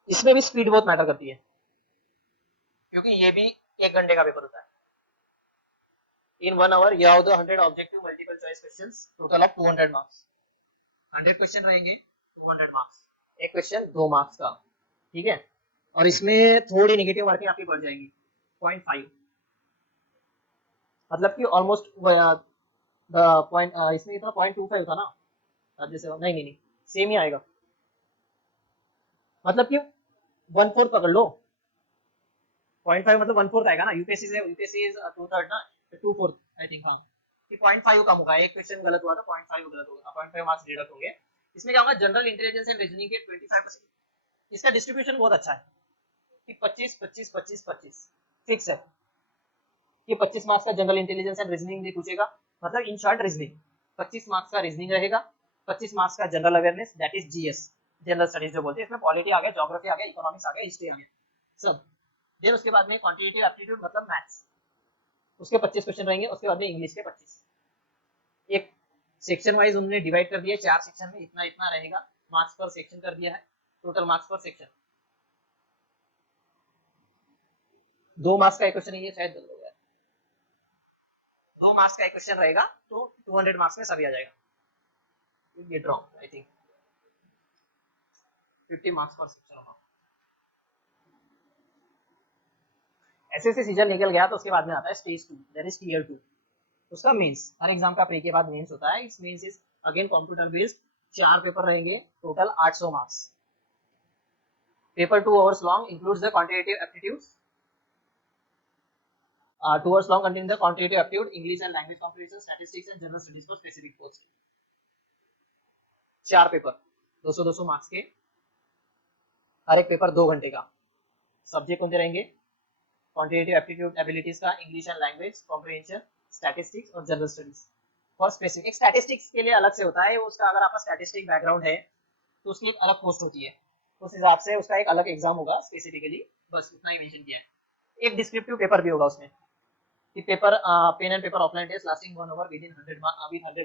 इसमें भी स्पीड बहुत मैटर करती है, क्योंकि ये भी 1 घंटे का पेपर होता है। In 1 hour you have the 100 objective multiple choice questions, total of 200 marks. 100 question रहेंगे, 200 मार्क्स। एक क्वेश्चन 2 मार्क्स का, ठीक है। और इसमें थोड़ी नेगेटिव मार्किंग आपकी बढ़ जाएंगी, 0.5, मतलब कि ऑलमोस्ट द पॉइंट इसमें इतना 0.25 था ना, जैसे नहीं नहीं नहीं सेम ही आएगा, मतलब कि 1/4 पकड़ लो। 0.5 मतलब 1/4 आएगा ना। यूपीएससी से यूपीएससी इज 2/3 ना, 2/4 आई थिंक। हाँ, कि 0.5 कम होगा। एक क्वेश्चन गलत हुआ तो 0.5 गलत होगा, 0.5 मार्क्स डिडक्ट होंगे। इसमें क्या होगा, जनरल इंटेलिजेंस एंड रीजनिंग के 25%। इसका डिस्ट्रीब्यूशन बहुत अच्छा है कि 25 25 25 25 फिक्स है कि 25 मार्क्स का जनरल इंटेलिजेंस एंड रीजनिंग भी पूछेगा, मतलब इन शॉर्ट रीजनिंग। 25 मार्क्स का रीजनिंग रहेगा, 25 मार्क्स का general awareness that is GS, general studies जो बोलते हैं। इसमें पॉलिटी आ गया, ज्योग्राफी आ गया, इकोनॉमिक्स आ गया, हिस्ट्री आ गया, सब। देन उसके बाद में क्वांटिटेटिव एप्टीट्यूड मतलब मैथ्स, उसके 25 क्वेश्चन रहेंगे। उसके बाद में इंग्लिश के 25। एक सेक्शन वाइज उन्होंने डिवाइड कर दिया, 4 सेक्शन में इतना इतना रहेगा, मार्क्स पर सेक्शन कर दिया है, टोटल मार्क्स पर सेक्शन। 2 मार्क्स का एक क्वेश्चन है, ये शायद 2 मार्क्स का एक क्वेश्चन रहेगा, तो 200 मार्क्स में सभी आ जाएगा। Get wrong, I think 50 marks पर सेक्शन होगा। एसएससी सीजन निकल गया तो उसके बाद में आता है स्टेज 2, दैट इज टियर 2। उसका मेंस, हर एग्जाम का प्री के बाद मेंस होता है। इस mains is again computer based, 4 paper रहेंगे, total 800 marks. Paper 2 hours long, includes the quantitative aptitudes, 2 hours long contain the quantitative aptitude, English and language comprehension, statistics and general studies for specific post। 4 paper 200-200 marks के, हर एक पेपर 2 घंटे का। सब्जेक्ट कौन से रहेंगे, क्वांटिटेटिव एप्टीट्यूड एबिलिटीज का, English and language comprehension, statistics और general studies for specific. Statistics के लिए अलग से होता है उसका, अगर आपका स्टैटिस्टिक बैकग्राउंड है तो उसकी एक अलग पोस्ट होती है, उस हिसाब से उसका एक अलग एग्जाम होगा स्पेसिफिकली। बस इतना ही मेंशन किया है। एक डिस्क्रिप्टिव पेपर भी होगा उसमें, कि paper pen and paper offline test lasting 1 hour with in 100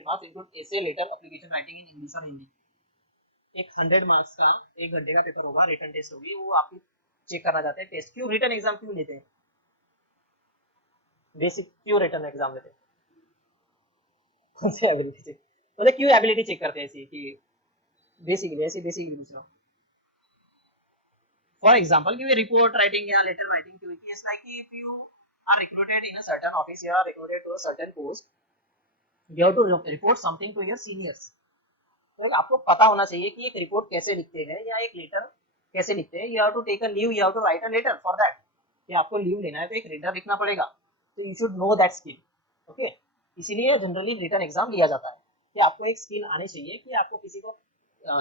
marks include essay, letter, application writing in English और हिंदी। एक 100 मार्क्स का 1 घंटे का पेपर होगा, रिटन टेस्ट होगी, वो आप चेक करना चाहते हैं टेस्ट। क्यों रिटन एग्जाम क्यों लेते हैं, बेसिक क्यों रिटन एग्जाम लेते हैं, कौन सी एबिलिटी चेक, मतलब क्यों एबिलिटी चेक करते हैं ऐसी, कि बेसिकली ऐसी बेसिकली पूछ रहा हूँ। फॉर एग्जांपल कि रिपोर्ट राइटिंग या लेटर राइटिंग क्यों, कि it's like if you are recruited in a certain office, you are recruited to a certain post, you have to report something to your seniors। तो आपको पता होना चाहिए कि एक रिपोर्ट कैसे लिखते हैं या एक लेटर कैसे लिखते हैं। you have to take a leave, you have to write a letter for that, कि आपको लीव लेना है तो एक लेटर लिखना पड़ेगा, तो you should know that skill। Okay, इसीलिए जनरली रिटन एग्जाम लिया जाता है कि आपको एक स्किल आनी चाहिए कि आपको किसी को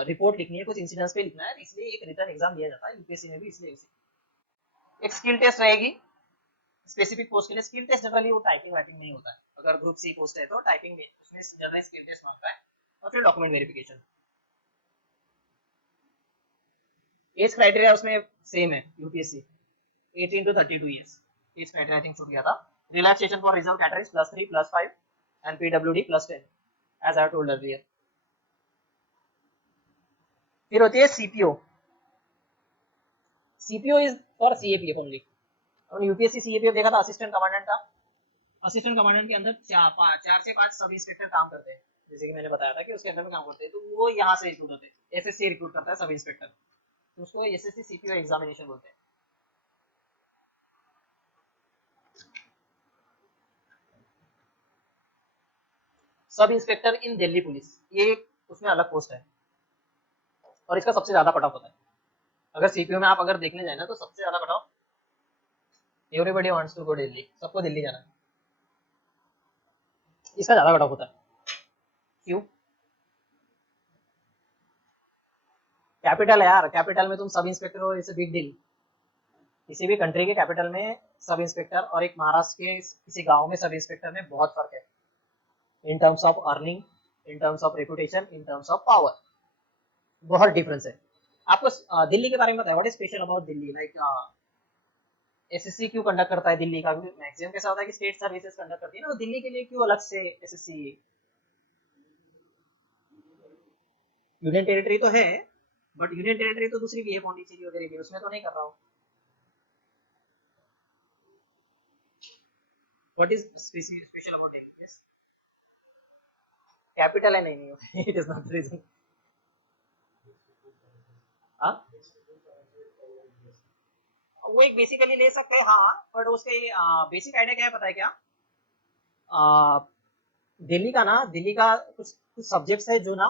रिपोर्ट लिखनी है, कुछ इंसिडेंट्स पे लिखना है, इसलिए एक रिटन एग्जाम लिया जाता है यूपीएससी में भी। इसलिए एक स्किल टेस्ट रहेगी स्पेसिफिक पोस्ट के लिए। स्किल टेस्ट जनरली वो टाइपिंग वाइपिंग नहीं होता है, अगर ग्रुप सी पोस्ट है तो टाइपिंग में उसमें जनरली स्किल टेस्ट मांगता है, और फिर डॉक्यूमेंट वेरिफिकेशन। एज क्राइटेरिया उसमें सेम है UPSC, 18 to 32 years age criteria I think छूट गया था। Relaxation for reserve categories +3 +5 and पीडब्ल्यूडी +10 एज आई टोल्ड अर्लियर। फिर होती है CPO. CPO is for CAPF only. UPSC CAPF देखा था, असिस्टेंट कमांडेंट था, असिस्टेंट कमांडेंट के अंदर 4 से 5 सब इंस्पेक्टर काम करते हैं, जैसे कि मैंने बताया था कि उसके अंदर में काम करते हैं, तो वो यहाँ से रिक्रूट होते हैं, एसएससी रिक्रूट करता है सब इंस्पेक्टर, तो उसको एसएससी सीपीओ एग्जामिनेशन बोलते हैं। सब इंस्पेक्टर इन दिल्ली पुलिस, ये उसमें अलग पोस्ट है और इसका सबसे ज्यादा कट ऑफ होता है। अगर सीपीओ में आप अगर देखने जाए ना तो सबसे ज्यादा cut off, everybody wants to go Delhi, सबको दिल्ली जाना है, इसका ज्यादा कट ऑफ होता है। क्यों? कैपिटल है यार, कैपिटल में तुम सब इंस्पेक्टर हो, इट्स अ बिग डील। किसी भी कंट्री के कैपिटल में सब इंस्पेक्टर और एक महाराष्ट्र के किसी गांव में सब इंस्पेक्टर में बहुत फर्क है, इन terms of earning, in terms of reputation, in terms of power, बहुत डिफरेंस है। आपको दिल्ली के बारे में बताया, what is special about Delhi, like SSC क्यों कंडक्ट करता है दिल्ली का, मैक्सिमम कैसा होता है कि स्टेट सर्विसेज कंडक्ट करती है ना, तो दिल्ली के लिए क्यों अलग से एसएससी? यूनियन टेरिटरी तो है, बट यूनियन टेरिटरी तो दूसरी भी है, पौंडीचेरी वगैरह भी, उसमें तो नहीं कर रहा हूँ। What is special about Delhi? Yes, capital है, नहीं it is not the reason. हाँ, वो एक बेसिकली ले सकते हैं, हाँ, बट उसके बेसिक आइडिया क्या है पता है क्या? दिल्ली का ना, दिल्ली का कुछ कुछ सब्जेक्ट्स है जो ना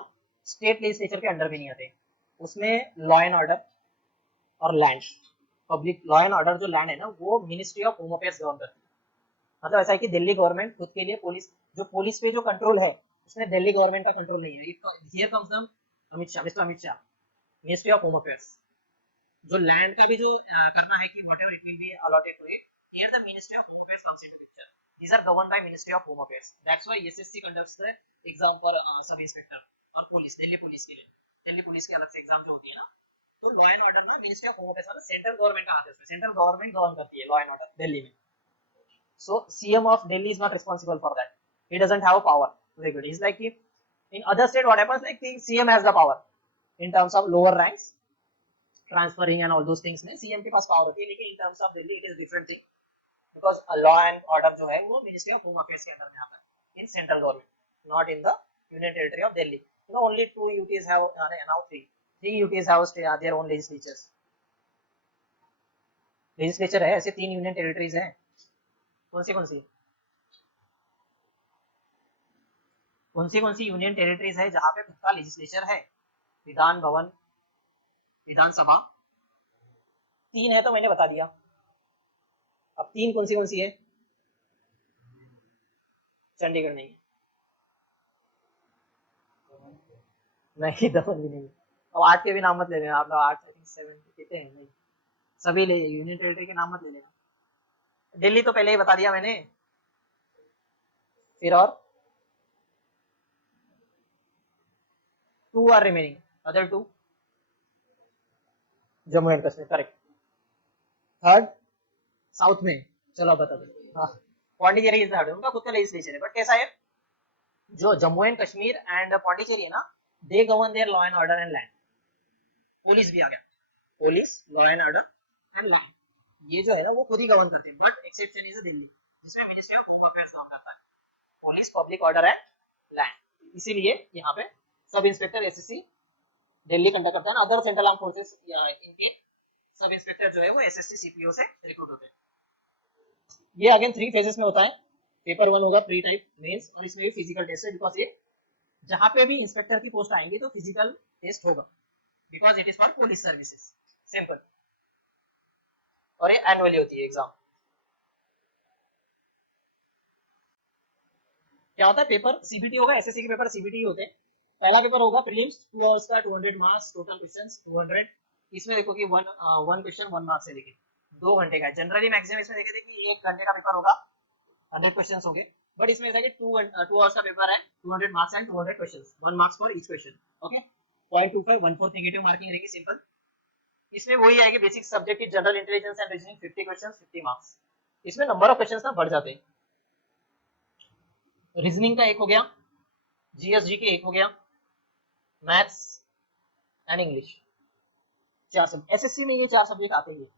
स्टेट लेजिस्लेचर के अंडर भी नहीं आते, उसमें लॉ एंड ऑर्डर और land, public law and order जो लैंड है ना, वो ministry of home affairs govern करती है। मतलब ऐसा है कि दिल्ली गवर्नमेंट खुद के लिए पुलिस, जो पुलिस पे जो कंट्रोल है उसमें दिल्ली गवर्नमेंट का कंट्रोल नहीं है। Here comes the Amit Shah, mister Amit Shah, ministry of home affairs, जो लैंड का भी जो करना है कि whatever it will be allotted to it, here the ministry of home affairs comes into picture, these are governed by ministry of home affairs, that's why SSC conducts the exam for sub inspector और पुलिस, दिल्ली पुलिस के लिए, दिल्ली पुलिस की अलग से एग्जाम जो होती है ना, तो लॉ एंड ऑर्डर में मिनिस्ट्री ऑफ होम अफेयर्स मतलब सेंट्रल गवर्नमेंट का हाथ है उसमें, सेंट्रल गवर्नमेंट गवर्न करती है लॉ एंड ऑर्डर दिल्ली में। So CM of Delhi is not responsible for that. He doesn't have a power to regulate. He's like in other state what happens, like the CM has the power in terms of lower ranks, transferring and all those things में CM के पास पावर होती है, लेकिन in terms of Delhi it is different thing, because a law and order जो है वो Ministry of Home Affairs के अंदर में आता है, in central government, not in the Union Territory of Delhi. You know, only 2 UTs have, now 3 UTs have their own legislatures. Legislature है ऐसे 3 यूनियन टेरिटरीज हैं, कौन सी कौन सी यूनियन टेरिटरीज है जहां पे खुद का लेजिस्लेचर है? विधान भवन, विधानसभा, 3 है तो मैंने बता दिया। अब 3 कौन सी है? चंडीगढ़ नहीं, नहीं दमन भी नहीं। अब 8 के भी नाम मत ले लेना आप लोग, 8 आई थिंक 7 कितने हैं, नहीं सभी ले, यूनियन टेरिटरी के नाम मत ले लेना। दिल्ली तो पहले ही बता दिया मैंने, फिर और 2 are remaining, other 2 Jammu and Kashmir, correct. Third south में, चलो बता दो। हाँ, पौंडीचेरी इज थर्ड, उनका खुद का लेजिस्लेचर है, बट कैसा है, जो जम्मू एंड कश्मीर एंड पौंडीचेरी है ना, they govern their law and order and land. Police भी आ गया, police, law and order and land, ये जो है ना वो खुद ही गवर्न करते हैं, बट एक्सेप्शन इज दिल्ली, जिसमें मिनिस्ट्री ऑफ होम अफेयर्स काम करता है, police, public order and land. इसीलिए यहाँ पे sub inspector SSC Delhi conduct करता है ना, अदर सेंट्रल आर्म फोर्सेस इनके सब इंस्पेक्टर जो है वो एसएससी सीपीओ से रिक्रूट होते हैं। ये अगेन 3 फेजेस में होता है, पेपर 1 होगा प्री टाइप मेंस, और इसमें भी फिजिकल टेस्ट है, बिकॉज ये जहां पे भी इंस्पेक्टर की पोस्ट आएंगी तो फिजिकल टेस्ट होगा, because it is for police services, simple. और ये एनुअली होती है एग्जाम। क्या होता है, पेपर सीबीटी होगा, एसएससी के पेपर सीबीटी होते हैं। पहला पेपर होगा प्रीलिम्स, 2 आवर्स का, 200 मार्क्स, टोटल क्वेश्चंस 200। इसमें देखो कि वन क्वेश्चन 1 मार्क्स है, लेकिन 2 घंटे का है। जनरली मैक्सिमम इसमें देखे थे कि 1 घंटे का पेपर होगा, 100 क्वेश्चंस होंगे, बट इसमें ऐसा है कि 2 आवर्स का पेपर है, 200 marks and 200 questions, 1 marks for each question, okay. 0.25 1/4 negative marking रहेगी, सिंपल। इसमें वही है कि बेसिक सब्जेक्ट की general intelligence and reasoning 50 questions 50 marks. इसमें नंबर ऑफ क्वेश्चंस ना बढ़ जाते हैं, रीजनिंग का 1 हो गया, जीएसजी के 1 हो गया, मैथ्स एंड इंग्लिश 4 सब, एसएससी में ये 4 सब्जेक्ट आते ही है।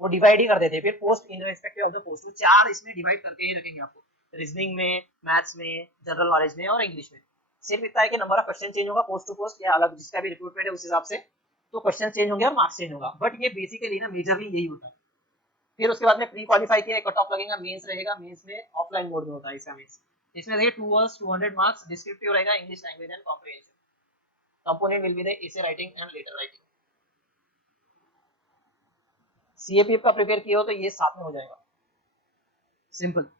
वो डिवाइड ही कर देते हैं फिर post in respective of the post, वो 4 इसमें डिवाइड करके ही रखेंगे आपको, रीजनिंग में, मैथ्स में, जनरल नॉलेज में और इंग्लिश में। सिर्फ इतना है कि नंबर ऑफ क्वेश्चन चेंज होगा पोस्ट टू पोस्ट या अलग जिसका भी रिक्रूटमेंट है उस हिसाब से, तो क्वेश्चन चेंज होंगे और मार्क्स चेंज होगा, बट ये बेसिकली ना मेजरली यही होता है। फिर उसके बाद में प्री क्वालिफाई किया, कट ऑफ लगेगा, मेंस रहेगा, मेंस में ऑफलाइन मोड में होता है इसका मेंस। इसमें देखिए 2 hours 200 मार्क्स, डिस्क्रिप्टिव रहेगा, English language and comprehension, component will be the essay writing and later writing. CAPF का प्रिपेयर किया हो तो ये साथ में हो जाएगा, सिंपल।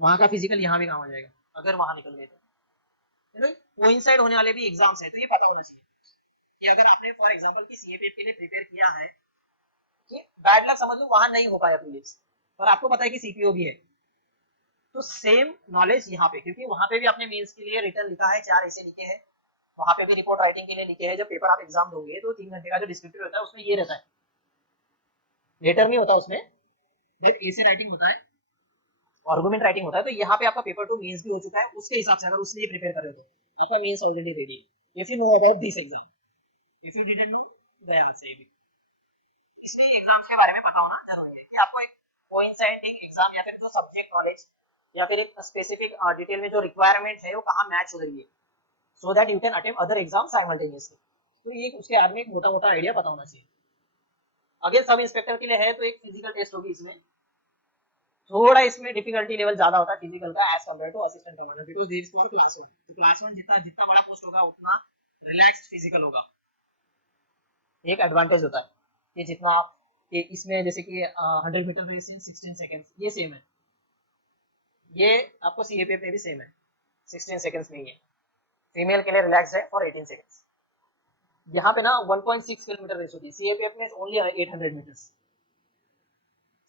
वहां का फिजिकल यहाँ भी काम आ जाएगा अगर वहां निकल गए तो। कोइंसाइड होने वाले भी एग्जाम्स हैं तो ये पता होना चाहिए कि अगर आपने फॉर एग्जांपल की सीएपीएफ के लिए प्रिपेयर किया है कि बैड लक समझ लो वहां नहीं हो पाया प्रीलिम्स, पर आपको पता है कि सीपीओ भी है, तो सेम नॉलेज यहाँ पे, क्योंकि वहां पे भी आपने मेंस के लिए रिटर्न लिखा है, 4 ऐसे लिखे हैं, वहां पे भी रिपोर्ट राइटिंग के लिए लिखे हैं। जब पेपर आप एग्जाम दोगे तो 3 घंटे का जो डिस्क्रिप्टिव होता है उसमें ये रहता है, लेटर नहीं होता उसमें, जब ऐसे राइटिंग होता है, आर्गुमेंट राइटिंग होता है। तो यहाँ पे आपका पेपर 2 मेंस भी हो चुका है, उसके हिसाब से अगर उसके लिए प्रिपेयर कर रहे हो तो आपका मेंस ऑलरेडी रेडी है। If you know about this exam, if you didn't know गया से भी, इसलिए एग्जाम्स के बारे में पता होना जरूरी है कि आपको एक कोइंसाइडिंग एग्जाम या फिर जो सब्जेक्ट नॉलेज या फिर एक स्पेसिफिक डिटेल में जो रिक्वायरमेंट है वो कहाँ मैच हो रही है, so that you can attempt other exam simultaneously. तो ये उसके आगे एक मोटा मोटा आइडिया पता होना चाहिए। अगेन सब इंस्पेक्टर के लिए है तो एक फिजिकल टेस्ट होगी, इसमें थोड़ा इसमें डिफिकल्टी लेवल ज्यादा होता है फिजिकल का age compare to assistant commander, because there is for class 1, तो क्लास 1 जितना जितना बड़ा पोस्ट होगा उतना रिलैक्स्ड फिजिकल होगा। एक एडवांटेज होता है कि जितना आप कि इसमें जैसे कि 100 मीटर रेस इन 16 सेकंड्स, ये सेम है, ये आपको सीएपीएफ में भी सेम है, 16 सेकंड्स में ही है। फीमेल के लिए रिलैक्स है फॉर 18 सेकंड्स। यहाँ पे ना 1.6 किलोमीटर रेस होती है, सीएपीएफ में ओनली 800 मीटर्स,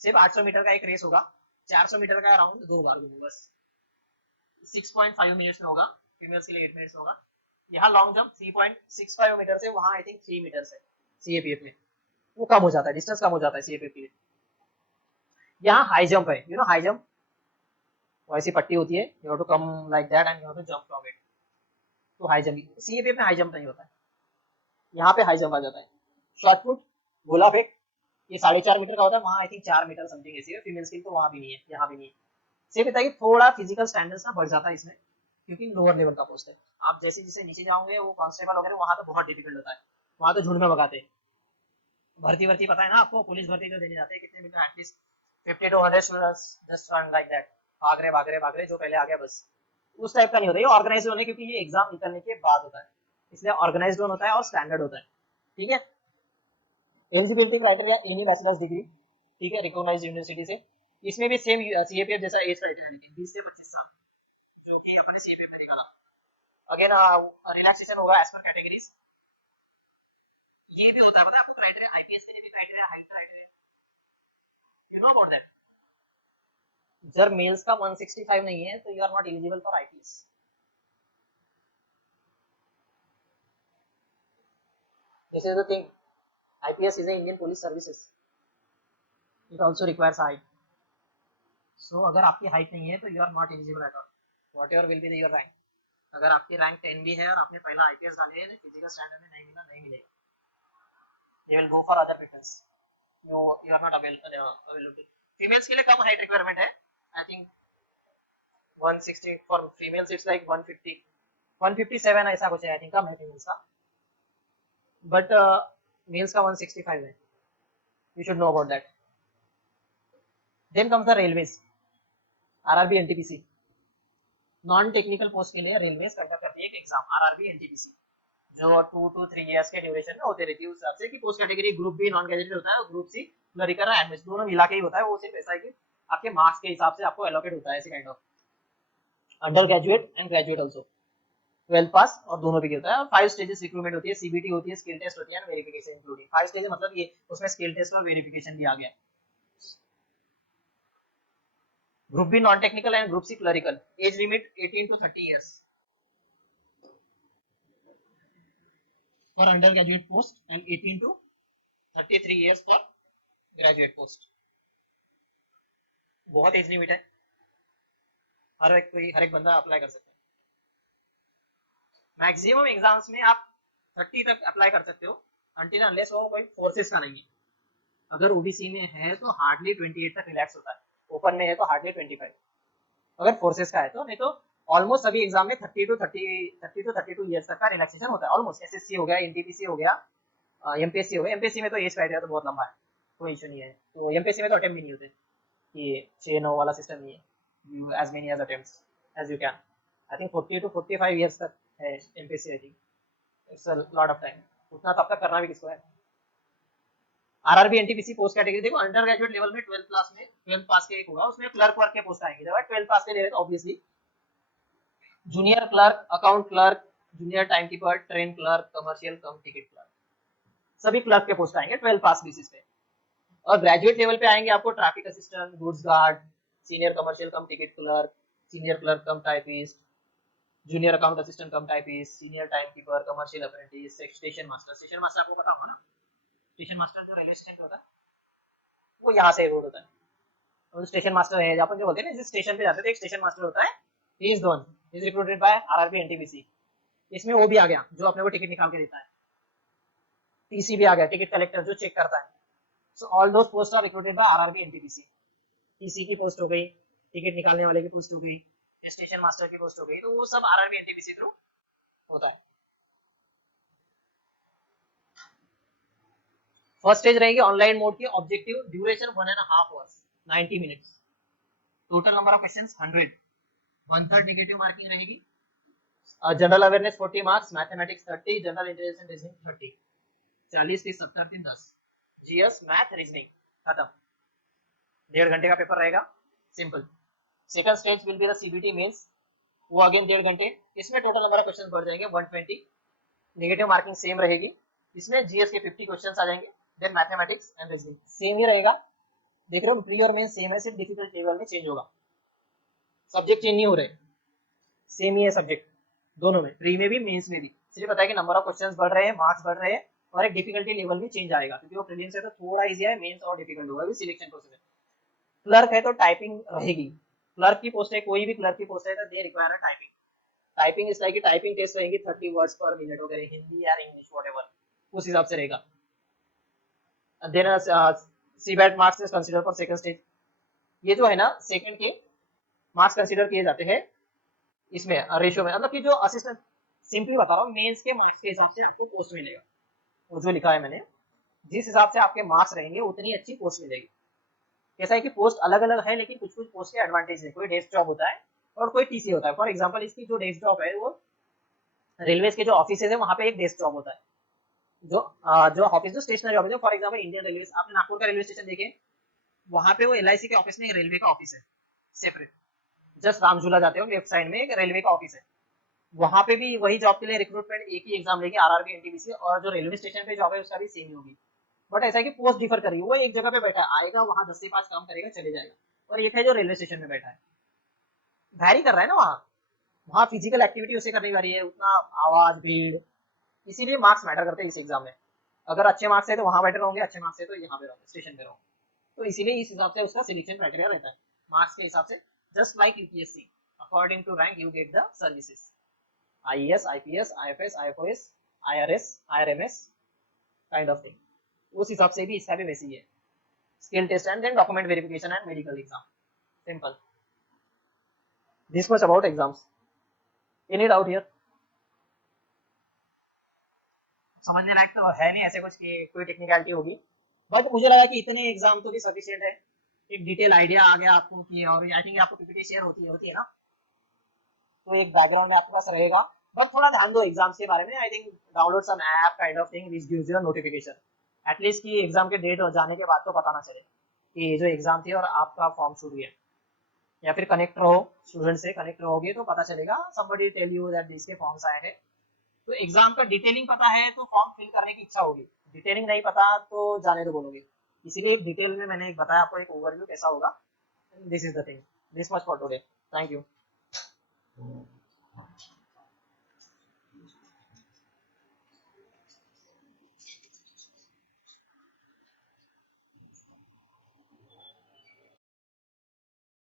सिर्फ 800 मीटर का एक रेस होगा, 400 मीटर का अराउंड 2 बार घूमो बस, 6.5 मिनट्स में होगा, फीमेल्स के लिए 8 मिनट्स होगा। यहाँ लॉन्ग जंप 3.65 मीटर से वहां आई थिंक 3 मीटर है सीएपीएफ में, वो कम हो जाता है, डिस्टेंस कम हो जाता है सीएपीएफ के लिए। यहाँ हाई जंप है, यू नो हाई जंप वैसी पट्टी होती है, you have to come like that and you have to jump from it, तो हाई जंप, सीएपीएफ में हाई जंप नहीं होता है, यहाँ पे हाई जंप आ जाता है। शॉर्ट पुट, गोला फेंक, ये 4.5 मीटर का होता है, वहाँ आई थिंक 4 मीटर समथिंग ऐसी है, फीमेल्स के लिए तो वहाँ भी नहीं है, यहाँ भी नहीं है। सिर्फ इतना कि थोड़ा फिजिकल स्टैंडर्ड्स ना बढ़ जाता है इसमें, क्योंकि लोअर लेवल का पोस्ट है। आप जैसे जैसे नीचे जाओगे वो कांस्टेबल वगैरह वहाँ तो बहुत डिफिकल्ट होता है, वहाँ तो झुंड में भगाते हैं। भर्ती भर्ती पता है ना आपको, पुलिस भर्ती जो देने जाते हैं कितने meter, at least 50 to 100 students just run like that, भाग रहे जो पहले आ गया बस, उस टाइप का नहीं होता। ये ऑर्गेनाइज होने, क्योंकि ये एग्जाम निकलने के बाद होता है, इसलिए ऑर्गेनाइज्ड होता है और स्टैंडर्ड होता है, ठीक है। Eligibility criteria any bachelors degree, ठीक है, रिकॉग्नाइज्ड यूनिवर्सिटी से। इसमें भी सेम सीएपीएफ जैसा एज क्राइटेरिया लेकिन 20 से 25 साल, जो कि अपने सीएपीएफ में निकाला। अगेन रिलैक्सेशन होगा एज पर कैटेगरीज, ये भी होता है पता है आपको क्राइटेरिया, आईपीएस के लिए भी क्राइटेरिया, हाइट का criteria, you know about that. जब मेल्स का 165 नहीं है तो you are not eligible for IPS. This is the thing, IPS is a Indian police services, it also requires height. So अगर आपकी हाइट नहीं है तो you are not eligible at all, whatever will be your rank. अगर आपकी रैंक 10 भी है और आपने पहला आईपीएस डाले है, फिजिकल स्टैंडर्ड में नहीं मिला, नहीं मिलेगा, they will go for other preference, you are not available. Females के लिए कम हाइट रिक्वायरमेंट है, I think 160 for females, it's like 150 157 ऐसा कुछ है, आई थिंक कम है फीमेल्स का, बट मेल्स का 165 है, you should know about that. Then comes the railways, RRB NTPC, non technical post के लिए रेलवेज कंडक्ट करती है एक एग्जाम, आरआरबी एनटीपीसी, जो 2 to 3 इयर्स के ड्यूरेशन में होते रहती है, उस हिसाब से कि post category group B non gazetted होता है और group C clerical and administrative दोनों मिला के ही होता है। वो सिर्फ ऐसा है कि आपके मार्क्स के हिसाब से आपको एलोकेट होता है, ऐसे kind of under graduate and graduate also, 12 पास और दोनों भी होता है। और 5 स्टेजेस रिक्रूटमेंट होती है, सीबीटी होती है, स्किल टेस्ट होती है एंड वेरिफिकेशन इंक्लूडिंग। 5 स्टेज मतलब ये उसमें स्किल टेस्ट और वेरिफिकेशन भी आ गया। Group B non technical and group C clerical, age limit 18 to 30 years for under graduate post and 18 to 33 years for graduate post. बहुत एज लिमिट है, हर एक बंदा अप्लाई कर सकता है। मैक्सिमम एग्जाम्स में आप 30 तक अप्लाई कर सकते हो, अनटिल अनलेस वो कोई फोर्सेस का नहीं है, अगर ओबीसी में है तो हार्डली 28 तक रिलैक्स होता है, ओपन में है तो हार्डली 25, अगर फोर्सेस का है तो, नहीं तो ऑलमोस्ट सभी एग्जाम में 30 टू 32 ईयर्स तक का रिलैक्सेशन होता है ऑलमोस्ट। एसएससी हो गया, एनटीपीसी हो गया, एमपीएससी हो गया। एमपीएससी में तो एज क्राइटेरिया तो बहुत लंबा है, कोई इशू नहीं है, तो एमपीएससी में तो अटेम्प्ट भी नहीं होते, ये 6-9 वाला सिस्टम नहीं है, you as many as attempts as you can. I think 40 to 45 years तक है MPSC. I think it's a lot of time, उतना तब तक करना भी किसको है। आरआरबी एनटीपीसी पोस्ट कैटेगरी देखो, अंडर ग्रेजुएट लेवल में 12 क्लास में 12 पास के एक होगा, उसमें क्लर्क वर्क के पोस्ट आएंगे। जब 12 पास के ले रहे तो obviously junior clerk, account clerk, junior time keeper, train clerk, commercial कम टिकट क्लर्क, सभी क्लर्क के पोस्ट आएंगे 12 पास बेसिस पे। और ग्रेजुएट लेवल पे आएंगे आपको traffic assistant, goods guard, senior commercial कम टिकट क्लर्क, सीनियर क्लर्क कम टाइपिस्ट, जूनियर अकाउंट असिस्टेंट कम typist, senior time keeper, commercial apprentice, station master. Station master आपको पता होगा ना, स्टेशन मास्टर जो रेलवे स्टेशन पे होता है, वो यहाँ से रोड होता है। तो स्टेशन मास्टर है, अपन जो बोलते हैं ना, स्टेशन पे जाते थे, एक स्टेशन मास्टर होता है, he is one, is recruited by RRB NTPC. इसमें वो भी आ गया जो अपने को टिकट निकाल के देता है, टीसी भी आ गया, टिकट कलेक्टर जो चेक करता है। So all those post are recruited by RRB NTPC. TC की पोस्ट हो गई, टिकट निकालने वाले की पोस्ट हो गई, स्टेशन मास्टर की पोस्ट हो गई, तो वो सब आरआरबी एनटीपीसी थ्रू होता है। फर्स्ट स्टेज रहेगी ऑनलाइन मोड की, objective duration 1.5 hours 90 minutes, total number of questions 100, 1/3 negative marking रहेगी। General awareness 40 marks, mathematics 30, general intelligence and reasoning 30, 40 30 70 3 10, GS math reasoning खत्म। 1.5 घंटे का पेपर रहेगा, simple. Second stage will be the CBT mains, वो अगेन 1.5 घंटे। इसमें टोटल नंबर ऑफ क्वेश्चन बढ़ जाएंगे 120, नेगेटिव मार्किंग सेम रहेगी। इसमें जीएस के 50 क्वेश्चन आ जाएंगे, then mathematics and reasoning same ही रहेगा। देख रहे हो, प्री और मेन सेम है, सिर्फ डिफिकल्ट लेवल में चेंज होगा, सब्जेक्ट चेंज नहीं हो रहे, सेम ही है सब्जेक्ट दोनों में, प्री में भी मेंस में भी। सिर्फ पता है कि नंबर ऑफ क्वेश्चंस बढ़ रहे हैं, मार्क्स बढ़ रहे हैं, और एक डिफिकल्टी लेवल भी चेंज आएगा, क्योंकि वो प्रीलिम्स है तो थोड़ा इजी है, मेंस और डिफिकल्ट होगा, सिलेक्शन प्रोसेस है। क्लर्क है तो टाइपिंग रहेगी, क्लर्क की पोस्ट है, कोई भी क्लर्क की पोस्ट है तो दे रिक्वायर है टाइपिंग। टाइपिंग इस लाइक की टाइपिंग टेस्ट रहेगी 30 वर्ड्स पर मिनट वगैरह, हिंदी या इंग्लिश व्हाटएवर, उस हिसाब से रहेगा। Then CBT marks is consider for second stage. ये जो है ना, सेकंड के मार्क्स कंसीडर किए जाते हैं इसमें रेशियो में, मतलब कि जो असिस्टेंट, सिंपली बता रहा हूँ, मेंस के मार्क्स के हिसाब से आपको पोस्ट मिलेगा, वो जो लिखा है मैंने, जिस हिसाब से आपके मार्क्स रहेंगे उतनी अच्छी पोस्ट मिलेगी। ऐसा है कि पोस्ट अलग अलग है, लेकिन कुछ कुछ पोस्ट के एडवांटेज है, कोई डेस्क जॉब होता है और कोई टीसी होता है। फॉर एग्जांपल इसकी जो डेस्क जॉब है, वो रेलवे के जो ऑफिस है वहाँ पे एक डेस्क जॉब होता है, जो ऑफिस जो स्टेशनरी जॉब है, फॉर एग्जाम्पल इंडियन रेलवे, आपने नागपुर का रेलवे स्टेशन देखे, वहाँ पे वो एलआईसी के ऑफिस में एक रेलवे का ऑफिस है सेपरेट, जस्ट रामझूला जाते हो लेफ्ट साइड में एक रेलवे का ऑफिस है, वहाँ पे भी वही जॉब के लिए रिक्रूटमेंट एक ही एग्जाम लेगी, आरआरबी एनटीपीसी, और जो रेलवे स्टेशन पे जॉब है उसका भी सेम ही होगी। बट ऐसा है कि पोस्ट डिफर करेगी, वो एक जगह पे बैठा है, आएगा वहाँ 10 से 5 काम करेगा चले जाएगा, और एक है जो रेलवे स्टेशन में बैठा है, वैरी कर रहा है ना, वहाँ वहाँ फिजिकल एक्टिविटी उसे करनी पड़ रही है, उतना आवाज भीड़, इसीलिए मार्क्स मैटर करते हैं इस एग्जाम में। अगर अच्छे मार्क्स है तो वहाँ बैठे रहोगे, अच्छे मार्क्स है तो यहाँ पे रहोगे, स्टेशन पे रहोगे, तो इसीलिए इस हिसाब से उसका सिलेक्शन क्राइटेरिया रहता है मार्क्स के हिसाब से, just like UPSC, according to rank you get the services, IAS IPS IFS IFoS IRS IRMS kind of thing, उस हिसाब से भी इसका भी वैसे ही है, skill test and then document verification and medical exam, simple. This much about exams, any doubt here? समझने लायक तो है नहीं ऐसे कुछ कि कोई टेक्निकलिटी होगी, बट मुझे लगा कि इतने एग्जाम तो भी सफिशिएंट है, एक डिटेल आइडिया आ गया आपको कि, और आई थिंक आपको पीपीटी शेयर होती है ना, तो एक बैकग्राउंड में आपके पास रहेगा। बट थोड़ा ध्यान दो एग्जाम्स के बारे में, I think download some app kind of thing which gives you notification, at least कि एग्जाम के डेट जाने के बाद तो पता ना चले कि ये जो एग्जाम थी और आपका फॉर्म छूट गया, या फिर कनेक्ट रहो स्टूडेंट से, कनेक्ट रहोगे तो पता चलेगा, somebody tell you that this के फॉर्म्स आए हैं। तो एग्जाम का डिटेलिंग पता है तो फॉर्म फिल करने की इच्छा होगी, डिटेलिंग नहीं पता तो जाने दो बोलोगे, इसीलिए एक डिटेल में मैंने एक बताया आपको, एक ओवरव्यू कैसा होगा। This is the thing, this much for today, thank you.